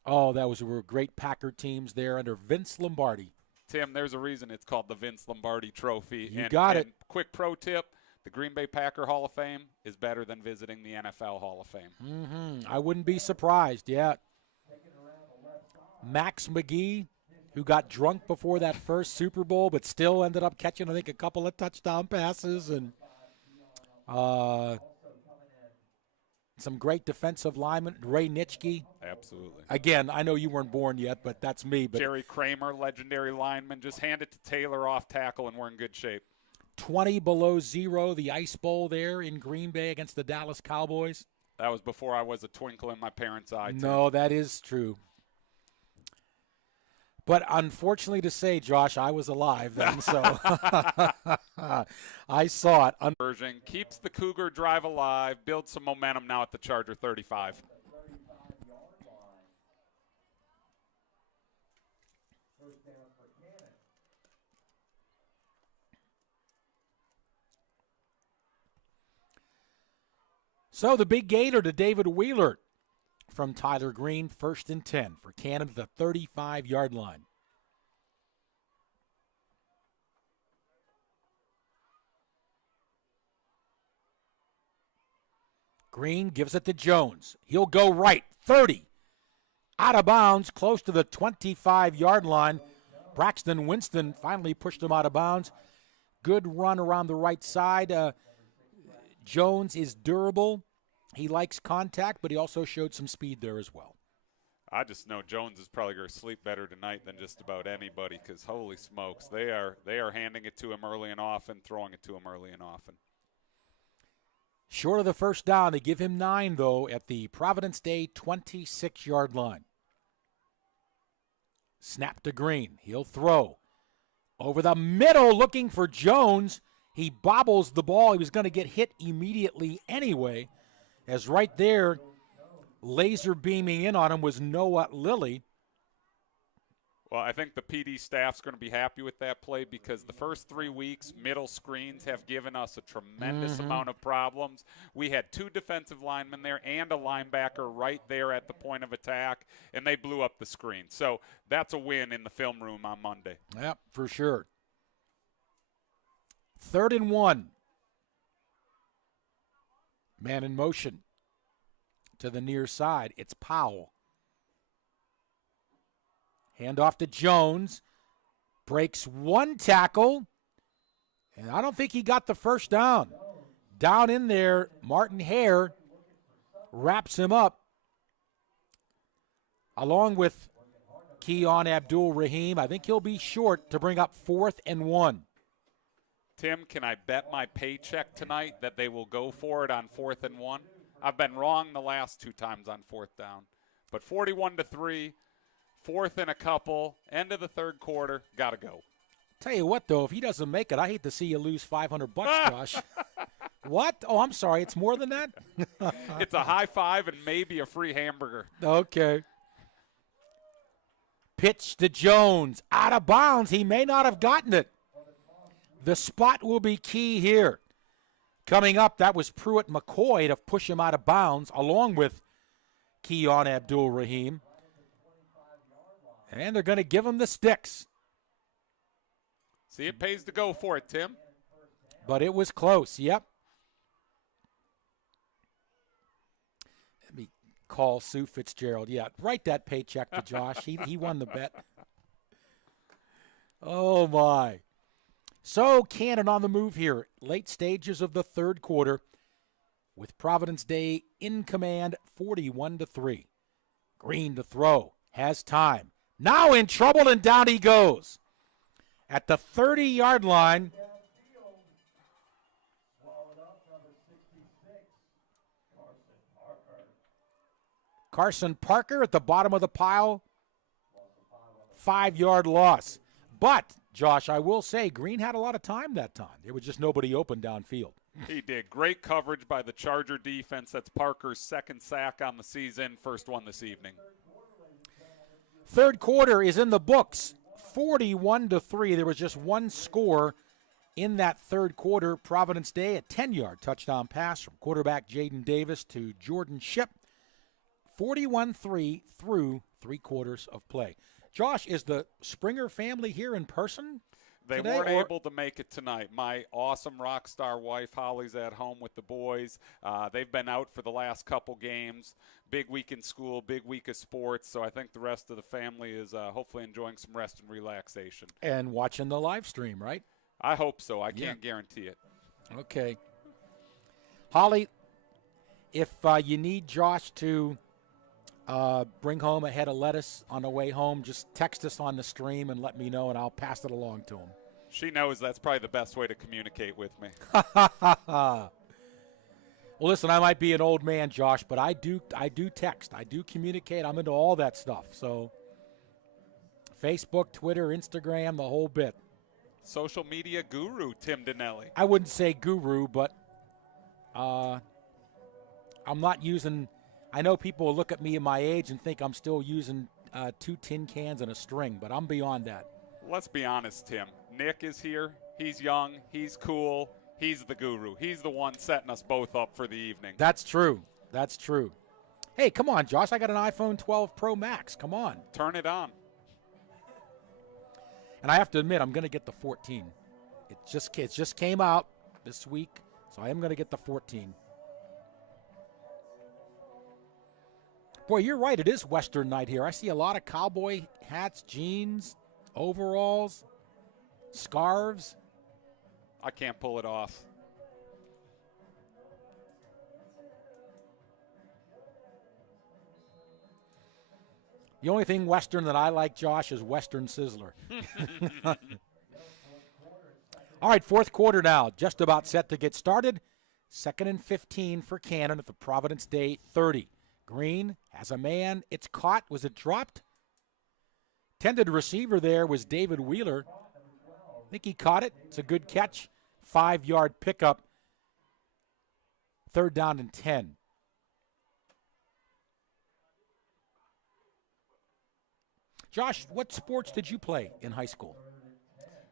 were great Packer teams there under Vince Lombardi. Tim, there's a reason it's called the Vince Lombardi Trophy. You got it. Quick pro tip, the Green Bay Packer Hall of Fame is better than visiting the NFL Hall of Fame. Mm-hmm. I wouldn't be surprised, yeah. Max McGee, who got drunk before that first Super Bowl, but still ended up catching, I think, a couple of touchdown passes. And some great defensive linemen. Ray Nitschke. Absolutely. Again, I know you weren't born yet, but that's me. But Jerry Kramer, legendary lineman. Just hand it to Taylor off tackle, and we're in good shape. 20 below zero, the Ice Bowl there in Green Bay against the Dallas Cowboys. That was before I was a twinkle in my parents' eye. No, that is true. But unfortunately to say, Josh, I was alive then, so I saw it. Version keeps the Cougar drive alive, builds some momentum now at the Charger 35. So the big gainer to David Wheeler from Tyler Green, 1st and 10 for Cannon at the 35-yard line. Green gives it to Jones. He'll go right, 30. Out of bounds, close to the 25-yard line. Braxton Winston finally pushed him out of bounds. Good run around the right side. Jones is durable. He likes contact, but he also showed some speed there as well. I just know Jones is probably going to sleep better tonight than just about anybody because, holy smokes, they are handing it to him early and often, throwing it to him early and often. Short of the first down, they give him 9, though, at the Providence Day 26-yard line. Snap to Green. He'll throw. Over the middle, looking for Jones. He bobbles the ball. He was going to get hit immediately anyway, as right there, laser beaming in on him was Noah Lilly. Well, I think the PD staff's going to be happy with that play because the first 3 weeks, middle screens have given us a tremendous amount of problems. We had 2 defensive linemen there and a linebacker right there at the point of attack, and they blew up the screen. So that's a win in the film room on Monday. Yep, for sure. 3rd and 1. Man in motion to the near side. It's Powell. Handoff to Jones. Breaks 1 tackle. And I don't think he got the first down. Down in there, Martin Hare wraps him up. Along with Keon Abdul-Rahim. I think he'll be short to bring up 4th and 1. Tim, can I bet my paycheck tonight that they will go for it on 4th and 1? I've been wrong the last 2 times on 4th down. But 41-3. 4th and a couple, end of the 3rd quarter, got to go. Tell you what, though, if he doesn't make it, I hate to see you lose $500, Josh. What? Oh, I'm sorry. It's more than that? It's a high five and maybe a free hamburger. Okay. Pitch to Jones. Out of bounds. He may not have gotten it. The spot will be key here. Coming up, that was Pruitt McCoy to push him out of bounds, along with Keon Abdul-Rahim. And they're going to give him the sticks. See, it pays to go for it, Tim. But it was close, yep. call Sue Fitzgerald. Yeah, write that paycheck to Josh. He won the bet. Oh, my. So, Cannon on the move here. Late stages of the third quarter with Providence Day in command, 41-3. Green to throw. Has time. Now in trouble, and down he goes. At the 30-yard line. Carson Parker at the bottom of the pile. 5-yard loss. But, Josh, I will say, Green had a lot of time that time. There was just nobody open downfield. He did. Great coverage by the Charger defense. That's Parker's second sack on the season, first one this evening. Third quarter is in the books, 41-3. There was just one score in that third quarter. Providence Day, a 10-yard touchdown pass from quarterback Jaden Davis to Jordan Shipp. 41-3 through 3 quarters of play. Josh, is the Springer family here in person They today, weren't able to make it tonight. My awesome rock star wife, Holly's at home with the boys. They've been out for the last couple games. Big week in school, big week of sports. So I think the rest of the family is hopefully enjoying some rest and relaxation. And watching the live stream, right? I hope so. I can't guarantee it. Okay. Holly, if you need Josh to bring home a head of lettuce on the way home, just text us on the stream and let me know, and I'll pass it along to him. She knows that's probably the best way to communicate with me. Well, listen, I might be an old man, Josh, but I do text. I do communicate. I'm into all that stuff. So Facebook, Twitter, Instagram, the whole bit. Social media guru, Tim Dinelli. I wouldn't say guru, but I'm not using – I know people will look at me at my age and think I'm still using 2 tin cans and a string, but I'm beyond that. Let's be honest, Tim. Nick is here. He's young. He's cool. He's the guru. He's the one setting us both up for the evening. That's true. That's true. Hey, come on, Josh. I got an iPhone 12 Pro Max. Come on. Turn it on. And I have to admit, I'm going to get the 14. It just came out this week, so I am going to get the 14. Boy, you're right. It is Western night here. I see a lot of cowboy hats, jeans, overalls, scarves. I can't pull it off. The only thing Western that I like, Josh, is Western Sizzler. All right, fourth quarter now. Just about set to get started. 2nd and 15 for Cannon at the Providence Day 30. Green has a man. It's caught. Was it dropped? Tended receiver there was David Wheeler. I think he caught it. It's a good catch. 5-yard pickup. 3rd down and 10. Josh, what sports did you play in high school?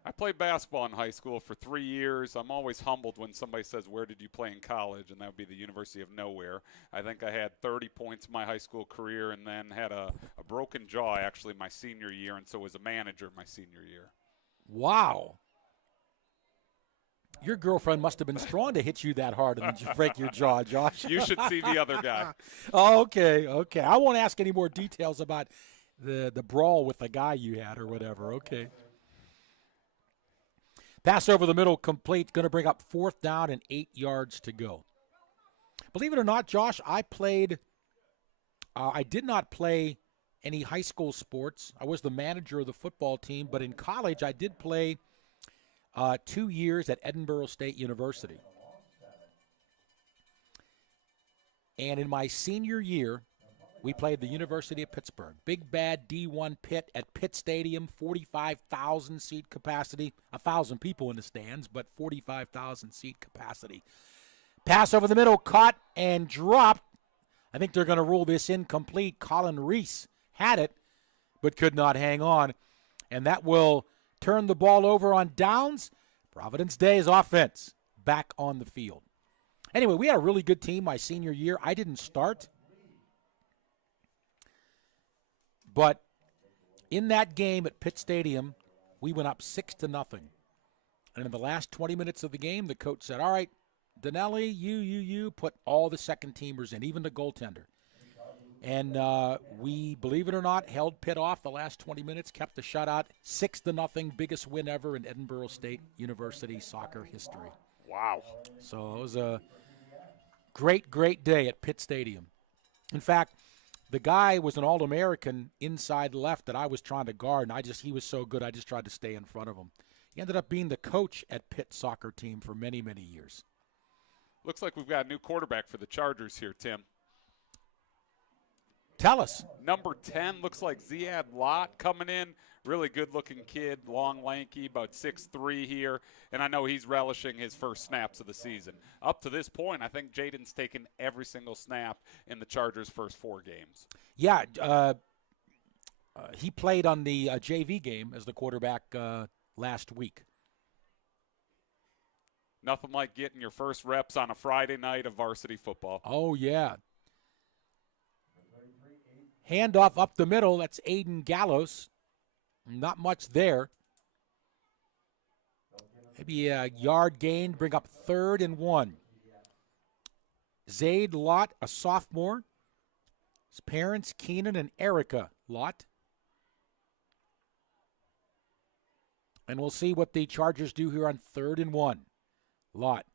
I played basketball in high school for 3 years. I'm always humbled when somebody says, where did you play in college? And that would be the University of Nowhere. I think I had 30 points in my high school career and then had a broken jaw actually my senior year, and so was a manager my senior year. Wow. Your girlfriend must have been strong to hit you that hard and break your jaw, Josh. You should see the other guy. Oh, okay. I won't ask any more details about the brawl with the guy you had or whatever. Okay. Pass over the middle complete. Going to bring up 4th down and 8 yards to go. Believe it or not, Josh, I did not play any high school sports. I was the manager of the football team, but in college I did play 2 years at Edinburgh State University. And in my senior year, we played the University of Pittsburgh. Big bad D1 Pitt at Pitt Stadium, 45,000 seat capacity. 1,000 people in the stands, but 45,000 seat capacity. Pass over the middle, caught and dropped. I think they're going to rule this incomplete. Colin Reese had it, but could not hang on. And that will turn the ball over on downs. Providence Day's offense back on the field. Anyway, we had a really good team my senior year. I didn't start. But in that game at Pitt Stadium, we went up 6-0. And in the last 20 minutes of the game, the coach said, all right, Dinelli, you put all the second teamers in, even the goaltender. And we, believe it or not, held Pitt off the last 20 minutes, kept the shutout, 6-0, biggest win ever in Edinburgh State University soccer history. Wow. So it was a great, great day at Pitt Stadium. In fact, the guy was an All-American inside left that I was trying to guard, and he was so good I just tried to stay in front of him. He ended up being the coach at Pitt's soccer team for many, many years. Looks like we've got a new quarterback for the Chargers here, Tim. Tell us. Number 10 looks like Ziad Lott coming in. Really good-looking kid, long, lanky, about 6'3" here. And I know he's relishing his first snaps of the season. Up to this point, I think Jaden's taken every single snap in the Chargers' first 4 games. Yeah, he played on the JV game as the quarterback last week. Nothing like getting your first reps on a Friday night of varsity football. Oh, yeah. Handoff up the middle. That's Aiden Gallos. Not much there. Maybe a yard gain, bring up 3rd and 1. Zaid Lott, a sophomore. His parents, Keenan and Erica Lott. And we'll see what the Chargers do here on 3rd and 1. Lott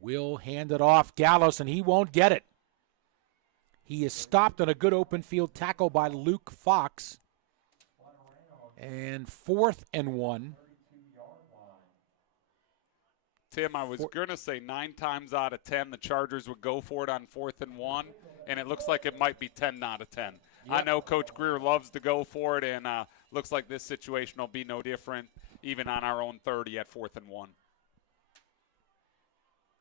will hand it off. Gallos, and he won't get it. He is stopped on a good open field tackle by Luke Fox. And 4th and 1. Tim, I was going to say 9 times out of 10 the Chargers would go for it on 4th and 1, and it looks like it might be 10 out of 10. Yep. I know Coach Greer loves to go for it, and looks like this situation will be no different, even on our own 30 at 4th and 1.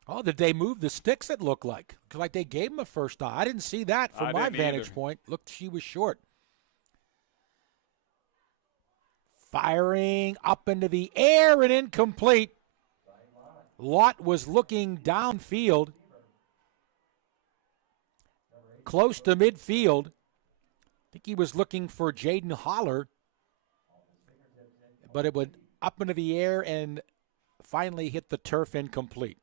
Oh, did they move the sticks, it looked like? Like they gave him a first down. I didn't see that from my vantage point. Looked, she was short. Firing up into the air and incomplete. Lott was looking downfield, close to midfield. I think he was looking for Jaden Holler, but it went up into the air and finally hit the turf incomplete.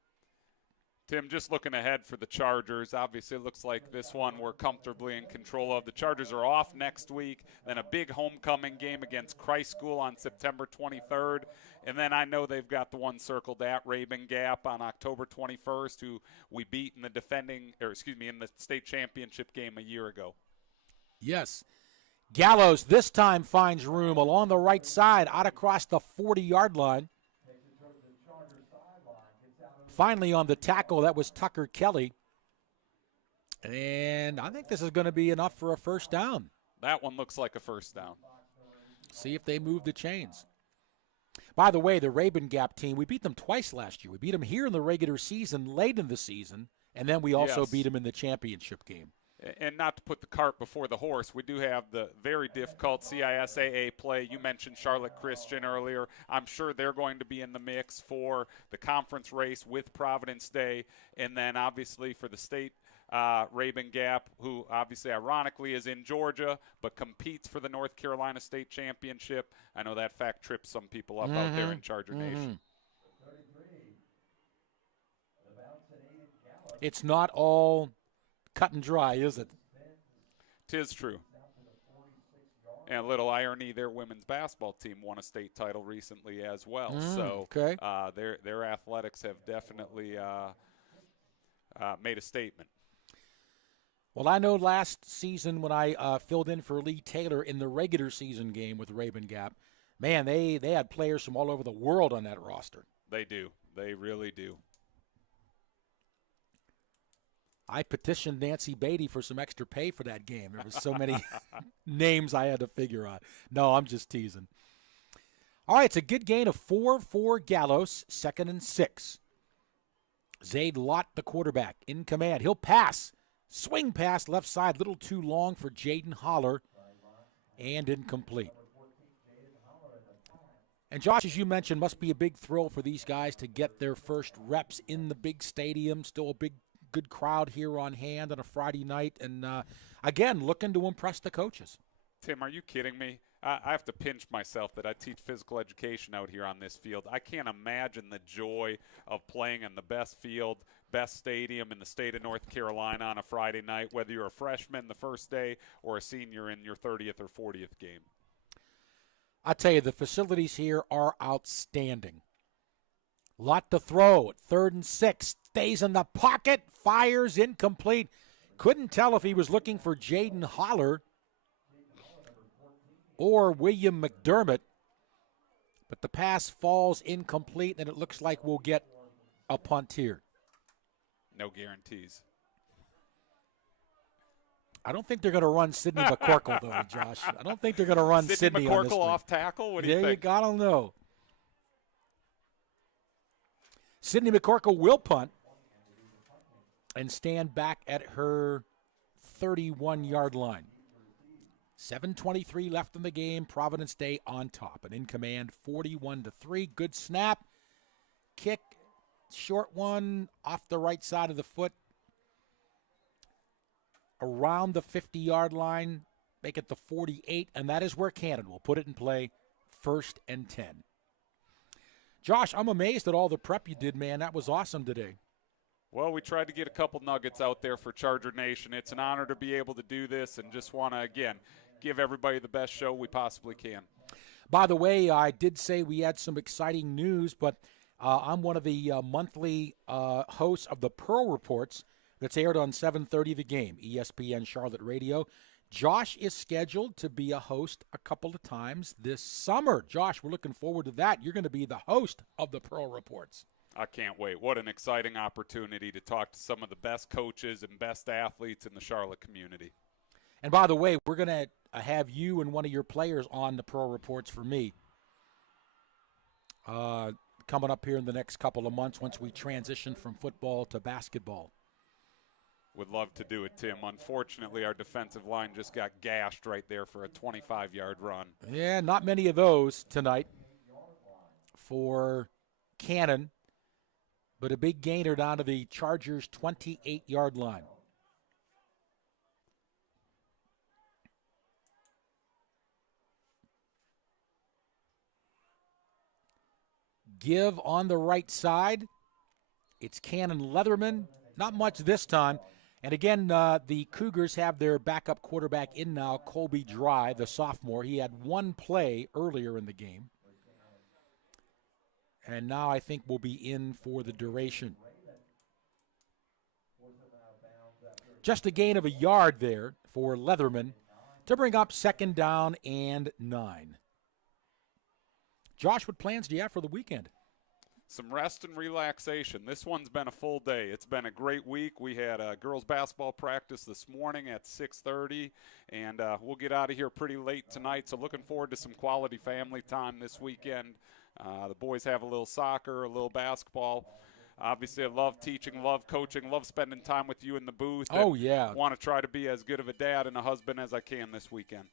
Tim, just looking ahead for the Chargers, obviously it looks like this one we're comfortably in control of. The Chargers are off next week, then a big homecoming game against Christ School on September 23rd, and then I know they've got the one circled at Rabun Gap on October 21st, who we beat in the state championship game a year ago. Yes. Gallos this time finds room along the right side, out across the 40-yard line. Finally on the tackle, that was Tucker Kelly. And I think this is going to be enough for a first down. That one looks like a first down. See if they move the chains. By the way, the Rabun Gap team, we beat them twice last year. We beat them here in the regular season, late in the season, and then we also beat them in the championship game. And not to put the cart before the horse, we do have the very difficult CISAA play. You mentioned Charlotte Christian earlier. I'm sure they're going to be in the mix for the conference race with Providence Day. And then obviously for the state, Rabun Gap, who obviously ironically is in Georgia but competes for the North Carolina State Championship. I know that fact trips some people up out there in Charger Nation. It's not all cut and dry, is it? 'Tis true. And a little irony, their women's basketball team won a state title recently as well. Their athletics have definitely made a statement. Well, I know last season when I filled in for Lee Taylor in the regular season game with Rabun Gap, man, they had players from all over the world on that roster. They do. They really do. I petitioned Nancy Beatty for some extra pay for that game. There was so many names I had to figure out. No, I'm just teasing. All right, it's a good gain of 4 for Gallos, 2nd and 6. Zaid Lott, the quarterback, in command. He'll pass. Swing pass left side, little too long for Jaden Holler, and incomplete. And Josh, as you mentioned, must be a big thrill for these guys to get their first reps in the big stadium. Still a good crowd here on hand on a Friday night. And, again, looking to impress the coaches. Tim, are you kidding me? I have to pinch myself that I teach physical education out here on this field. I can't imagine the joy of playing in the best field, best stadium in the state of North Carolina on a Friday night, whether you're a freshman the first day or a senior in your 30th or 40th game. I tell you, the facilities here are outstanding. Lot to throw at 3rd and 6. Stays in the pocket, fires incomplete. Couldn't tell if he was looking for Jaden Holler or William McDermott, but the pass falls incomplete, and it looks like we'll get a punt here. No guarantees. I don't think they're going to run Sidney McCorkle, though, Josh. I don't think they're going to run Sidney on this McCorkle one. off tackle? What do you think? There you go. I don't know. Sidney McCorkle will punt and stand back at her 31-yard line. 7:23 left in the game. Providence Day on top and in command, 41-3. Good snap. Kick, short one off the right side of the foot. Around the 50-yard line, make it the 48, and that is where Cannon will put it in play, 1st and 10. Josh, I'm amazed at all the prep you did, man. That was awesome today. Well, we tried to get a couple nuggets out there for Charger Nation. It's an honor to be able to do this and just want to, again, give everybody the best show we possibly can. By the way, I did say we had some exciting news, but I'm one of the monthly hosts of the Pearl Reports that's aired on 7:30 The Game, ESPN Charlotte Radio. Josh is scheduled to be a host a couple of times this summer. Josh, we're looking forward to that. You're going to be the host of the Pearl Reports. I can't wait. What an exciting opportunity to talk to some of the best coaches and best athletes in the Charlotte community. And by the way, we're going to have you and one of your players on the Pearl Reports for me coming up here in the next couple of months once we transition from football to basketball. Would love to do it, Tim. Unfortunately, our defensive line just got gashed right there for a 25-yard run. Yeah, not many of those tonight for Cannon, but a big gainer down to the Chargers' 28-yard line. Give on the right side. It's Cannon Leatherman. Not much this time. And again, the Cougars have their backup quarterback in now, Colby Dry, the sophomore. He had one play earlier in the game. And now I think will be in for the duration. Just a gain of a yard there for Leatherman to bring up 2nd down and 9. Josh, what plans do you have for the weekend? Some rest and relaxation. This one's been a full day. It's been a great week. We had a girls basketball practice this morning at 6:30, and we'll get out of here pretty late tonight. So looking forward to some quality family time this weekend. The boys have a little soccer, a little basketball. Obviously, I love teaching, love coaching, love spending time with you in the booth. Oh, yeah. Want to try to be as good of a dad and a husband as I can this weekend.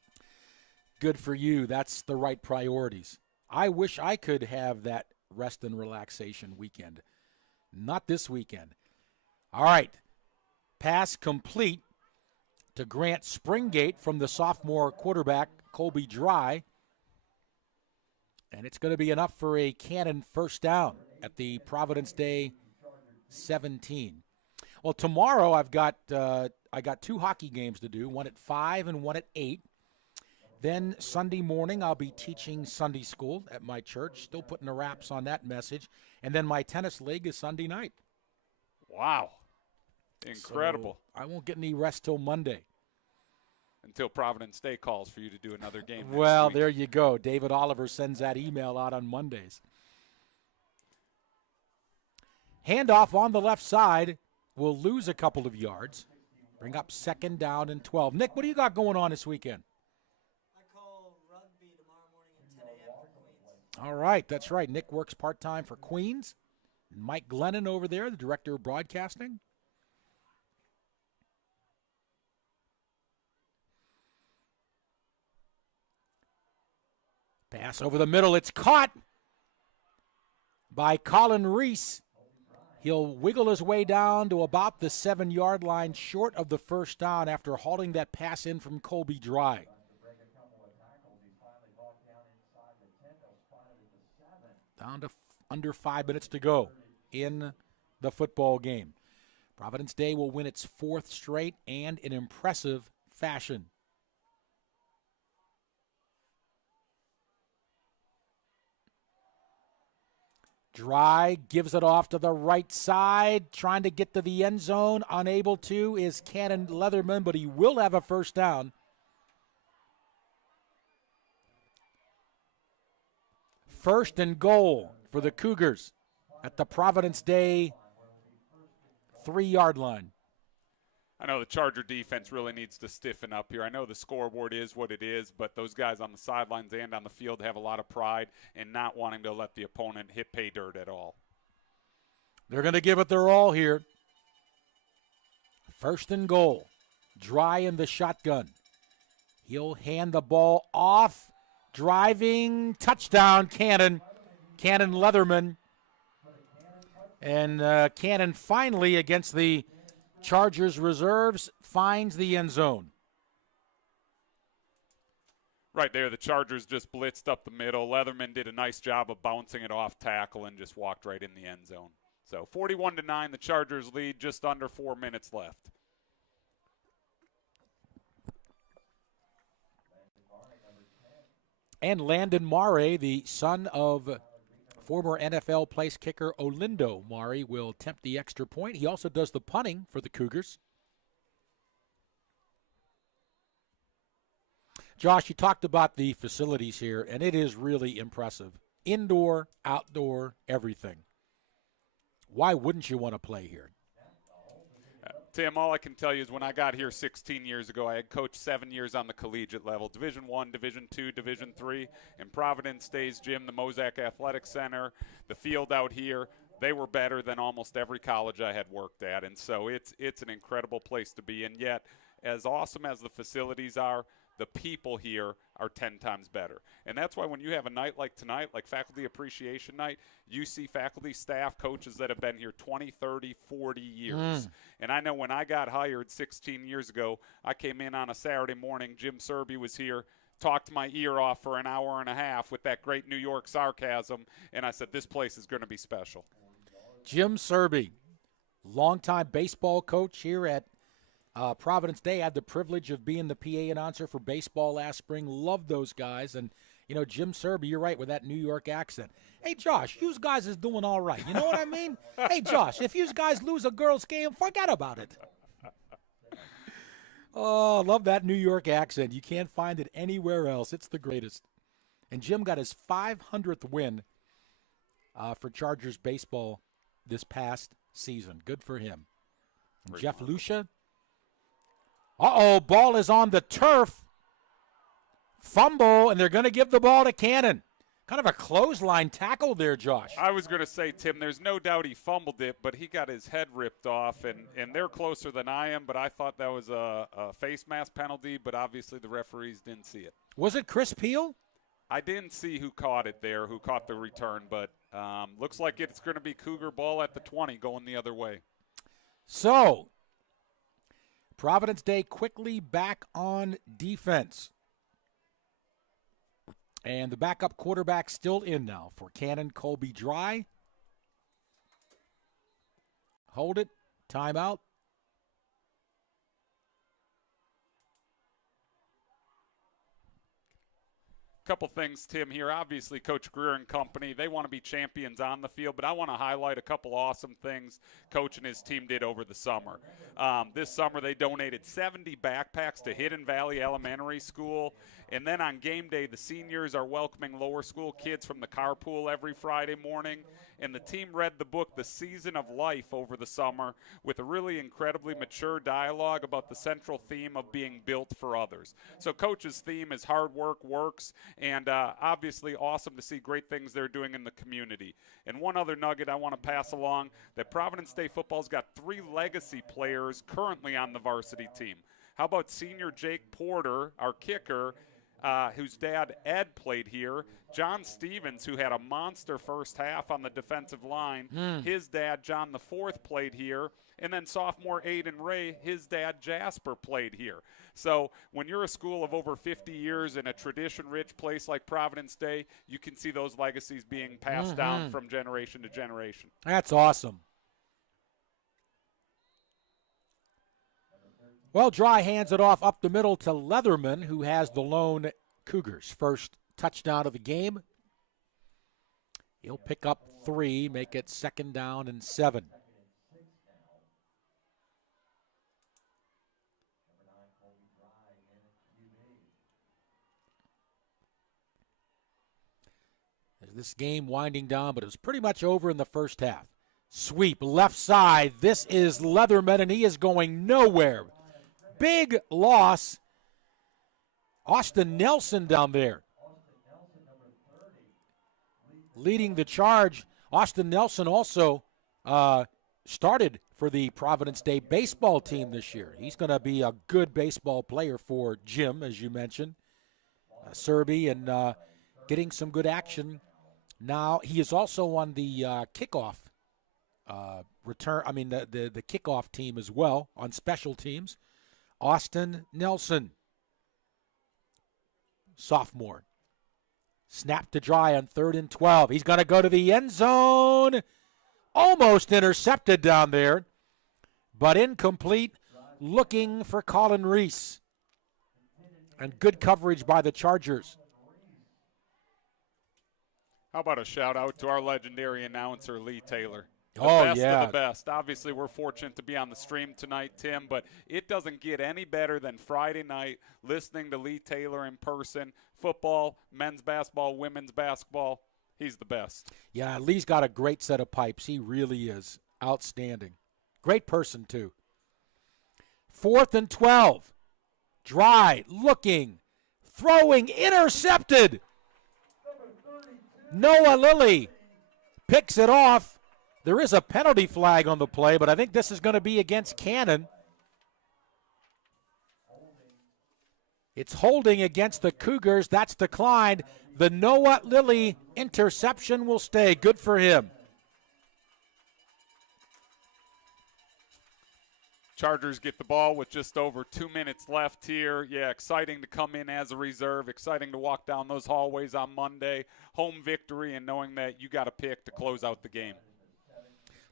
Good for you. That's the right priorities. I wish I could have that rest and relaxation weekend. Not this weekend. All right. Pass complete to Grant Springate from the sophomore quarterback, Colby Dry. And it's going to be enough for a Cannon 1st down at the Providence Day 17. Well, tomorrow I got 2 hockey games to do, one at 5 and one at 8. Then Sunday morning, I'll be teaching Sunday school at my church, still putting the wraps on that message. And then my tennis league is Sunday night. Wow. Incredible. So I won't get any rest till Monday. Until Providence Day calls for you to do another game next Well, week. there you go. David Oliver sends that email out on Mondays. Handoff on the left side will lose a couple of yards. Bring up 2nd down and 12. Nick, what do you got going on this weekend? All right, that's right. Nick works part-time for Queens. Mike Glennon over there, the director of broadcasting. Pass over the middle. It's caught by Colin Reese. He'll wiggle his way down to about the 7-yard line, short of the 1st down after hauling that pass in from Colby Dry. Down to under 5 minutes to go in the football game. Providence Day will win its 4th straight and in impressive fashion. Dry gives it off to the right side, trying to get to the end zone. Unable to is Cannon Leatherman, but he will have a first down. First and goal for the Cougars at the Providence Day 3-yard line. I know the Charger defense really needs to stiffen up here. I know the scoreboard is what it is, but those guys on the sidelines and on the field have a lot of pride in not wanting to let the opponent hit pay dirt at all. They're going to give it their all here. First and goal. Dry in the shotgun. He'll hand the ball off. Driving. Touchdown, Cannon. Cannon Leatherman. And Cannon finally, against the Chargers reserves, finds the end zone. Right there, the Chargers just blitzed up the middle. Leatherman did a nice job of bouncing it off tackle and just walked right in the end zone. So 41-9, the Chargers lead, just under 4 minutes left. And Landon Mare, the son of former NFL place kicker Olindo Mare, will attempt the extra point. He also does the punting for the Cougars. Josh, you talked about the facilities here, and it is really impressive. Indoor, outdoor, everything. Why wouldn't you want to play here? Tim, all I can tell you is when I got here 16 years ago, I had coached 7 years on the collegiate level, Division I, Division II, Division III, in Providence Day's gym, the Mosaic Athletic Center, the field out here. They were better than almost every college I had worked at, and so it's an incredible place to be. And yet, as awesome as the facilities are, the people here are 10 times better. And that's why when you have a night like tonight, like Faculty Appreciation Night, you see faculty, staff, coaches that have been here 20, 30, 40 years. And I know when I got hired 16 years ago, I came in on a Saturday morning. Jim Serby was here, talked my ear off for an hour and a half with that great New York sarcasm, and I said, this place is going to be special. Jim Serby, longtime baseball coach here at Providence Day. Had the privilege of being the PA announcer for baseball last spring. Loved those guys. And, you know, Jim Serby, you're right with that New York accent. Hey, Josh, you guys is doing all right. You know what I mean? Hey, Josh, if you guys lose a girls' game, forget about it. Oh, love that New York accent. You can't find it anywhere else. It's the greatest. And Jim got his 500th win for Chargers baseball this past season. Good for him. Jeff Lucia. Ball is on the turf. Fumble, and they're going to give the ball to Cannon. Kind of a clothesline tackle there, Josh. I was going to say, Tim, there's no doubt he fumbled it, but he got his head ripped off, and they're closer than I am, but I thought that was a face mask penalty, but obviously the referees didn't see it. Was it Chris Peel? I didn't see who caught it there, who caught the return, but looks like it's going to be Cougar ball at the 20 going the other way. So, Providence Day quickly back on defense. And the backup quarterback still in now for Cannon. Colby Dry. Hold it. Timeout. Couple things, Tim, here. Obviously, Coach Greer and company, they want to be champions on the field, but I want to highlight a couple awesome things Coach and his team did over the summer. This summer, they donated 70 backpacks to Hidden Valley Elementary School, and then on game day, the seniors are welcoming lower school kids from the carpool every Friday morning, and the team read the book, The Season of Life, over the summer with a really incredibly mature dialogue about the central theme of being built for others. So Coach's theme is hard work works, and obviously awesome to see great things they're doing in the community. And one other nugget I want to pass along, that Providence Day football's got 3 legacy players currently on the varsity team. How about senior Jake Porter, our kicker? whose dad Ed played here. John Stevens, who had a monster first half on the defensive line. His dad, John the Fourth, played here. And then sophomore Aiden Ray, his dad Jasper played here. So when you're a school of over 50 years in a tradition-rich place like Providence Day, you can see those legacies being passed down from generation to generation. That's awesome. Well, Dry hands it off up the middle to Leatherman, who has the lone Cougars' first touchdown of the game. He'll pick up 3, make it 2nd down and 7. This game winding down, but it was pretty much over in the first half. Sweep, left side. This is Leatherman, and he is going nowhere. Big loss. Austin Nelson down there leading the charge. Austin Nelson also started for the Providence Day baseball team this year. He's going to be a good baseball player for Jim, as you mentioned. Serby and getting some good action. Now, he is also on the kickoff return. I mean, the kickoff team as well on special teams. Austin Nelson, sophomore. Snap to Dry on 3rd and 12. He's going to go to the end zone. Almost intercepted down there, but incomplete. Looking for Colin Reese. And good coverage by the Chargers. How about a shout-out to our legendary announcer, Lee Taylor? The best of the best. Obviously, we're fortunate to be on the stream tonight, Tim, but it doesn't get any better than Friday night listening to Lee Taylor in person. Football, men's basketball, women's basketball. He's the best. Yeah, Lee's got a great set of pipes. He really is outstanding. Great person, too. 4th and 12. Dry, looking, throwing, intercepted. Noah Lilly picks it off. There is a penalty flag on the play, but I think this is going to be against Cannon. It's holding against the Cougars. That's declined. The Noah Lilly interception will stay. Good for him. Chargers get the ball with just over 2 minutes left here. Yeah, exciting to come in as a reserve. Exciting to walk down those hallways on Monday. Home victory and knowing that you got a pick to close out the game.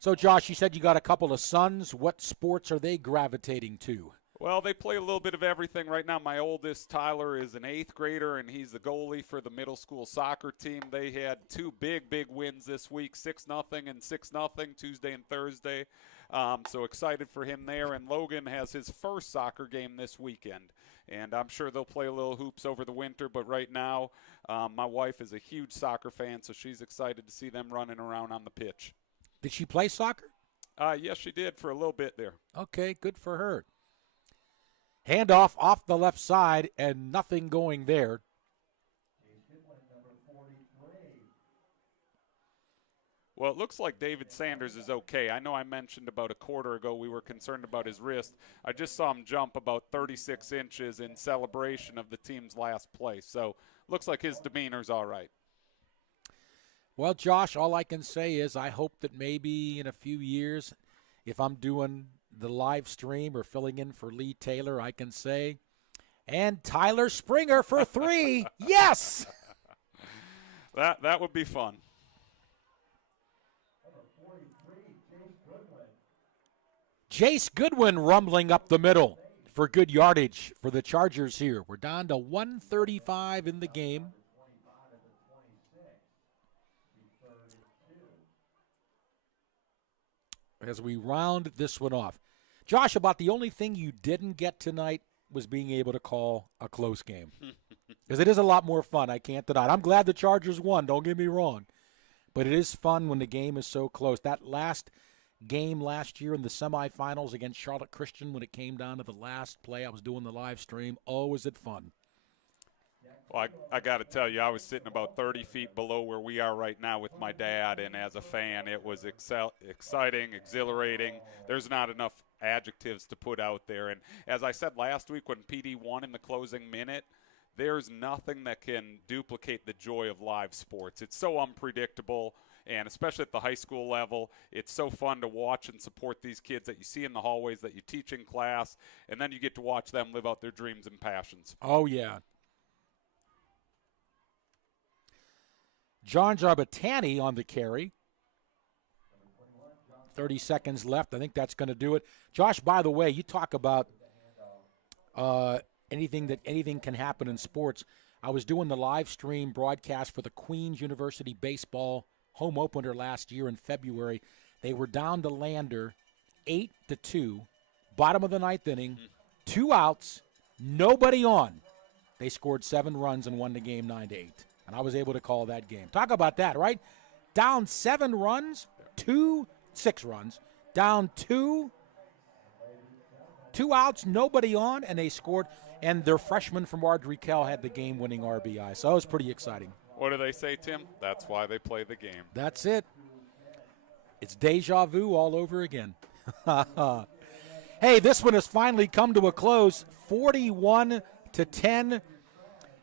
So, Josh, you said you got a couple of sons. What sports are they gravitating to? Well, they play a little bit of everything right now. My oldest, Tyler, is an 8th grader, and he's the goalie for the middle school soccer team. They had 2 big wins this week, 6-0 and 6-0, Tuesday and Thursday. So excited for him there. And Logan has his first soccer game this weekend. And I'm sure they'll play a little hoops over the winter. But right now, my wife is a huge soccer fan, so she's excited to see them running around on the pitch. Did she play soccer? Yes, she did for a little bit there. Okay, good for her. Handoff off the left side and nothing going there. Well, it looks like David Sanders is okay. I know I mentioned about a quarter ago we were concerned about his wrist. I just saw him jump about 36 inches in celebration of the team's last play. So looks like his demeanor's all right. Well, Josh, all I can say is I hope that maybe in a few years, if I'm doing the live stream or filling in for Lee Taylor, I can say, and Tyler Springer for 3. Yes! That would be fun. Jace Goodwin rumbling up the middle for good yardage for the Chargers here. We're down to 1:35 in the game. As we round this one off. Josh, about the only thing you didn't get tonight was being able to call a close game. Because it is a lot more fun, I can't deny it. I'm glad the Chargers won, don't get me wrong. But it is fun when the game is so close. That last game last year in the semifinals against Charlotte Christian, when it came down to the last play, I was doing the live stream. Oh, was it fun. Well, I got to tell you, I was sitting about 30 feet below where we are right now with my dad, and as a fan, it was exciting, exhilarating. There's not enough adjectives to put out there. And as I said last week when PD won in the closing minute, there's nothing that can duplicate the joy of live sports. It's so unpredictable, and especially at the high school level, it's so fun to watch and support these kids that you see in the hallways, that you teach in class, and then you get to watch them live out their dreams and passions. Oh, yeah. John Jarbatani on the carry. 30 seconds left. I think that's going to do it. Josh, by the way, you talk about anything can happen in sports. I was doing the live stream broadcast for the Queens University baseball home opener last year in February. They were down to Lander 8-2, bottom of the ninth inning, 2 outs, nobody on. They scored 7 runs and won the game 9-8, and I was able to call that game. Talk about that, right? Down 7 runs, 6 runs, down 2 outs, nobody on, and they scored. And their freshman from Ardrey Kell had the game-winning RBI, so that was pretty exciting. What do they say, Tim? That's why they play the game. That's it. It's deja vu all over again. Hey, this one has finally come to a close, 41-10,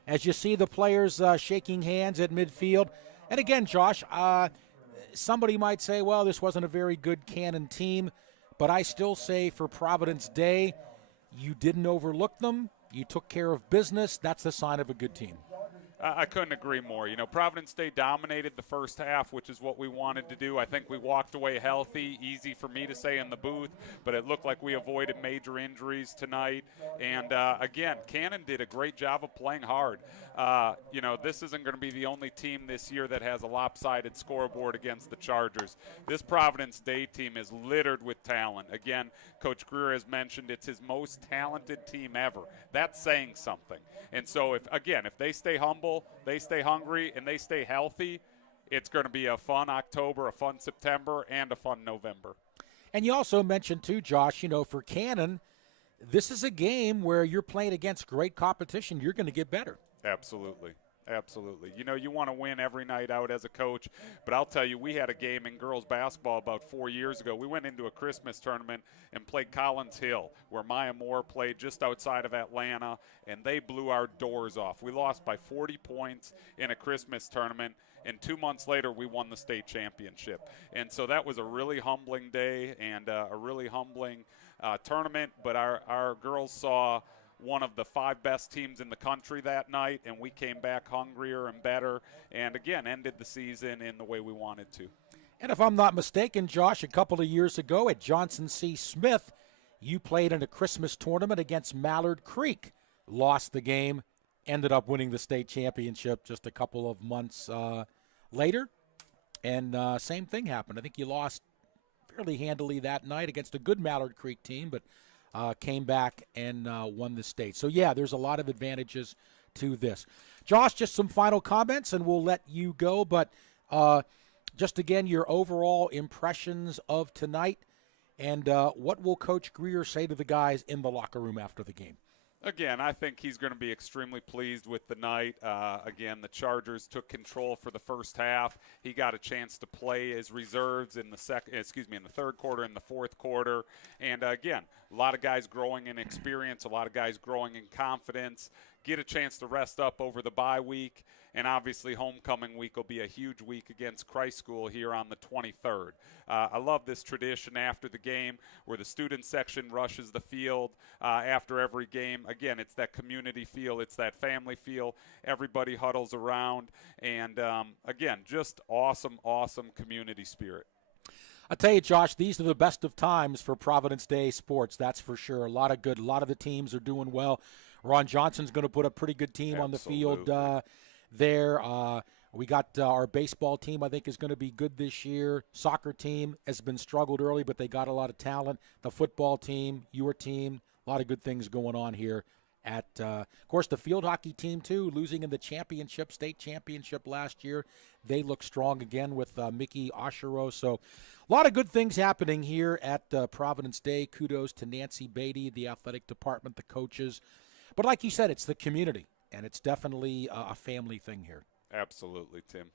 as you see the players shaking hands at midfield. And again, Josh, somebody might say, well, this wasn't a very good Cannon team, but I still say for Providence Day, you didn't overlook them. You took care of business. That's the sign of a good team. I couldn't agree more. You know, Providence Day dominated the first half, which is what we wanted to do. I think we walked away healthy, easy for me to say in the booth, but it looked like we avoided major injuries tonight. And, again, Cannon did a great job of playing hard. You know, this isn't going to be the only team this year that has a lopsided scoreboard against the Chargers. This Providence Day team is littered with talent. Again, Coach Greer has mentioned it's his most talented team ever. That's saying something. And so, if they stay humble, they stay hungry, and they stay healthy, it's going to be a fun October, a fun September, and a fun November. And you also mentioned, too, Josh, you know, for Cannon, this is a game where you're playing against great competition. You're going to get better. Absolutely. Absolutely. You know, you want to win every night out as a coach, but I'll tell you, we had a game in girls basketball about 4 years ago. We went into a Christmas tournament and played Collins Hill, where Maya Moore played just outside of Atlanta, and they blew our doors off. We lost by 40 points in a Christmas tournament, and 2 months later we won the state championship. And so that was a really humbling day and a really humbling tournament, but our girls saw one of the 5 best teams in the country that night, and we came back hungrier and better, and again ended the season in the way we wanted to. And if I'm not mistaken, Josh, a couple of years ago at Johnson C. Smith, you played in a Christmas tournament against Mallard Creek, lost the game, ended up winning the state championship just a couple of months later, and same thing happened. I think you lost fairly handily that night against a good Mallard Creek team, but came back and won the state. So, yeah, there's a lot of advantages to this. Josh, just some final comments, and we'll let you go. But just, again, your overall impressions of tonight, and what will Coach Greer say to the guys in the locker room after the game? Again, I think he's going to be extremely pleased with the night. Again, the Chargers took control for the first half. He got a chance to play as reserves in the third quarter and the fourth quarter. And again, a lot of guys growing in experience, a lot of guys growing in confidence, get a chance to rest up over the bye week. And obviously homecoming week will be a huge week against Christ School here on the 23rd. I love this tradition after the game where the student section rushes the field after every game. Again, it's that community feel. It's that family feel. Everybody huddles around. And, again, just awesome, awesome community spirit. I'll tell you, Josh, these are the best of times for Providence Day sports, that's for sure. A lot of the teams are doing well. Ron Johnson's going to put a pretty good team on the field there. We got our baseball team, I think, is going to be good this year. Soccer team has been struggled early, but they got a lot of talent. The football team, your team, a lot of good things going on here. Of course, the field hockey team, too, losing in the state championship last year. They look strong again with Mickey Oshiro. So a lot of good things happening here at Providence Day. Kudos to Nancy Beatty, the athletic department, the coaches. But like you said, it's the community. And it's definitely a family thing here. Absolutely, Tim.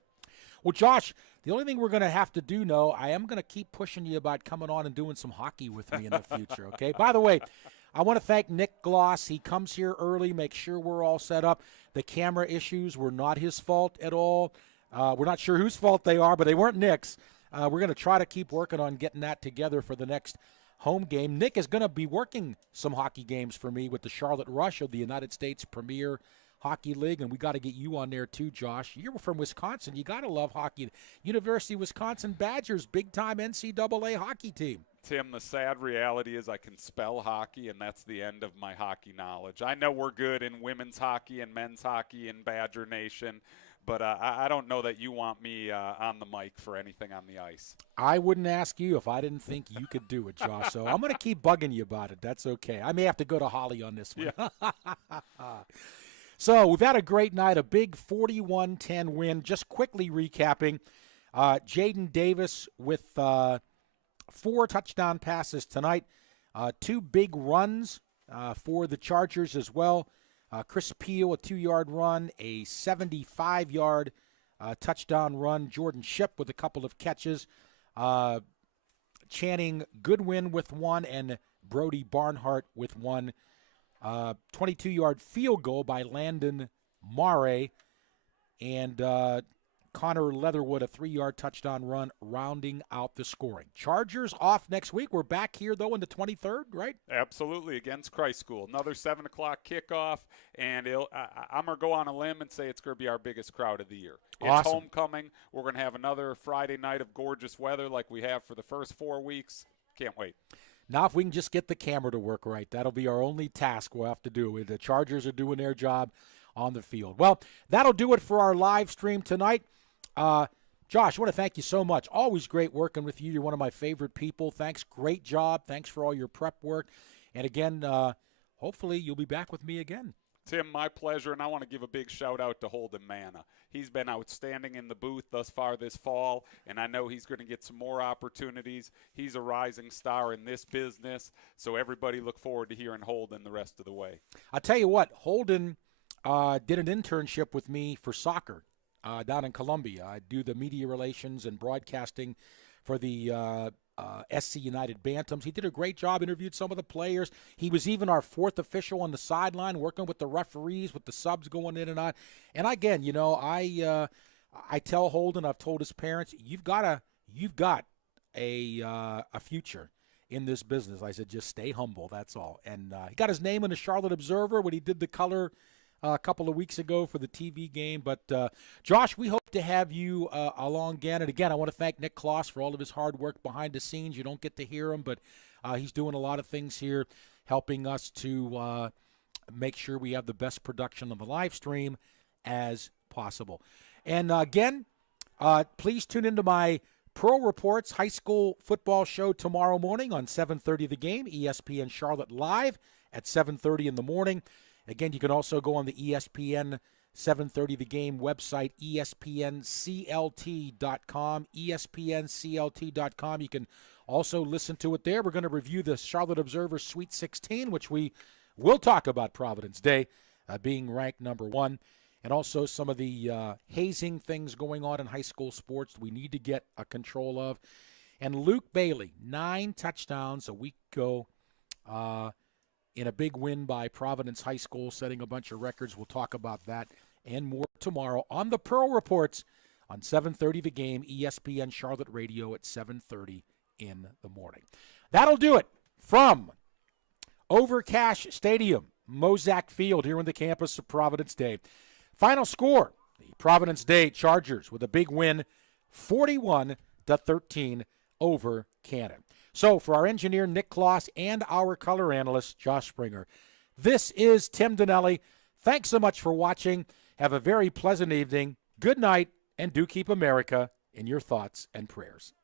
Well, Josh, the only thing we're going to have to do, I am going to keep pushing you about coming on and doing some hockey with me in the future, okay? By the way, I want to thank Nick Gloss. He comes here early, makes sure we're all set up. The camera issues were not his fault at all. We're not sure whose fault they are, but they weren't Nick's. We're going to try to keep working on getting that together for the next home game. Nick is going to be working some hockey games for me with the Charlotte Rush of the United States Premier Hockey League, and we got to get you on there too, Josh. You're from Wisconsin. You got to love hockey. University of Wisconsin Badgers, big-time NCAA hockey team. Tim, the sad reality is I can spell hockey, and that's the end of my hockey knowledge. I know we're good in women's hockey and men's hockey in Badger Nation, but I don't know that you want me on the mic for anything on the ice. I wouldn't ask you if I didn't think you could do it, Josh. So I'm going to keep bugging you about it. That's okay. I may have to go to Holly on this one. Yeah. So we've had a great night, a big 41-10 win. Just quickly recapping, Jaden Davis with 4 touchdown passes tonight, 2 big runs for the Chargers as well. Chris Peel, a 2-yard run, a 75-yard touchdown run. Jordan Shipp with a couple of catches. Channing Goodwin with 1, and Brody Barnhart with 1. 22-yard field goal by Landon Mare, and Connor Leatherwood, a 3-yard touchdown run, rounding out the scoring. Chargers off next week. We're back here, though, in the 23rd, right? Absolutely, against Christ School. Another 7 o'clock kickoff, and I'm going to go on a limb and say it's going to be our biggest crowd of the year. It's awesome. Homecoming. We're going to have another Friday night of gorgeous weather like we have for the first 4 weeks. Can't wait. Now, if we can just get the camera to work right, that'll be our only task we'll have to do. The Chargers are doing their job on the field. Well, that'll do it for our live stream tonight. Josh, I want to thank you so much. Always great working with you. You're one of my favorite people. Thanks. Great job. Thanks for all your prep work. And again, hopefully you'll be back with me again. Tim, my pleasure, and I want to give a big shout-out to Holden Manna. He's been outstanding in the booth thus far this fall, and I know he's going to get some more opportunities. He's a rising star in this business, so everybody look forward to hearing Holden the rest of the way. I'll tell you what, Holden did an internship with me for soccer down in Columbia. I do the media relations and broadcasting for the SC United Bantams. He did a great job, interviewed some of the players. He was even our 4th official on the sideline, working with the referees, with the subs going in and out. And again, you know, I tell Holden, I've told his parents, you've got a future in this business. I said, just stay humble, that's all. And he got his name in the Charlotte Observer when he did the color a couple of weeks ago for the TV game. But, Josh, we hope to have you along again. And, again, I want to thank Nick Kloss for all of his hard work behind the scenes. You don't get to hear him, but he's doing a lot of things here, helping us to make sure we have the best production of the live stream as possible. And, again, please tune into my Pro Reports high school football show tomorrow morning on 7:30 The Game, ESPN Charlotte Live at 7:30 in the morning. Again, you can also go on the ESPN 7:30 The Game website, ESPNCLT.com, ESPNCLT.com. You can also listen to it there. We're going to review the Charlotte Observer Sweet 16, which we will talk about Providence Day being ranked number 1, and also some of the hazing things going on in high school sports we need to get a control of. And Luke Bailey, 9 touchdowns a week ago, in a big win by Providence High School, setting a bunch of records. We'll talk about that and more tomorrow on the Pearl Reports on 7:30 The Game, ESPN Charlotte Radio at 7:30 in the morning. That'll do it from Overcash Stadium, Mozak Field here on the campus of Providence Day. Final score, the Providence Day Chargers with a big win, 41-13 over Cannon. So for our engineer, Nick Kloss, and our color analyst, Josh Springer, this is Tim Donnelly. Thanks so much for watching. Have a very pleasant evening. Good night, and do keep America in your thoughts and prayers.